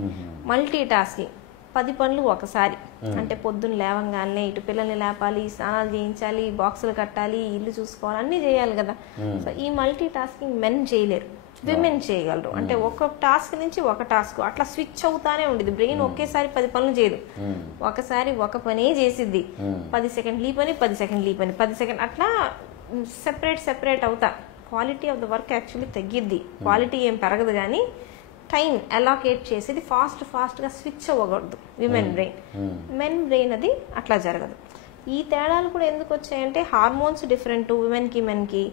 మల్టీ టాస్కింగ్, 10 పనులు ఒకసారి, అంటే పొద్దున్న లేవంగానే ఇటు పిల్లల్ని లేపాలి, స్నానాలు చేయించాలి, బాక్సులు కట్టాలి, ఇల్లు చూసుకోవాలి, అన్నీ చేయాలి కదా. సో ఈ మల్టీ టాస్కింగ్ మెన్ చేయలేరు, విమెన్ చేయగలరు. అంటే ఒక టాస్క్ నుంచి ఒక టాస్క్ అట్లా స్విచ్ అవుతానే ఉండేది. బ్రెయిన్ ఒకేసారి 10 పనులు చేయదు, ఒకసారి ఒక పనే చేసిద్ది. 10 సెకండ్లు ఈ పని, 10 సెకండ్లు ఈ పని, 10 సెకండ్ అట్లా సెపరేట్ అవుతా. Quality of the work actually తగ్గిద్ది, క్వాలిటీ ఏం పెరగదు, కానీ టైం అలొకేట్ చేసేది ఫాస్ట్గా స్విచ్ అవ్వకూడదు విమెన్ బ్రెయిన్. మెన్ బ్రెయిన్ అది అట్లా జరగదు. ఈ తేడాలు కూడా ఎందుకు వచ్చాయంటే హార్మోన్స్ డిఫరెంట్, విమెన్కి మెన్కి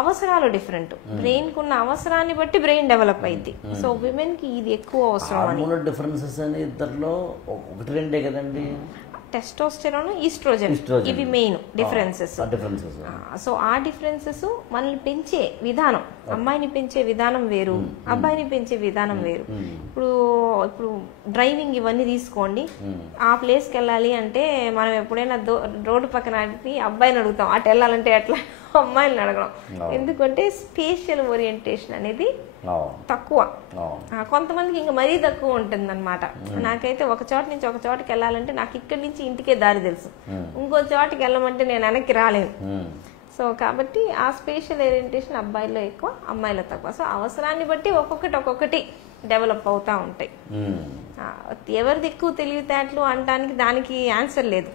అవసరాలు డిఫరెంట్, బ్రెయిన్కి ఉన్న అవసరాన్ని బట్టి బ్రెయిన్ డెవలప్ అయింది. సో విమెన్కి ఇది ఎక్కువ అవసరం అని. డిఫరెన్సెస్ అని ఇద్దరిలో 1-2 కదండి, టెస్టోస్టెరాన్, ఈస్ట్రోజన్, ఇవి మెయిన్ డిఫరెన్సెస్. సో ఆ డిఫరెన్సెస్ మనల్ని పెంచే విధానం, అమ్మాయిని పెంచే విధానం వేరు, అబ్బాయిని పెంచే విధానం వేరు. ఇప్పుడు డ్రైవింగ్ ఇవన్నీ తీసుకోండి, ఆ ప్లేస్కి వెళ్ళాలి అంటే మనం ఎప్పుడైనా రోడ్డు పక్కన అబ్బాయిని అడుగుతాం, అటు వెళ్ళాలంటే ఎట్లా అమ్మాయిని అడగడం. ఎందుకంటే స్పేషియల్ ఓరియంటేషన్ అనేది తక్కువ, కొంతమందికి ఇంకా మరీ తక్కువ ఉంటుంది అనమాట. నాకైతే ఒక చోట నుంచి ఒక చోటకి వెళ్ళాలంటే నాకు ఇక్కడి నుంచి ఇంటికే దారి తెలుసు, ఇంకో చోటకి వెళ్ళమంటే నేను వెనక్కి రాలేను. సో కాబట్టి ఆ స్పేషియల్ ఓరియంటేషన్ అబ్బాయిలో ఎక్కువ, అమ్మాయిలో తక్కువ. సో అవసరాన్ని బట్టి ఒక్కొక్కటి డెవలప్ అవుతా ఉంటాయి. ఎవరిది ఎక్కువ తెలివితేటలు అనడానికి దానికి ఆన్సర్ లేదు,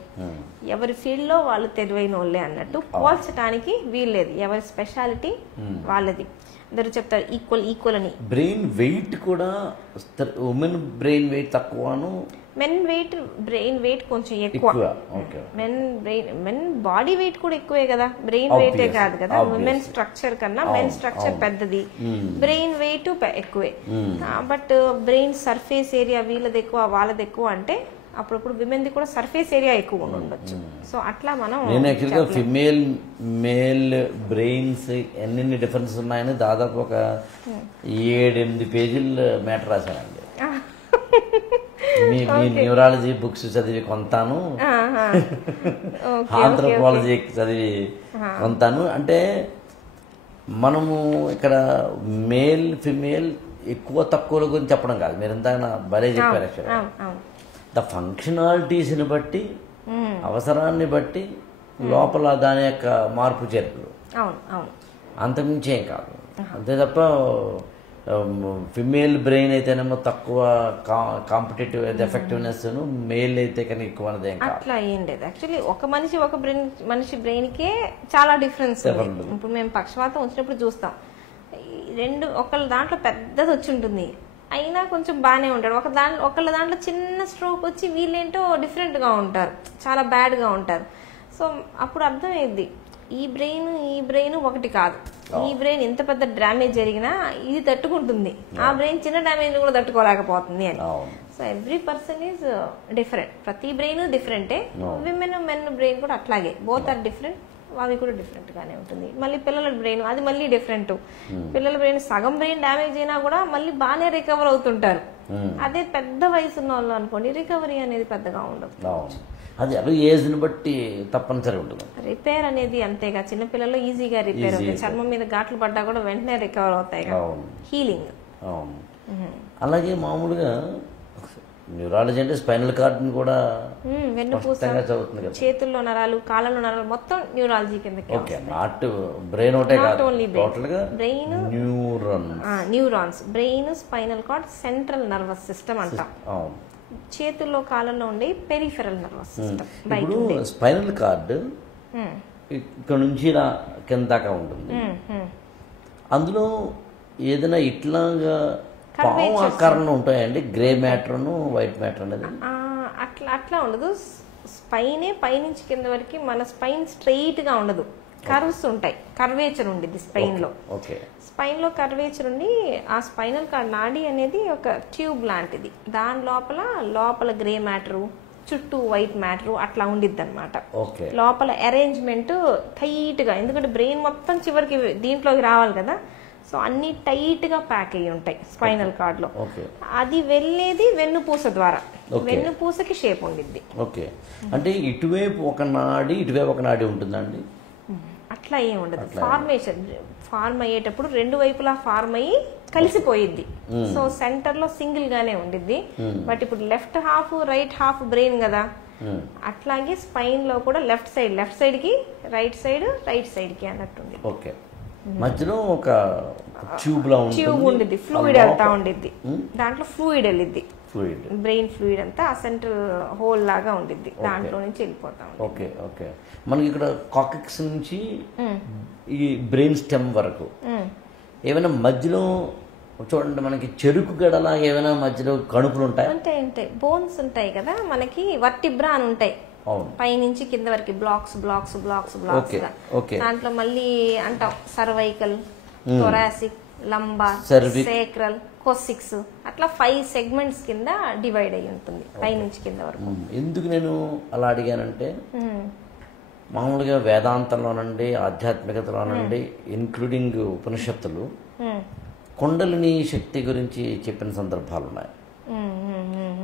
ఎవరి ఫీల్డ్లో వాళ్ళు తెలివైన వాళ్ళే అన్నట్టు పోల్చడానికి వీల్లేదు, ఎవరి స్పెషాలిటీ వాళ్ళది. అందరూ చెప్తారు ఈక్వల్ అని. బ్రెయిన్ వెయిట్ కూడా ఉమెన్ బ్రెయిన్ వెయిట్ తక్కువను, బ్రెయిన్ వెయిట్ కొంచెం ఎక్కువ. మెన్ బాడీ వెయిట్ కూడా ఎక్కువే కదా, బ్రెయిన్ వెయిటే కాదు కదా. ఉమెన్ స్ట్రక్చర్ కన్నా మెన్ స్ట్రక్చర్ పెద్దది, బ్రెయిన్ వెయిట్ ఎక్కువే. బట్ బ్రెయిన్ సర్ఫేస్ ఏరియా వీళ్ళది ఎక్కువ వాళ్ళది ఎక్కువ అంటే అప్పుడప్పుడు విమెన్ది కూడా సర్ఫేస్ ఏరియా ఎక్కువ ఉండొచ్చు. సో అట్లా మనం ఫిమేల్ మేల్ బ్రెయిన్స్ ఎన్ని డిఫరెన్స్ ఉన్నాయని దాదాపు ఒక 7-8 పేజీలు మ్యాటర్ రాశానండి. మీ న్యూరాలజీ బుక్స్ చదివి కొంతాను, ఆంథ్రోపాలజీ చదివి కొంతాను. అంటే మనము ఇక్కడ మేల్ ఫిమేల్ ఎక్కువ తక్కువల గురించి చెప్పడం కాదు, మీరు ఇంత భలే చెప్పారు. ద ఫంక్షనాలిటీస్ని బట్టి, అవసరాన్ని బట్టి లోపల దాని యొక్క మార్పు చేర్పులు, అంతకుమించి ఏం కాదు. అంతే తప్ప ఫిమేల్ బ్రెయిన్ అయితేనేమో తక్కువ కాంపిటేటివ్ ఎఫెక్టివ్నెస్, మేల్ అయితే కానీ ఎక్కువ అనేది ఏం కాదు. అట్లా ఏం లేదు. యాక్చువల్లీ ఒక మనిషి బ్రెయిన్కే చాలా డిఫరెన్స్. ఇప్పుడు మేము పక్షవాతం వచ్చినప్పుడు చూస్తాం, ఒకళ్ళ దాంట్లో పెద్దది వచ్చి ఉంటుంది, అయినా కొంచెం బాగానే ఉంటాడు. ఒకళ్ళ దాంట్లో చిన్న స్ట్రోక్ వచ్చి వీళ్ళేంటో డిఫరెంట్గా ఉంటారు, చాలా బ్యాడ్గా ఉంటారు. సో అప్పుడు అర్థమైంది ఈ బ్రెయిన్ ఒకటి కాదు, ఈ బ్రెయిన్ ఎంత పెద్ద డ్యామేజ్ జరిగినా ఇది తట్టుకుంటుంది, ఆ బ్రెయిన్ చిన్న డ్యామేజ్ కూడా తట్టుకోలేకపోతుంది అని. So every person is different, ప్రతి బ్రెయిన్ డిఫరెంటే. విమెన్ మెన్ బ్రెయిన్ కూడా అట్లాగే, బోత్ ఆర్ డిఫరెంట్, అవి కూడా డిఫరెంట్ గానే ఉంటుంది. మళ్ళీ పిల్లల బ్రెయిన్ అది మళ్ళీ డిఫరెంట్. పిల్లల బ్రెయిన్ సగం బ్రెయిన్ డ్యామేజ్ అయినా కూడా మళ్ళీ బాగానే రికవర్ అవుతుంటారు. అదే పెద్ద వయసు ఉన్న వాళ్ళు అనుకోండి, రికవరీ అనేది పెద్దగా ఉండదు. అది ఏజ్ని బట్టి తప్పనిసరి ఉంటుంది. రిపేర్ అనేది అంతేగా, చిన్నపిల్లలు ఈజీగా రిపేర్ అవుతాయి, చర్మం మీద ఘాట్లు పడ్డా కూడా వెంటనే రికవర్ అవుతాయి, హీలింగ్. అలాగే మామూలుగా న్యూరాలజీ అంటే స్పైనల్ కార్డ్ని కూడా వెన్నుపూస, చేతుల్లో నరాలు, కాళ్ళలో నరాలు మొత్తం న్యూరాలజీ కిందకి. నాట్ బ్రెయిన్ ఒకటే కాదు, brain, neurons, brain, spinal cord, central nervous system అంటాం. చేతుల్లో కాళ్ళలో ఉండే peripheral nervous system. Spinal cord ఇక్కడ నుంచి ఇలా కింద దాకా ఉంటుంది. అందులో ఏదైనా ఇట్లాగా పాము ఆకారంలో ఉంటాయండి గ్రే మ్యాటర్ను వైట్ మ్యాటర్ అనేది? అట్లా ఉండదు. స్పైనే పైనుంచి కింద వరకు మన స్పైన్ స్ట్రెయిట్ గా ఉండదు, కర్వ్స్ ఉంటాయి. కర్వేచర్ ఉండిద్ది స్పైన్ లో. స్పైన్ లో కర్వేచర్ ఉండి ఆ స్పైనల్ కార్డ్ నాడి అనేది ఒక ట్యూబ్ లాంటిది. దాని లోపల గ్రే మ్యాటరు, చుట్టూ వైట్ మ్యాటర్ అట్లా ఉండిద్ది అనమాట. లోపల అరేంజ్మెంట్ టైట్ గా, ఎందుకంటే బ్రెయిన్ మొత్తం చివరికి దీంట్లోకి రావాలి కదా, సో అన్ని టైట్ గా ప్యాక్ అయ్యి ఉంటాయి స్పైనల్ కార్డ్ లో. అది వెళ్ళేది వెన్నుపూస ద్వారా, వెన్నుపూసకి షేప్ ఉండిద్ది. ఓకే, అంటే ఇటువైపు ఒక నాడి ఇటువైపు ఒక నాడి ఉంటుందండి? అట్లా ఏం ఉండదు. ఫార్మ్ అయ్యేటప్పుడు రెండు వైపులా ఫార్మ్ అయ్యి కలిసిపోయిద్ది. సో సెంటర్ లో సింగిల్ గానే ఉండిద్ది. బట్ ఇప్పుడు left half right half brain కదా, అట్లాగే స్పైన్ లో కూడా లెఫ్ట్ సైడ్ కి రైట్ సైడ్ కి అన్నట్టుంది. ఓకే, మధ్యలో ఒక ట్యూబ్ ఉండిద్ది, ఫ్లూయిడ్ వెళ్తా ఉండిద్ది. దాంట్లో ఫ్లూయిడ్ వెళ్ళిద్ది, బ్రెయిన్ ఫ్లూయిడ్ అంతా ఆ సెంట్రల్ హోల్ లాగా ఉండిద్ది, దాంట్లో నుంచి వెళ్ళిపోతా. ఓకే ఓకే, మనకి ఇక్కడ కాకిక్స్ నుంచి ఈ బ్రెయిన్ స్టెమ్ వరకు ఏమైనా మధ్యలో చూడండి, మనకి చెరుకు గడలా ఏమైనా మధ్యలో కణుపులు ఉంటాయి? ఉంటాయి, బోన్స్ ఉంటాయి కదా మనకి, వర్టిబ్రా అని ఉంటాయి పైనుంచి కింద వరకు, బ్లాక్స్. దాంట్లో మళ్ళీ అంటాం సర్వైకల్, థొరాసిక్, లంబార్, సేక్రల్, కోసిక్స్, అట్లా 5 సెగ్మెంట్స్ కింద డివైడ్ అయి ఉంటుంది పైనుంచి కింద వరకు. ఎందుకు నేను అలా అడిగానంటే, మామూలుగా వేదాంతంలోనండి, ఆధ్యాత్మికతలోనండి, ఇంక్లూడింగ్ ఉపనిషత్తులు కుండలిని శక్తి గురించి చెప్పిన సందర్భాలు ఉన్నాయి.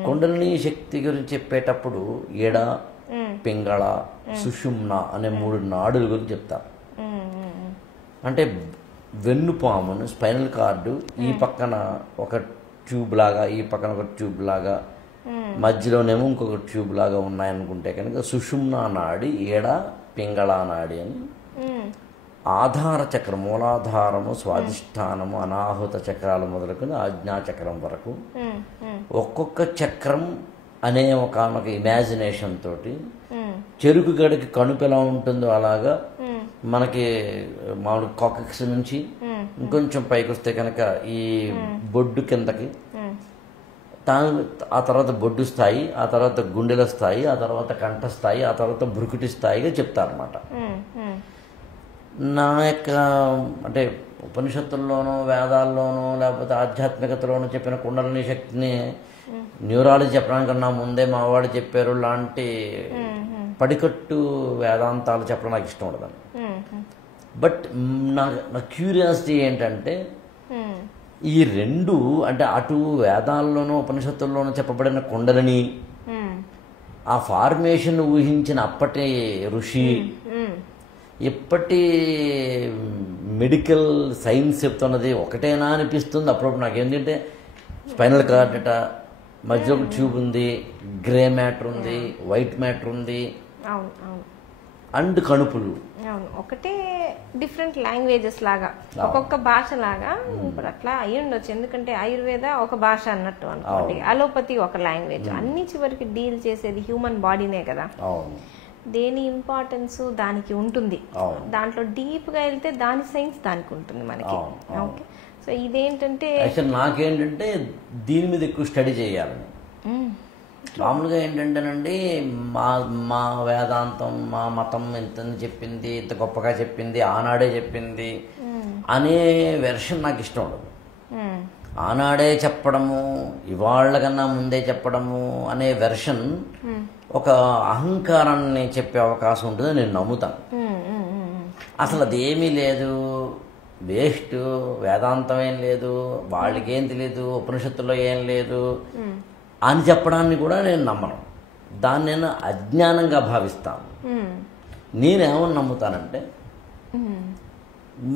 కుండలిని శక్తి గురించి చెప్పేటప్పుడు ఎడ, పింగళ, సుషుమ్న అనే 3 నాడుల గురించి చెప్తారు. అంటే వెన్నుపామును, స్పైనల్ కార్డు ఈ పక్కన ఒక ట్యూబ్ లాగా, ఈ పక్కన ఒక ట్యూబ్ లాగా, మధ్యలోనేమో ఇంకొక ట్యూబ్ లాగా ఉన్నాయనుకుంటే కనుక సుషుమ్న నాడి, ఎడ, పింగళ నాడి అని. ఆధార చక్రం, మూలాధారము, స్వాధిష్టానము, అనాహుత చక్రాలు మొదలుకొని ఆజ్ఞాచక్రం వరకు ఒక్కొక్క చక్రం అనే ఒక ఇమాజినేషన్ తోటి చెరుకు గడికి కణుపు ఎలా ఉంటుందో అలాగా మనకి మామూలు కాకిక్స్ నుంచి ఇంకొంచెం పైకి వస్తే కనుక ఈ బొడ్డు కిందకి, ఆ తర్వాత బొడ్డు స్థాయి, ఆ తర్వాత గుండెల స్థాయి, ఆ తర్వాత కంఠ స్థాయి, ఆ తర్వాత భృకుటి స్థాయిగా చెప్తారన్నమాట. నా యొక్క అంటే ఉపనిషత్తుల్లోనూ వేదాల్లోనూ లేకపోతే ఆధ్యాత్మికతలోనూ చెప్పిన కుండలిని శక్తిని న్యూరాలజీ చెప్పడానికన్నా ముందే మా వాడు చెప్పారు లాంటి పడికట్టు వేదాంతాలు చెప్పడం నాకు ఇష్టం ఉండదండి. బట్ నా క్యూరియాసిటీ ఏంటంటే, ఈ రెండు అంటే అటు వేదాల్లోనూ ఉపనిషత్తుల్లోనూ చెప్పబడిన కుండలిని, ఆ ఫార్మేషన్ ఊహించిన అప్పటి ఋషి, ఇప్పటి మెడికల్ సైన్స్ చెప్తున్నది ఒకటేనా అనిపిస్తుంది అప్పుడప్పుడు నాకు. ఏంటంటే స్పైనల్ కార్డ్ అట, మధ్యలో ఒక ట్యూబ్ ఉంది, గ్రే మ్యాటర్ ఉంది, వైట్ మ్యాటర్ ఉంది, అండ్ కణుపులు. ఒకటే డిఫరెంట్ లాంగ్వేజెస్ లాగా, ఒక్కొక్క భాష లాగా ఇప్పుడు అట్లా అయ్యి ఉండొచ్చు. ఎందుకంటే ఆయుర్వేద ఒక భాష అన్నట్టు అనుకోండి, అలోపతి ఒక లాంగ్వేజ్. అన్ని చివరికి డీల్ చేసేది హ్యూమన్ బాడీనే కదా, దేని ఇంపార్టెన్స్ దానికి ఉంటుంది. దాంట్లో డీప్ గా వెళ్తే దాని సైన్స్ దానికి ఉంటుంది మనకి. ఓకే, సో ఇదేంటంటే నాకేంటంటే దీని మీద ఎక్కువ స్టడీ చేయాలని. మామూలుగా ఏంటంటేనండి, మా వేదాంతం, మా మతం ఇంత చెప్పింది, ఇంత గొప్పగా చెప్పింది, ఆనాడే చెప్పింది అనే వెర్షన్ నాకు ఇష్టం ఉండదు. ఆనాడే చెప్పడము, ఇవాళ్ళ కన్నా ముందే చెప్పడము అనే వెర్షన్ ఒక అహంకారాన్ని చెప్పే అవకాశం ఉంటుందని నేను నమ్ముతాను. అసలు అదేమీ లేదు, వేస్ట్, వేదాంతం ఏం లేదు, వాళ్ళకేం తెలియదు, ఉపనిషత్తుల్లో ఏం లేదు అని చెప్పడాన్ని కూడా నేను నమ్మను. దాన్ని నేను అజ్ఞానంగా భావిస్తాను. నేనేమని నమ్ముతానంటే,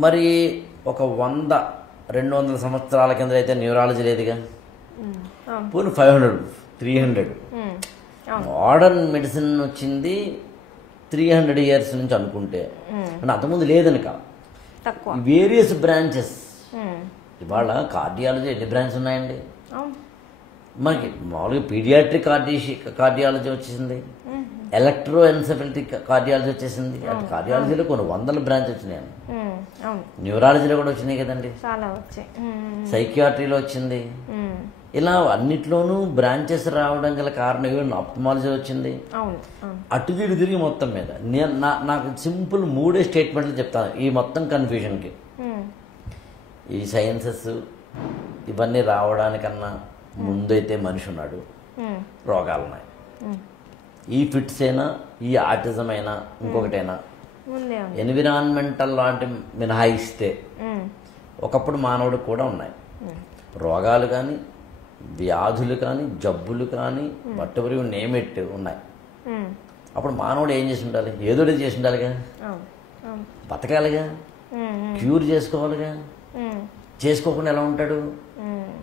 మరి ఒక 100-200 సంవత్సరాల కింద అయితే న్యూరాలజీ లేదుగా, పోనీ 500-300 మోడర్న్ మెడిసిన్ వచ్చింది 300 ఇయర్స్ నుంచి అనుకుంటే, అంటే అంతకుముందు లేదని కాదు, వేరియస్ బ్రాంచెస్. ఇవాళ కార్డియాలజీ ఎన్ని బ్రాంచెస్ ఉన్నాయండి మనకి? మామూలుగా పీడియాట్రిక్ కార్డియాలజీ వచ్చేసింది, ఎలక్ట్రోఎన్సెఫలిటిక్ కార్డియాలజీ వచ్చేసింది. అటు కార్డియాలజీలో కొన్ని వందల బ్రాంచ్ వచ్చినాయి. న్యూరాలజీలో కూడా వచ్చినాయి కదండి, చాలా వచ్చాయి. సైకియాట్రీలో వచ్చింది. ఇలా అన్నిట్లోనూ బ్రాంచెస్ రావడం గల కారణం ఈవెన్ ఆప్థమాలజీ వచ్చింది. అటు తిరిగి మొత్తం మీద నాకు సింపుల్ 3 స్టేట్మెంట్లు చెప్తాను ఈ మొత్తం కన్ఫ్యూజన్కి. ఈ సైన్సెస్ ఇవన్నీ రావడానికన్నా ముందైతే మనిషి ఉన్నాడు, రోగాలున్నాయి. ఈ ఫిట్స్ అయినా, ఈ ఆటిజం అయినా, ఇంకొకటైనా ఎన్విరాన్మెంటల్ లాంటి మినహాయిస్తే ఒకప్పుడు మానవుడికి కూడా ఉన్నాయి రోగాలు కానీ, వ్యాధులు కానీ, జబ్బులు కానీ, వట్టెవరి నేమెట్ ఉన్నాయి. అప్పుడు మానవుడు ఏం చేసి ఉండాలి? ఏదో చేసి ఉండాలిగా, బతకాలిగా, క్యూర్ చేసుకోవాలిగా. చేసుకోకుండా ఎలా ఉంటాడు?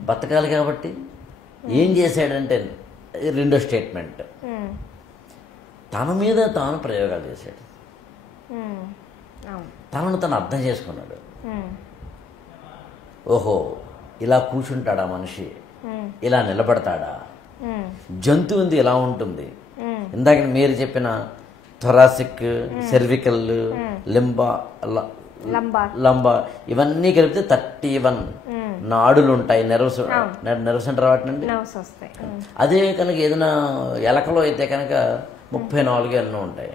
బతకాలి. కాబట్టి ఏం చేశాడంటే రెండో స్టేట్మెంట్, తన మీద తాను ప్రయోగాలు చేశాడు. తనను తను అర్థం చేసుకున్నాడు. ఓహో, ఇలా కూర్చుంటాడా మనిషి, ఇలా నిలబడతాడా, జంతువు ఉంది ఇలా ఉంటుంది. ఇందాక మీరు చెప్పిన థొరాసిక్, సెర్వికల్, లంబా ఇవన్నీ కలిపితే 31 నాడులు ఉంటాయి. నెర్వ్స్ అంటారు వాటినండి. అదే కనుక ఏదైనా ఎలకలో అయితే కనుక 34 ఎన్నో ఉంటాయి.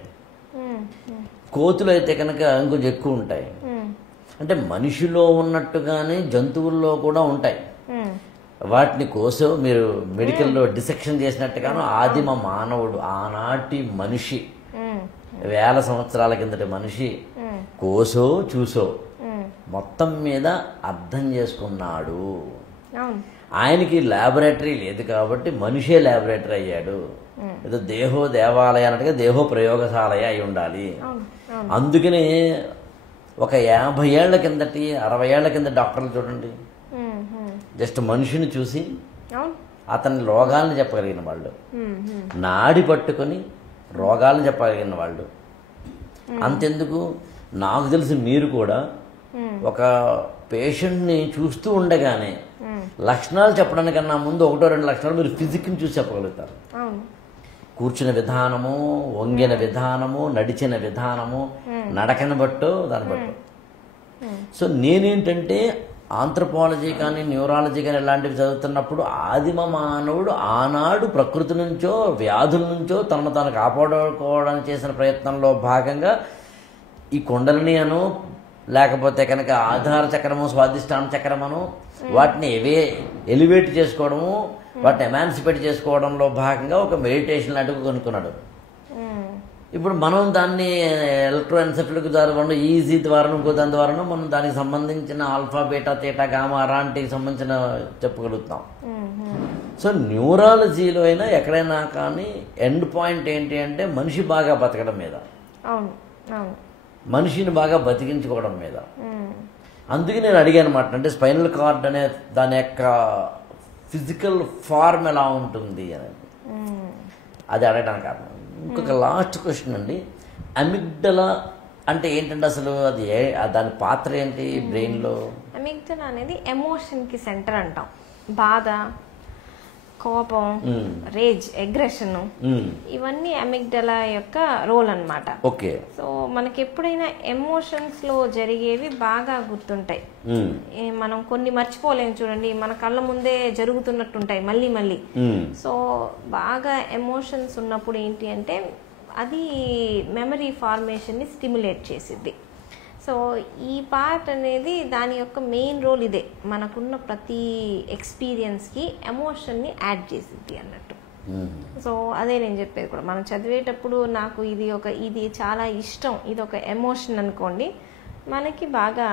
కోతులు అయితే కనుక ఇంకొంచెం ఎక్కువ ఉంటాయి. అంటే మనిషిలో ఉన్నట్టుగానే జంతువుల్లో కూడా ఉంటాయి. వాటిని కోసం మీరు మెడికల్లో డిసెక్షన్ చేసినట్టుగాను ఆదిమ మానవుడు, ఆనాటి మనిషి, వేల సంవత్సరాల కిందటి మనిషి కోసో చూసో మొత్తం మీద అర్థం చేసుకున్నాడు. ఆయనకి ల్యాబొరేటరీ లేదు కాబట్టి మనిషే ల్యాబొరేటరీ అయ్యాడు. ఏదో దేహో దేవాలయ అన్నట్టుగా దేహో ప్రయోగశాలయ అయి ఉండాలి. అందుకనే ఒక 50 ఏళ్ల కిందటి 60 ఏళ్ల కింద డాక్టర్లు చూడండి, జస్ట్ మనిషిని చూసి అతని రోగాలను చెప్పగలిగిన వాళ్ళు, నాడి పట్టుకొని రోగాలను చెప్పగలిగిన వాళ్ళు. అంతెందుకు, నాకు తెలిసి మీరు కూడా ఒక పేషెంట్ని చూస్తూ ఉండగానే లక్షణాలు చెప్పడానికన్నా ముందు 1-2 లక్షణాలు మీరు ఫిజిక్ని చూసి చెప్పగలుగుతారు. కూర్చున్న విధానము, వంగిన విధానము, నడిచిన విధానము, నడకని బట్టో దాన్ని బట్టో. సో నేనేంటంటే ఆంథ్రపాలజీ కానీ, న్యూరాలజీ కానీ ఇలాంటివి చదువుతున్నప్పుడు ఆదిమ మానవుడు ఆనాడు ప్రకృతి నుంచో, వ్యాధుల నుంచో తనను తాను కాపాడుకోవడానికి చేసిన ప్రయత్నంలో భాగంగా ఈ కుండలిని అను, లేకపోతే కనుక ఆధార చక్రము, స్వాధిష్టాన చక్రమను, వాటిని ఎలివేట్ చేసుకోవడము, వాటిని ఎమాన్సిపేట్ చేసుకోవడంలో భాగంగా ఒక మెడిటేషన్ లాంటివి కొనుక్కున్నాడు. ఇప్పుడు మనం దాన్ని ఎలక్ట్రోఎన్సెఫలిక్ ద్వారా, ఈజీ ద్వారా, ఇంకో దాని ద్వారా మనం దానికి సంబంధించిన ఆల్ఫా, బీటా, తీటా, గామా అలాంటికి సంబంధించిన చెప్పగలుగుతాం. సో న్యూరాలజీలో అయినా ఎక్కడైనా కానీ ఎండ్ పాయింట్ ఏంటి అంటే మనిషి బాగా బతకడం మీద, మనిషిని బాగా బతికించుకోవడం మీద. అందుకే నేను అడిగాను అనమాట, అంటే స్పైనల్ కార్డ్ అనే దాని యొక్క ఫిజికల్ ఫార్మ్ ఎలా ఉంటుంది అనేది, అది అడగడానికి కారణం. ఇంకొక లాస్ట్ క్వశ్చన్ అండి, అమిగ్డలా అంటే ఏంటంటే అసలు అది దాని పాత్ర ఏంటి బ్రెయిన్లో? అమిగ్డలా అనేది ఎమోషన్కి సెంటర్ అంటాం. బాధ, కోపం, రేజ్, అగ్రెషన్, ఇవన్నీ అమిగ్డలా యొక్క రోల్ అన్నమాట. ఓకే. సో మనకి ఎప్పుడైనా ఎమోషన్స్ లో జరిగేవి బాగా గుర్తుంటాయి. మనం కొన్ని మర్చిపోలేము. చూడండి, మన కళ్ళ ముందే జరుగుతున్నట్టుంటాయి మళ్ళీ మళ్ళీ. సో బాగా ఎమోషన్స్ ఉన్నప్పుడు ఏంటి అంటే అది మెమరీ ఫార్మేషన్ ని స్టిమ్యులేట్ చేసిద్ది. సో ఈ పార్ట్ అనేది దాని యొక్క మెయిన్ రోల్ ఇదే, మనకున్న ప్రతి ఎక్స్పీరియన్స్కి ఎమోషన్ని యాడ్ చేసిద్ది అన్నట్టు. సో అదే నేను చెప్పేది కూడా, మనం చదివేటప్పుడు నాకు ఇది చాలా ఇష్టం, ఇది ఒక ఎమోషన్ అనుకోండి, మనకి బాగా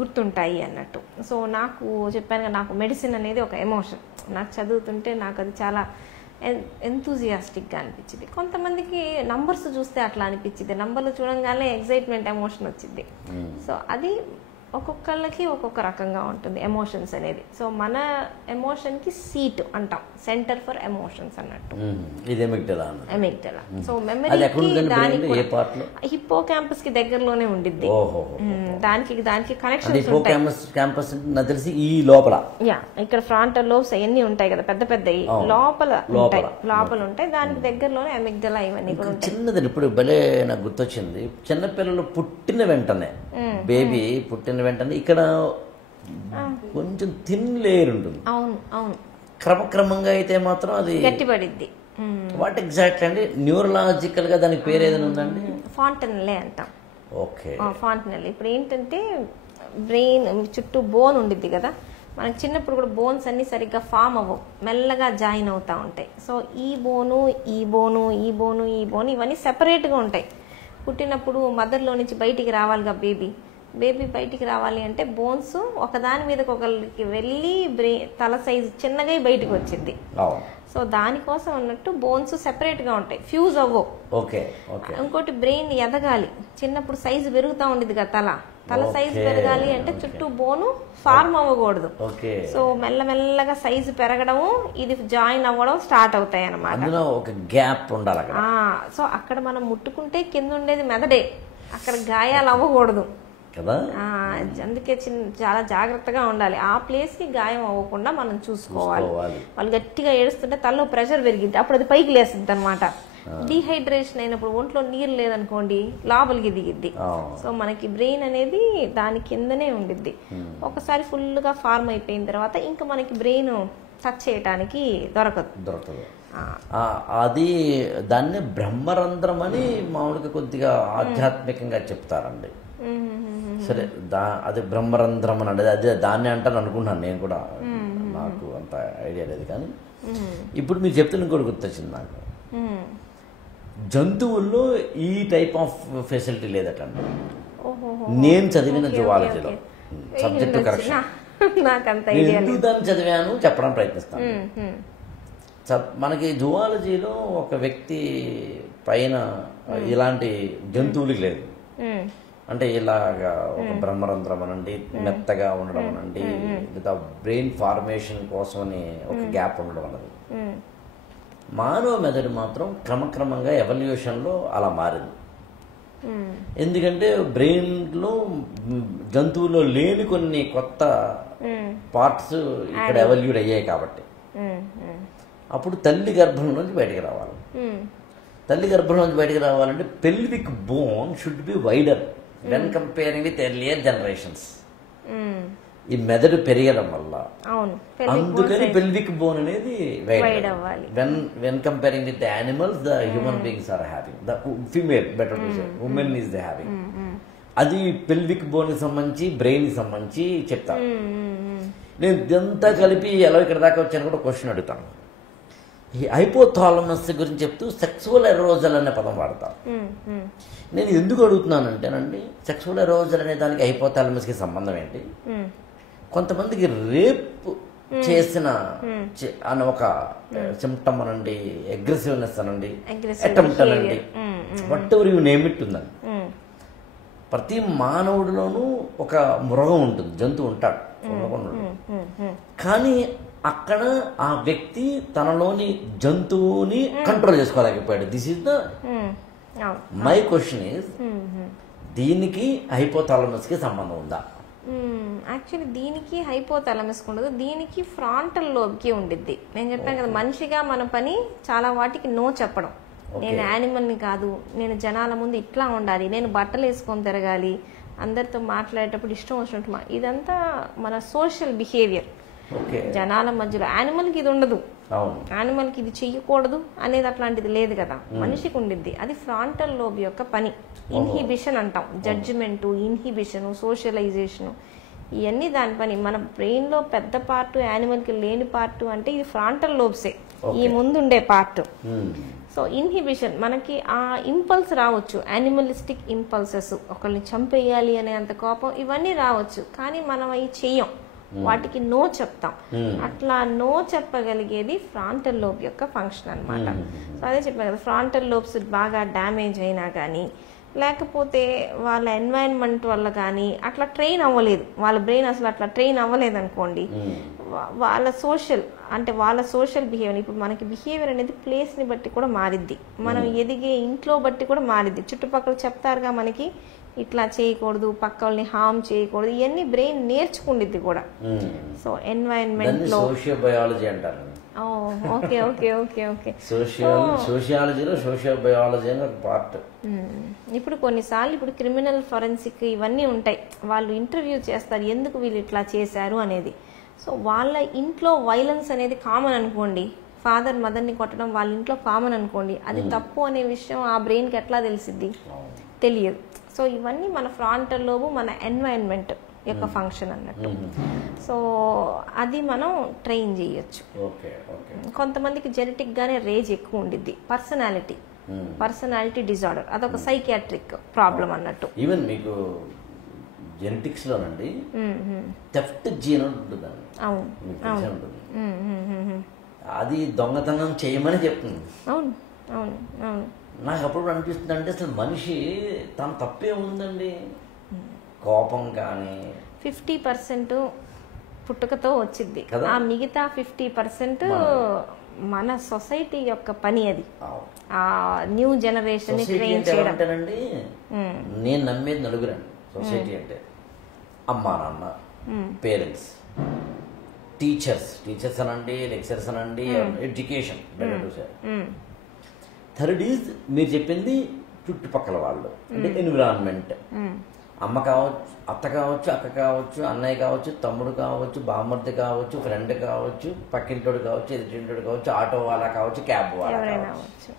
గుర్తుంటాయి అన్నట్టు. సో నాకు చెప్పాను కదా, నాకు మెడిసిన్ అనేది ఒక ఎమోషన్. నాకు చదువుతుంటే నాకు అది చాలా ఎంతూజియాస్టిక్గా అనిపించింది. కొంతమందికి నంబర్స్ చూస్తే అట్లా అనిపించింది, నంబర్లు చూడంగానే ఎగ్జైట్మెంట్, ఎమోషన్ వచ్చింది. సో అది ఒక్కొక్కళ్ళకి ఒక్కొక్క రకంగా ఉంటుంది ఎమోషన్స్ అనేది. సో మన ఎమోషన్కి సీట్ అంటాం, సెంటర్ ఫర్ ఎమోషన్స్ అన్నట్టు. ఇది ఎమిగ్డలా. సో మెమరీకి దానికి హిప్పో క్యాంపస్ కి దగ్గరలోనే ఉండిద్ది. దానికి కనెక్షన్స్ క్యాంపస్ నాకు తెలిసి ఈ లోపల ఇక్కడ ఫ్రంటల్ లోబ్స్ అవన్నీ ఉంటాయి కదా, పెద్ద పెద్దవి లోపల ఉంటాయి. దానికి దగ్గరలోనే అమిగ్డలా ఇవన్నీ కూడా ఉంటాయి. చిన్నది ఇప్పుడు భలే నాకు గుర్తొచ్చింది, చిన్నపిల్లలు పుట్టిన వెంటనే, బేబీ పుట్టిన వెంటనే ఇక్కడ కొంచెం థిన్ లేయర్ ఉంటుంది. అవును అవును. క్రమక్రమంగా అయితే మాత్రం అది గట్టిపడిద్ది. వాట్ ఎగ్జాక్ట్ అండి న్యూరలాజికల్ గా దానికి పేరు ఏదైనా ఉందండి? ఫాంటనెల్లే అంటాం. Okay, fontanelle. ఇప్పుడు ఏంటంటే బ్రెయిన్ చుట్టూ బోన్ ఉండిద్ది కదా, మనకి చిన్నప్పుడు కూడా బోన్స్ అన్ని సరిగ్గా ఫామ్ అవ్వవు, మెల్లగా జాయిన్ అవుతూ ఉంటాయి. సో ఈ బోను ఈ బోను ఈ బోను ఈ బోను ఇవన్నీ సెపరేట్గా ఉంటాయి. పుట్టినప్పుడు మదర్లో నుంచి బయటికి రావాలిగా బేబీ బయటికి రావాలి అంటే బోన్స్ ఒకదాని మీదకి ఒకరికి వెళ్ళి తల సైజు చిన్నగా బయటకు వచ్చింది. సో దానికోసం అన్నట్టు బోన్స్ సెపరేట్గా ఉంటాయి, ఫ్యూజ్ అవ్వవు. ఇంకోటి బ్రెయిన్ ఎదగాలి, చిన్నప్పుడు సైజు పెరుగుతూ ఉండేది కదా, తల సైజు పెరగాలి అంటే చుట్టూ బోను ఫార్మ్ అవ్వకూడదు. సో మెల్లమెల్లగా సైజు పెరగడము, ఇది జాయిన్ అవ్వడం స్టార్ట్ అవుతాయి అన్నమాట. సో అక్కడ మనం ముట్టుకుంటే కింద ఉండేది మెదడే, అక్కడ గాయాలు అవ్వకూడదు కదా. అందుకే చాలా జాగ్రత్తగా ఉండాలి, ఆ ప్లేస్ కి గాయం అవ్వకుండా మనం చూసుకోవాలి. వాళ్ళు గట్టిగా ఏడుస్తుంటే తలలో ప్రెషర్ పెరిగింది, అప్పుడు అది పైకి లేస్తుంది అనమాట. డీహైడ్రేషన్ అయినప్పుడు ఒంట్లో నీరు లేదనుకోండి లోపలికి దిగిద్ది. సో మనకి బ్రెయిన్ అనేది దాని కిందనే ఉండిద్ది. ఒకసారి ఫుల్ గా ఫార్మ్ అయిపోయిన తర్వాత ఇంకా మనకి బ్రెయిన్ టచ్ చేయడానికి దొరకదు. అది దాన్ని బ్రహ్మరంధ్రం అని మామూలుగా కొద్దిగా ఆధ్యాత్మికంగా చెప్తారండి. సరే, అది బ్రహ్మరంధ్రం అని అంటే అదే దాన్ని అంటాను అనుకున్నాను నేను కూడా, నాకు అంత ఐడియా లేదు. కానీ ఇప్పుడు మీరు చెప్తున్న కూడా గుర్తొచ్చింది నాకు, జంతువుల్లో ఈ టైప్ ఆఫ్ ఫెసిలిటీ లేదటండి. నేను చదివిన జువాలజీలో సబ్జెక్టు కరెక్షన్, ఎందుకు దాన్ని చదివాను చెప్పడం ప్రయత్నిస్తాను. మనకి జువాలజీలో ఒక వ్యక్తి పైన ఇలాంటి జంతువులకి లేదు, అంటే ఇలాగా ఒక బ్రహ్మరంధ్రం అనండి, మెత్తగా ఉండడం అనండి, లేదా బ్రెయిన్ ఫార్మేషన్ కోసమని ఒక గ్యాప్ ఉండడం అన్నది. మానవ మెదడు మాత్రం క్రమక్రమంగా ఎవల్యూషన్లో అలా మారింది. ఎందుకంటే బ్రెయిన్లో జంతువుల్లో లేని కొన్ని కొత్త పార్ట్స్ ఇక్కడ ఎవల్యూట్ అయ్యాయి కాబట్టి. అప్పుడు తల్లి గర్భం నుంచి బయటకు రావాలి. తల్లి గర్భం నుంచి బయటకు రావాలంటే pelvic bone should be wider when comparing with earlier generations. ఈ మెదడు పెరగడం వల్ల అందుకని పెల్విక్ బోన్ అనేది వైడ్ అవ్వాలి. When comparing with the animals the human beings are having, the female better to say women is the having. అది పెల్విక్ బోన్ కి సంబంధించి బ్రెయిన్ కి సంబంధించి చెప్తాను. నేను ఇదంతా కలిపి ఎలా ఇక్కడ దాకా వచ్చాను కూడా క్వశ్చన్ అడుగుతాను. ఈ హైపోథాలమస్ గురించి చెప్తూ సెక్సువల్ ఎరోజల్ అనే పదం వాడతాను. నేను ఎందుకు అడుగుతున్నానంటేనండి, సెక్సువల్ ఎరోజల్ అనే దానికి హైపోథాలమస్కి సంబంధం ఏంటి? కొంతమందికి రేప్ చేసిన అన్న ఒక సిమ్టమ్ అనండి, అగ్రెసివ్నెస్ అనండి, అటెంప్ట్ అనండి, what ever you name it ఉందండి. ప్రతి మానవుడిలోనూ ఒక మృగం ఉంటుంది, జంతువు ఉంటాడు, కానీ అక్కడ ఆ వ్యక్తి తనలోని జంతువుని కంట్రోల్ చేసుకోలేకపోయాడు. This is the my question is, దీనికి హైపోథాలమస్ కి సంబంధం ఉందా? యాక్చువల్లీ దీనికి హైపోథాలమస్ ఉండదు, దీనికి ఫ్రాంటల్ లోబ్కి ఉండిద్ది. నేను చెప్పాను కదా, మనిషిగా మన పని చాలా వాటికి నో చెప్పడం. నేను యానిమల్ని కాదు, నేను జనాల ముందు ఇట్లా ఉండాలి, నేను బట్టలు వేసుకొని తిరగాలి, అందరితో మాట్లాడేటప్పుడు ఇష్టం వచ్చినట్టు, ఇదంతా మన సోషల్ బిహేవియర్. జనాల మధ్యలో యానిమల్కి ఇది ఉండదు, యానిమల్కి ఇది చెయ్యకూడదు అనేది అట్లాంటిది లేదు కదా, మనిషికి ఉండిద్ది. అది ఫ్రాంటల్ లోబ్ యొక్క పని. ఇన్హిబిషన్ అంటాం, జడ్జిమెంటు, ఇన్హిబిషను, సోషలైజేషను, ఇవన్నీ దాని పని. మన బ్రెయిన్లో పెద్ద పార్ట్ యానిమల్కి లేని పార్ట్ అంటే ఇది ఫ్రాంటల్ లోబ్సే, ఈ ముందుండే పార్ట్. సో ఇన్హిబిషన్, మనకి ఆ ఇంపల్స్ రావచ్చు, యానిమలిస్టిక్ ఇంపల్సెస్, ఒకరిని చంపేయాలి అనే అంత కోపం, ఇవన్నీ రావచ్చు, కానీ మనం అవి చెయ్యం, వాటికి నో చెప్తాం. అట్లా నో చెప్పగలిగేది ఫ్రాంటల్ లోబ్ యొక్క ఫంక్షన్ అనమాట. సో అదే చెప్పాను కదా, ఫ్రాంటల్ లోబ్స్ బాగా డ్యామేజ్ అయినా కానీ లేకపోతే వాళ్ళ ఎన్వైరన్మెంట్ వల్ల కానీ అట్లా ట్రైన్ అవ్వలేదు, వాళ్ళ బ్రెయిన్ అసలు అట్లా ట్రైన్ అవ్వలేదు అనుకోండి, వాళ్ళ సోషల్ బిహేవియర్. ఇప్పుడు మనకి బిహేవియర్ అనేది ప్లేస్ని బట్టి కూడా మారిద్ది, మనం ఎదిగే ఇంట్లో బట్టి కూడా మారిద్ది. చుట్టుపక్కల చెప్తారుగా మనకి ఇట్లా చేయకూడదు, పక్క వాళ్ళని హార్మ్ చేయకూడదు, ఇవన్నీ బ్రెయిన్ నేర్చుకుండిద్ది కూడా. సో ఎన్వైరన్మెంట్ లో సోషియోబయాలజీ అంటారు. ఓకే ఓకే ఓకే ఓకే సోషియాలజీలో సోషియోబయాలజీ అని ఒక పార్ట్. ఇప్పుడు కొన్నిసార్లు ఇప్పుడు క్రిమినల్ ఫోరెన్సిక్ ఇవన్నీ ఉంటాయి, వాళ్ళు ఇంటర్వ్యూ చేస్తారు ఎందుకు వీళ్ళు ఇట్లా చేశారు అనేది. సో వాళ్ళ ఇంట్లో వైలెన్స్ అనేది కామన్ అనుకోండి, ఫాదర్ మదర్ని కొట్టడం వాళ్ళ ఇంట్లో కామన్ అనుకోండి, అది తప్పు అనే విషయం ఆ బ్రెయిన్కి ఎట్లా తెలిసిద్ది, తెలియదు. సో ఇవన్నీ మన ఫ్రాంటల్ లోబు, మన ఎన్వైరన్మెంట్ యొక్క ఫంక్షన్ అన్నట్టు. సో అది మనం ట్రైన్ చేయొచ్చు. కొంతమందికి జెనెటిక్ గానే రేజ్ ఎక్కువ ఉండిద్ది, పర్సనాలిటీ డిజార్డర్, అదొక సైకియాట్రిక్ ప్రాబ్లం అన్నట్టు. ఈవెన్ మీకు జెనెటిక్స్ లోనండి థెఫ్ట్ జీన్ ఉంటుంది, అది దొంగతనం చేయమని చెప్తుంది. అవును అవును అవును. నాకు అప్పుడు అనిపిస్తుంది అంటే అసలు మనిషి తన తప్పే ఉందండి, కోపం కానీ 50% పుట్టుకతో వచ్చింది, ఆ మిగతా 50% మన సొసైటీ యొక్క పని. అది ఆ న్యూ జనరేషన్ ట్రైన్ చేయడం. అంటేనండి నేను నమ్మేది నలుగురండి సొసైటీ అంటే, అమ్మా నాన్న, పేరెంట్స్, టీచర్స్ అనండి, లెక్చరర్స్ అనండి, ఎడ్యుకేషన్. థర్డ్ ఈజ్ మీరు చెప్పింది చుట్టుపక్కల వాళ్ళు అంటే ఎన్విరాన్మెంట్. అమ్మ కావచ్చు, అత్త కావచ్చు, అక్క కావచ్చు, అన్నయ్య కావచ్చు, తమ్ముడు కావచ్చు, బామ్మర్ది కావచ్చు, ఫ్రెండ్ కావచ్చు, పక్కింటోడు కావచ్చు, ఎదుటింటోడు కావచ్చు, ఆటో వాళ్ళ కావచ్చు, క్యాబ్ వాళ్ళ కావచ్చు,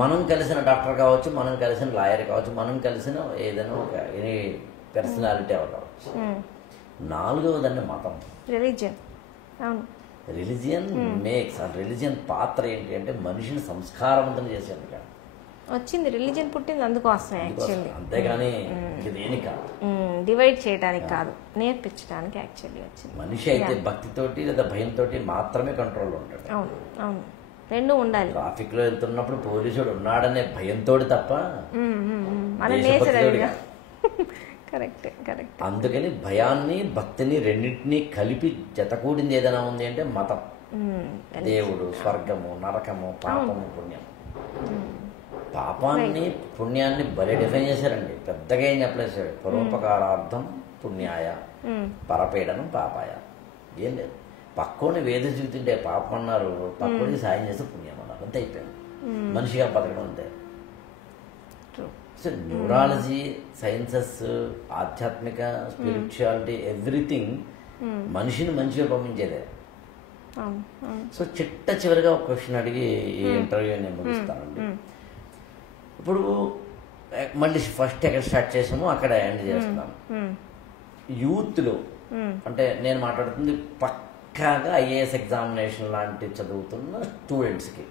మనం కలిసిన డాక్టర్ కావచ్చు, మనం కలిసిన లాయర్ కావచ్చు, మనం కలిసిన ఏదైనా ఒక ఎనీ పర్సనాలిటీ ఎవరు కావచ్చు. నాలుగవదండి మతం, రిలీజియన్. రిలీజియన్ మేక్స్, ఆ రిలీజియన్ పాత్ర ఏంటి అంటే మనిషిని సంస్కారవంతం చేసేది కాదు. వచ్చింది రిలీజియన్ పుట్టింది అందుకోసమే యాక్చువల్లీ, అంతేగాని దేనికి కాదు, డివైడ్ చేయడానికి కాదు, నేర్పించడానికి యాక్చువల్లీ వచ్చింది. మనిషి అయితే భక్తితోటి లేదా భయంతో మాత్రమే కంట్రోల్లో ఉంటాడు. అవును అవును, రెండు ఉండాలి. ట్రాఫిక్ లో వెళ్తున్నప్పుడు పోలీసుడు ఉన్నాడనే భయంతో తప్ప మన నేచర్. Correct correct. అందుకని భయాన్ని భక్తిని రెండింటినీ కలిపి జతకూడింది ఏదైనా ఉంది అంటే మతం. దేవుడు, స్వర్గము, నరకము, పాపము, పుణ్యం. పాపాన్ని పుణ్యాన్ని భలే డిఫైన్ చేశారండి, పెద్దగా ఏం చెప్పలేదు. పరోపకారార్థం పుణ్యాయ, పరపీడనం పాపాయ. ఏం లేదు, పక్కోని వేద చూతుంటే పాపం అన్నారు, పక్కోడికి సాయం చేస్తే పుణ్యం అన్నారు, అంతే అయిపోయింది. మనిషిగా బతకడం అంతే. సో న్యూరాలజీ, సైన్సెస్, ఆధ్యాత్మిక, స్పిరిచువాలిటీ, ఎవ్రీథింగ్ మనిషిని మంచిగా పంపించేదే. సో చివరిగా ఒక క్వశ్చన్ అడిగి ఈ ఇంటర్వ్యూ నేను ముగిస్తానండి. ఇప్పుడు మళ్ళీ ఫస్ట్ ఎక్కడ స్టార్ట్ చేసామో అక్కడ ఎండ్ చేస్తున్నాం. యూత్లో అంటే నేను మాట్లాడుతుంది పక్కాగా ఐఏఎస్ ఎగ్జామినేషన్ లాంటి చదువుతున్న స్టూడెంట్స్కి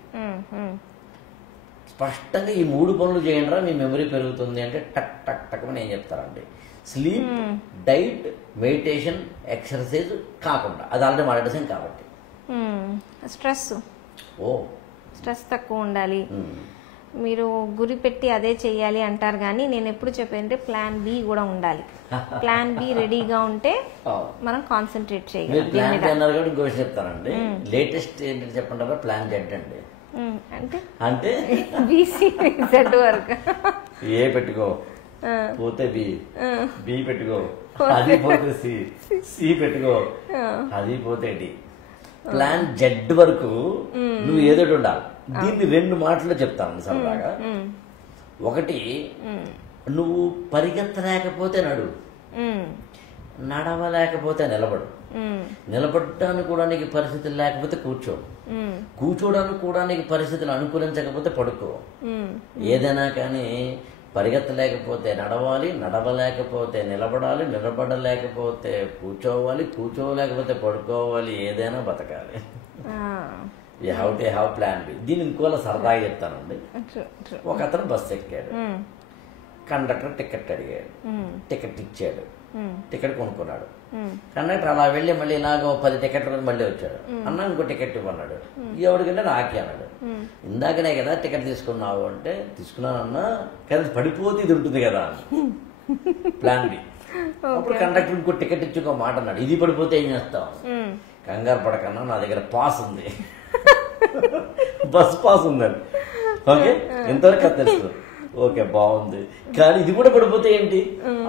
స్పష్టంగా ఈ 3 పనులు చేయండి రా మీ మెమరీ పెరుగుతుంది అంటే టక్ టక్ టక్ అని ఏం చెప్తారండి? స్లీప్, డైట్, మెడిటేషన్, ఎక్సర్సైజ్ కాకుండా, అది ఆల్రెడీ మాట్లాడేసాం కాబట్టి. స్ట్రెస్ తక్కువ ఉండాలి, మీరు గురి పెట్టి అదే చెయ్యాలి అంటారు. కానీ నేను ఎప్పుడు చెప్పేదంటే ప్లాన్ బి కూడా ఉండాలి. ప్లాన్ బి రెడీగా ఉంటే మనం కాన్సన్ట్రేట్ చేయగలం. చెప్తానండి, లేటెస్ట్ ఏంటంటే చెప్పంటారా, ప్లాన్ జెడ్ అండి. అంటే BC వరకు ఏ పెట్టుకో, పోతే బి పెట్టుకో, అది పోతే సి పెట్టుకో, అది పోతే డి. ప్లాన్ జెడ్ వరకు నువ్వు ఏదో ఉండాలి. దీన్ని 2 మాటల్లో చెప్తాను సరదాగా. ఒకటి, నువ్వు పరిగెత్తలేకపోతే నడువు, నడవలేకపోతే నిలబడు, నిలబడటానికి కూడా నీకు పరిస్థితులు లేకపోతే కూర్చో, కూర్చోడానికి కూడా నీకు పరిస్థితులు అనుకూలించకపోతే పడుకో. ఏదైనా కానీ పరిగెత్తలేకపోతే నడవాలి, నడవలేకపోతే నిలబడాలి, నిలబడలేకపోతే కూర్చోవాలి, కూర్చోలేకపోతే పడుకోవాలి, ఏదైనా బతకాలి. You have to have plan B. దీన్ని ఇంకోలా సరదాగా చెప్తానండి. ఒక అతను బస్సు ఎక్కాడు, కండక్టర్ టికెట్ అడిగాడు, టికెట్ ఇచ్చాడు, టికెట్ కొనుక్కున్నాడు. కండక్టర్ అలా వెళ్ళి మళ్ళీ ఇలాగ 10 టికెట్లు మళ్ళీ వచ్చాడు. అన్న ఇంకో టికెట్ ఇవ్వన్నాడు. ఎవరికంటే నాకే అన్నాడు. ఇందాకనే కదా టికెట్ తీసుకున్నావు అంటే, తీసుకున్నానన్నా కానీ పడిపోతే ఇది ఉంటుంది కదా ప్లాన్ బి. అప్పుడు కండక్టర్ ఇంకో టికెట్ ఇచ్చి ఒక మాట అన్నాడు, ఇది పడిపోతే ఏం చేస్తావు? కంగారు పడకన్నా నా దగ్గర పాస్ ఉంది, బస్ పాస్ ఉందండి. ఓకే, ఎంతవరకు తెలుసు. ఓకే, బాగుంది. కానీ ఇది కూడా పడిపోతే ఏంటి?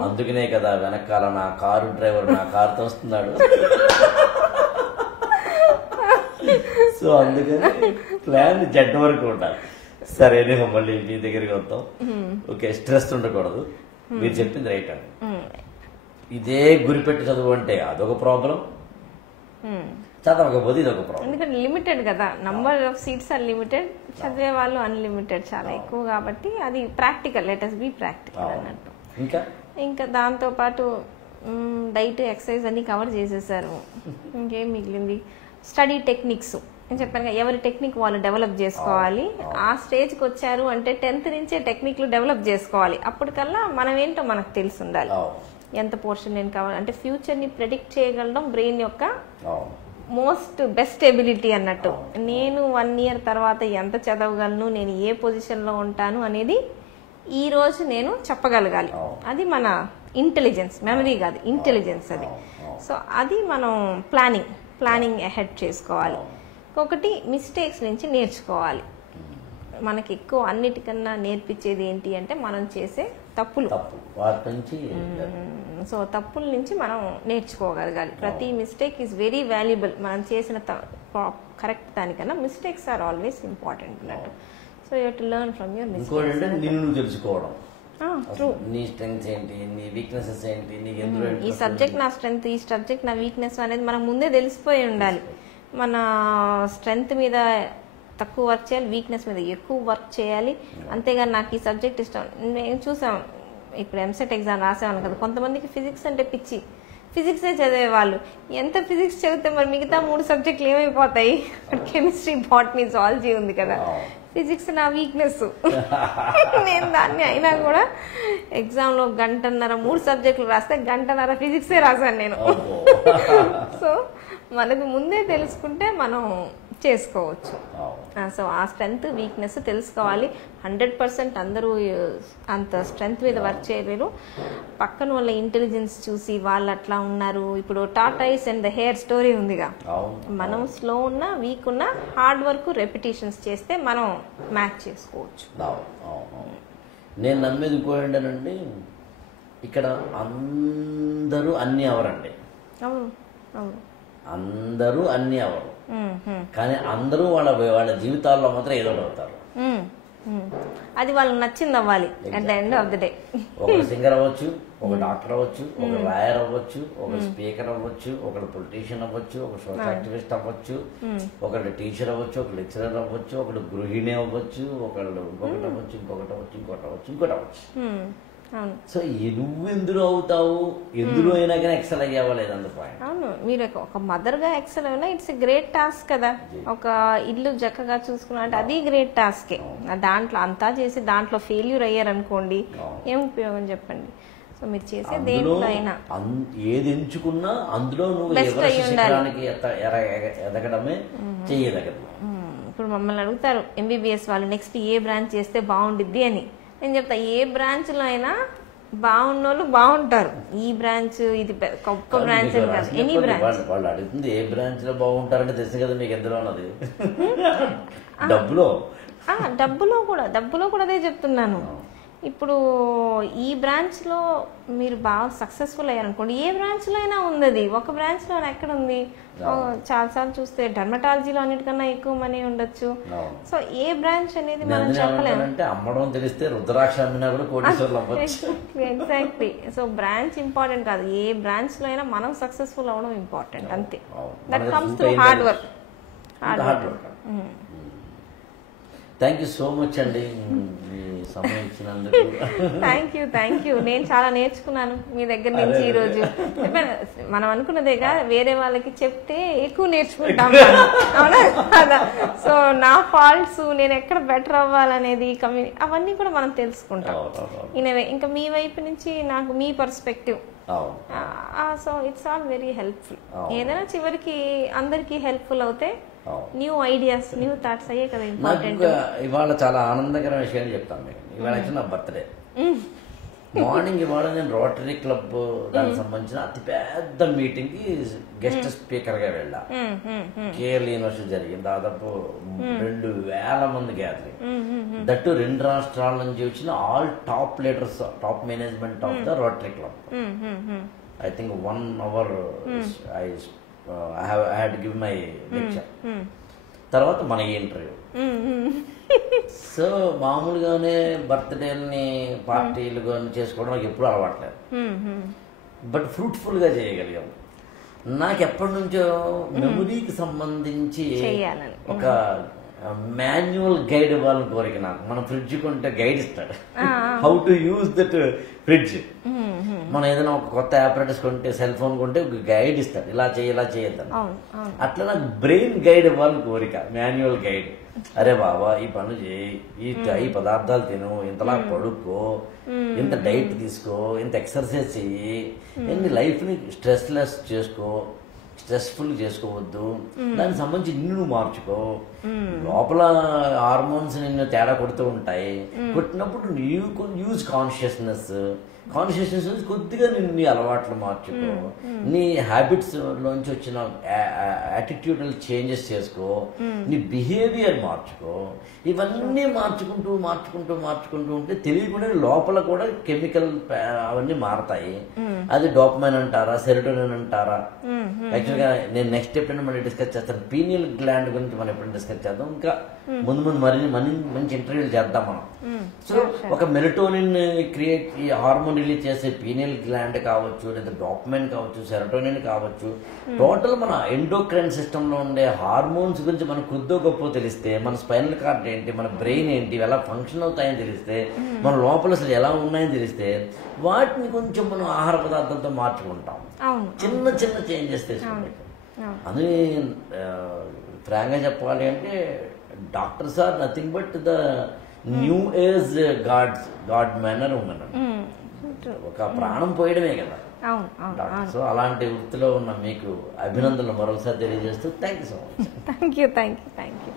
అందుకనే కదా వెనకాల నా కారు డ్రైవర్ నా కారుతో వస్తున్నాడు. సో అందుకని ప్లాన్ జడ్ వరకు ఉండాలి. సరేనే, మళ్ళీ మీ దగ్గరికి వద్దాం. ఓకే, స్ట్రెస్ ఉండకూడదు. మీరు చెప్పింది రైట్ అండి. ఇదే గురిపెట్టి చదువు అంటే అదొక ప్రాబ్లం, చదవకపోతే ఇదొక ప్రాబ్లం. ఎందుకంటే లిమిటెడ్ కదా, number of seats are limited, చదివే వాళ్ళు అన్లిమిటెడ్, చాలా ఎక్కువ. కాబట్టి అది practical, let us be practical అన్నట్టు. ఇంకా దాంతో పాటు డైట్, ఎక్సర్సైజ్ అన్ని కవర్ చేసేసారు. ఇంకేం మిగిలింది? Study techniques. నేను చెప్పాను కదా, ఎవరి టెక్నిక్ వాళ్ళు డెవలప్ చేసుకోవాలి. ఆ స్టేజ్కి వచ్చారు అంటే 10th నుంచే టెక్నిక్లు డెవలప్ చేసుకోవాలి. అప్పటికల్లా మనం ఏంటో మనకు తెలిసి ఉండాలి. ఎంత పోర్షన్ నేను కావాలి అంటే ఫ్యూచర్ని ప్రెడిక్ట్ చేయగలడం బ్రెయిన్ యొక్క మోస్ట్ బెస్ట్ ఎబిలిటీ అన్నట్టు. నేను 1 year తర్వాత ఎంత చదవగలను, నేను ఏ పొజిషన్లో ఉంటాను అనేది ఈ రోజు నేను చెప్పగలగాలి. అది మన ఇంటెలిజెన్స్, మెమరీ కాదు, ఇంటెలిజెన్స్ అది. సో అది మనం ప్లానింగ్ అహెడ్ చేసుకోవాలి. ఒకటి, మిస్టేక్స్ నుంచి నేర్చుకోవాలి. మనకి ఎక్కువ అన్నిటికన్నా నేర్పించేది ఏంటి అంటే మనం చేసే తప్పులు. సో తప్పుల నుంచి మనం నేర్చుకోగలగాలి. ప్రతి మిస్టేక్ ఈజ్ వెరీ వాల్యుబుల్. మనం చేసిన కరెక్ట్ దానికన్నా మిస్టేక్స్ ఆర్ ఆల్వేస్ ఇంపార్టెంట్ అన్నట్టు. So you have to learn from your mistakes. నిన్ను తెలుసుకోవడం, నీ స్ట్రెంగ్స్ ఏంటి, నీ వీక్నెసెస్ ఏంటి, ఈ సబ్జెక్ట్ నా స్ట్రెంగ్త్, ఈ సబ్జెక్ట్ నా వీక్నెస్ అనేది మనకు ముందే తెలిసిపోయి ఉండాలి. మన స్ట్రెంగ్త్ మీద తక్కువ వర్క్ చేయాలి, వీక్నెస్ మీద ఎక్కువ వర్క్ చేయాలి. అంతేగాని నాకు ఈ సబ్జెక్ట్ ఇష్టం. నేను చూసాం, ఇప్పుడు ఎంసెట్ ఎగ్జామ్ రాసేవాళ్ళు కదా, కొంతమందికి ఫిజిక్స్ అంటే పిచ్చి, ఫిజిక్సే చదివేవాళ్ళు. ఎంత ఫిజిక్స్ చదివితే మరి మిగతా 3 సబ్జెక్టులు ఏమైపోతాయి? కెమిస్ట్రీ, బాటనీ, జువాలజీ ఉంది కదా. ఫిజిక్స్ నా వీక్నెస్. నేను దాన్ని అయినా కూడా ఎగ్జామ్లో 1.5 గంటన్నర 3 సబ్జెక్టులు రాస్తే 1.5 గంటన్నర ఫిజిక్సే రాశాను నేను. సో మనకు ముందే తెలుసుకుంటే మనం చేసుకోవచ్చు. సో ఆ స్ట్రెంగ్త్, వీక్నెస్ తెలుసుకోవాలి. 100% అందరూ అంత స్ట్రెంగ్త్ మీద వర్క్ చేయలేరు. పక్కన వాళ్ళ ఇంటెలిజెన్స్ చూసి వాళ్ళు అట్లా ఉన్నారు. ఇప్పుడు tortoise and the hair story ఉందిగా, మనం స్లో ఉన్నా, వీక్ ఉన్నా, హార్డ్ వర్క్, రెపిటేషన్స్ చేస్తే మనం మ్యాచ్ చేసుకోవచ్చు. నేను నమ్మేది ఇంకోటండి, ఇక్కడ అందరూ అన్ని అవరండి. అందరూ అన్ని అవరు, కానీ అందరూ వాళ్ళ జీవితాల్లో మాత్రం ఏదో అవుతారు. అది వాళ్ళకి నచ్చింది అవ్వాలి. At the end of the day ఒక సింగర్ అవ్వచ్చు, ఒక డాక్టర్ అవ్వచ్చు, ఒక లాయర్ అవ్వచ్చు, ఒక స్పీకర్ అవ్వచ్చు, ఒక పొలిటీషియన్ అవ్వచ్చు, ఒక సోషల్ యాక్టివిస్ట్ అవ్వచ్చు, ఒకళ్ళు టీచర్ అవ్వచ్చు, ఒక లెక్చరర్ అవ్వచ్చు, ఒకళ్ళు గృహిణి అవ్వచ్చు, ఒకళ్ళు ఇంకొకటి అవ్వచ్చు, ఇంకొకటి అవ్వచ్చు, ఇంకోటి అవ్వచ్చు, ఇంకోటి అవ్వచ్చు. సో నువ్వు ఎందులో అవుతావు, ఎందులో అయినా కానీ ఎక్సెల్ అయ్యావా లేదంత పాయింట్. అవును, మీరు ఒక మదర్ గా ఎక్సెల్ అయినా ఇట్స్ ఎ గ్రేట్ టాస్క్ కదా. ఒక ఇల్లు చక్కగా చూసుకున్నా అంటే అది గ్రేట్ టాస్కే. దాంట్లో అంతా చేసి దాంట్లో ఫెయిల్యూర్ అయ్యారనుకోండి, ఏం ఉపయోగం చెప్పండి. సో మీరు చేసే దేంట్లో అయినా ఏది ఎంచుకున్నా అందులో నువ్వు శిఖరానికి ఎదగడమే చేయదగదు. ఇప్పుడు మమ్మల్ని అడుగుతారు ఎంబీబీఎస్ వాళ్ళు నెక్స్ట్ ఏ బ్రాంచ్ చేస్తే బాగుండిద్ది అని. నేను చెప్తా, ఏ బ్రాంచ్లో అయినా బాగున్న వాళ్ళు బాగుంటారు. ఈ బ్రాంచ్ ఇది గొప్ప బ్రాంచ్ అని కాదు, ఎనీ బ్రాంచ్. వాళ్ళు అడుగుతుంది ఏ బ్రాంచ్ లో బాగుంటారంటే తెలుసు కదా మీకు ఎందులో ఉన్నది. డబ్బులో కూడా అదే చెప్తున్నాను. ఇప్పుడు ఈ బ్రాంచ్లో మీరు బాగా సక్సెస్ఫుల్ అయ్యారనుకోండి, ఏ బ్రాంచ్లో అయినా ఉంది. ఒక బ్రాంచ్లో ఎక్కడ ఉంది? చాలాసార్లు చూస్తే డర్మటాలజీలో అన్నిటికన్నా ఎక్కువ మనీ ఉండొచ్చు. సో ఏ బ్రాంచ్ అనేది మనం చెప్పలేము. అమ్మడం తెలిస్తే రుద్రాక్ష అమ్మినా కూడా కోటీశ్వరులు అవ్వచ్చు. ఎగ్జాక్ట్లీ. సో బ్రాంచ్ ఇంపార్టెంట్ కాదు, ఏ బ్రాంచ్లో అయినా మనం సక్సెస్ఫుల్ అవ్వడం ఇంపార్టెంట్, అంతే. That comes through hard work. Thank you so much అండి, సమయం ఇచ్చినందుకు. Thank you. నేను చాలా నేర్చుకున్నాను మీ దగ్గర నుంచి ఈ రోజు. మనం అనుకున్నదేగా, వేరే వాళ్ళకి చెప్తే ఎక్కువ నేర్చుకుంటాం, అవునా కదా. సో నా ఫాల్ట్స్, నేను ఎక్కడ బెటర్ అవ్వాలనేది, అవన్నీ కూడా మనం తెలుసుకుంటాం. ఇంకా మీ వైపు నుంచి నాకు మీ perspective so it's all very helpful. ఏదైనా చివరికి అందరికి హెల్ప్ఫుల్ అవుతే న్యూ ఐడియాస్ న్యూ థాట్స్ అయ్యే కదా ఇంపార్టెంట్. ఇవాళ చాలా ఆనందకరమైన విషయాలు చెప్తాను మీకు. ఇవాళ యాక్చువల్ నా బర్త్డే. మార్నింగ్ ఇవాళ నేను రోటరీ క్లబ్ దానికి సంబంధించిన అతిపెద్ద మీటింగ్ కి గెస్ట్ స్పీకర్ గా వెళ్ళా. కేఎల్ యూనివర్సిటీ జరిగింది. దాదాపు 2000 మంది గ్యాదరింగ్. దట్టు 2 రాష్ట్రాల నుంచి వచ్చిన all top leaders, top management of the rotary club. I think 1 hour I had to give my lecture. తర్వాత మన ఇంటర్వ్యూ. సో మామూలుగానే బర్త్డేలని పార్టీలు కానీ చేసుకోవడం నాకు ఎప్పుడు అలవాట్లేదు. బట్ ఫ్రూట్ఫుల్గా చేయగలిగాం. నాకు ఎప్పటి నుంచో మెమరీకి సంబంధించి ఒక మాన్యువల్ గైడ్ ఇవ్వాలని కోరిక నాకు. మనం ఫ్రిడ్జ్ కొంటే గైడ్ ఇస్తాడు, how to use that fridge. మనం ఏదైనా ఒక కొత్త ఆపరేటర్స్ కొంటే, సెల్ ఫోన్ కొంటే ఒక గైడ్ ఇస్తాడు, ఇలా చేయి ఇలా చేయొద్దని. అట్లా నాకు బ్రెయిన్ గైడ్ ఇవ్వాలని కోరిక, మాన్యువల్ గైడ్. అరే బాబా ఈ పనులు చేయి, ఈ పదార్థాలు తిను, ఇంతలా పడుకో, ఇంత డైట్ తీసుకో, ఇంత ఎక్సర్సైజ్ చెయ్యి, ఎన్ని లైఫ్ని స్ట్రెస్లెస్ చేసుకో, స్ట్రెస్ఫుల్ చేసుకోవద్దు, దానికి సంబంధించి నిన్ను మార్చుకో. లోపల హార్మోన్స్ నిన్ను తేడా కొడుతూ ఉంటాయి. కొట్టినప్పుడు యూజ్ కాన్షియస్నెస్ కొద్దిగా నీ అలవాట్లు మార్చుకో, నీ హ్యాబిట్స్ లోంచి వచ్చిన యాటిట్యూడల్ చేంజెస్ చేసుకో, నీ బిహేవియర్ మార్చుకో. ఇవన్నీ మార్చుకుంటూ ఉంటే తెలియకుండా లోపల కూడా కెమికల్ అవన్నీ మారతాయి. అది డోపమైన్ అంటారా, సెరోటోనిన్ అంటారా. యాక్చువల్గా నేను నెక్స్ట్ ఎప్పుడైనా మళ్ళీ డిస్కస్ చేస్తాను. పీనియల్ గ్లాండ్ గురించి మనం ఎప్పుడైనా డిస్కస్ చేద్దాం. ఇంకా ముందు మంచి ఇంటర్వ్యూలు చేద్దాం మనం. సో ఒక మెలటోనిన్ క్రియేట్, ఈ హార్మోన్ రిలీజ్ చేసే పీనియల్ గ్లాండ్ కావచ్చు, లేదా డోపమైన్ కావచ్చు, సెరోటోనిన్ కావచ్చు, టోటల్ మన ఎండోక్రైన్ సిస్టమ్ లో ఉండే హార్మోన్స్ గురించి మనకు కొద్దో గొప్ప తెలిస్తే, మన స్పైనల్ కార్డ్ ఏంటి, మన బ్రెయిన్ ఏంటి, ఎలా ఫంక్షన్ అవుతాయని తెలిస్తే, మన లోపల అసలు ఎలా ఉన్నాయని తెలిస్తే, వాటిని కొంచెం మనం ఆహార పదార్థాలతో మార్చుకుంటాం. చిన్న చిన్న చేంజెస్ తీసుకుంటాం. అది ఫ్రాంక్గా చెప్పాలి అంటే doctors are nothing but the new age god man or women. ఒక ప్రాణం పోయడమే కదా. సో అలాంటి వృత్తిలో ఉన్న మీకు అభినందనలు మరొకసారి తెలియజేస్తూ thank you so much. Thank you.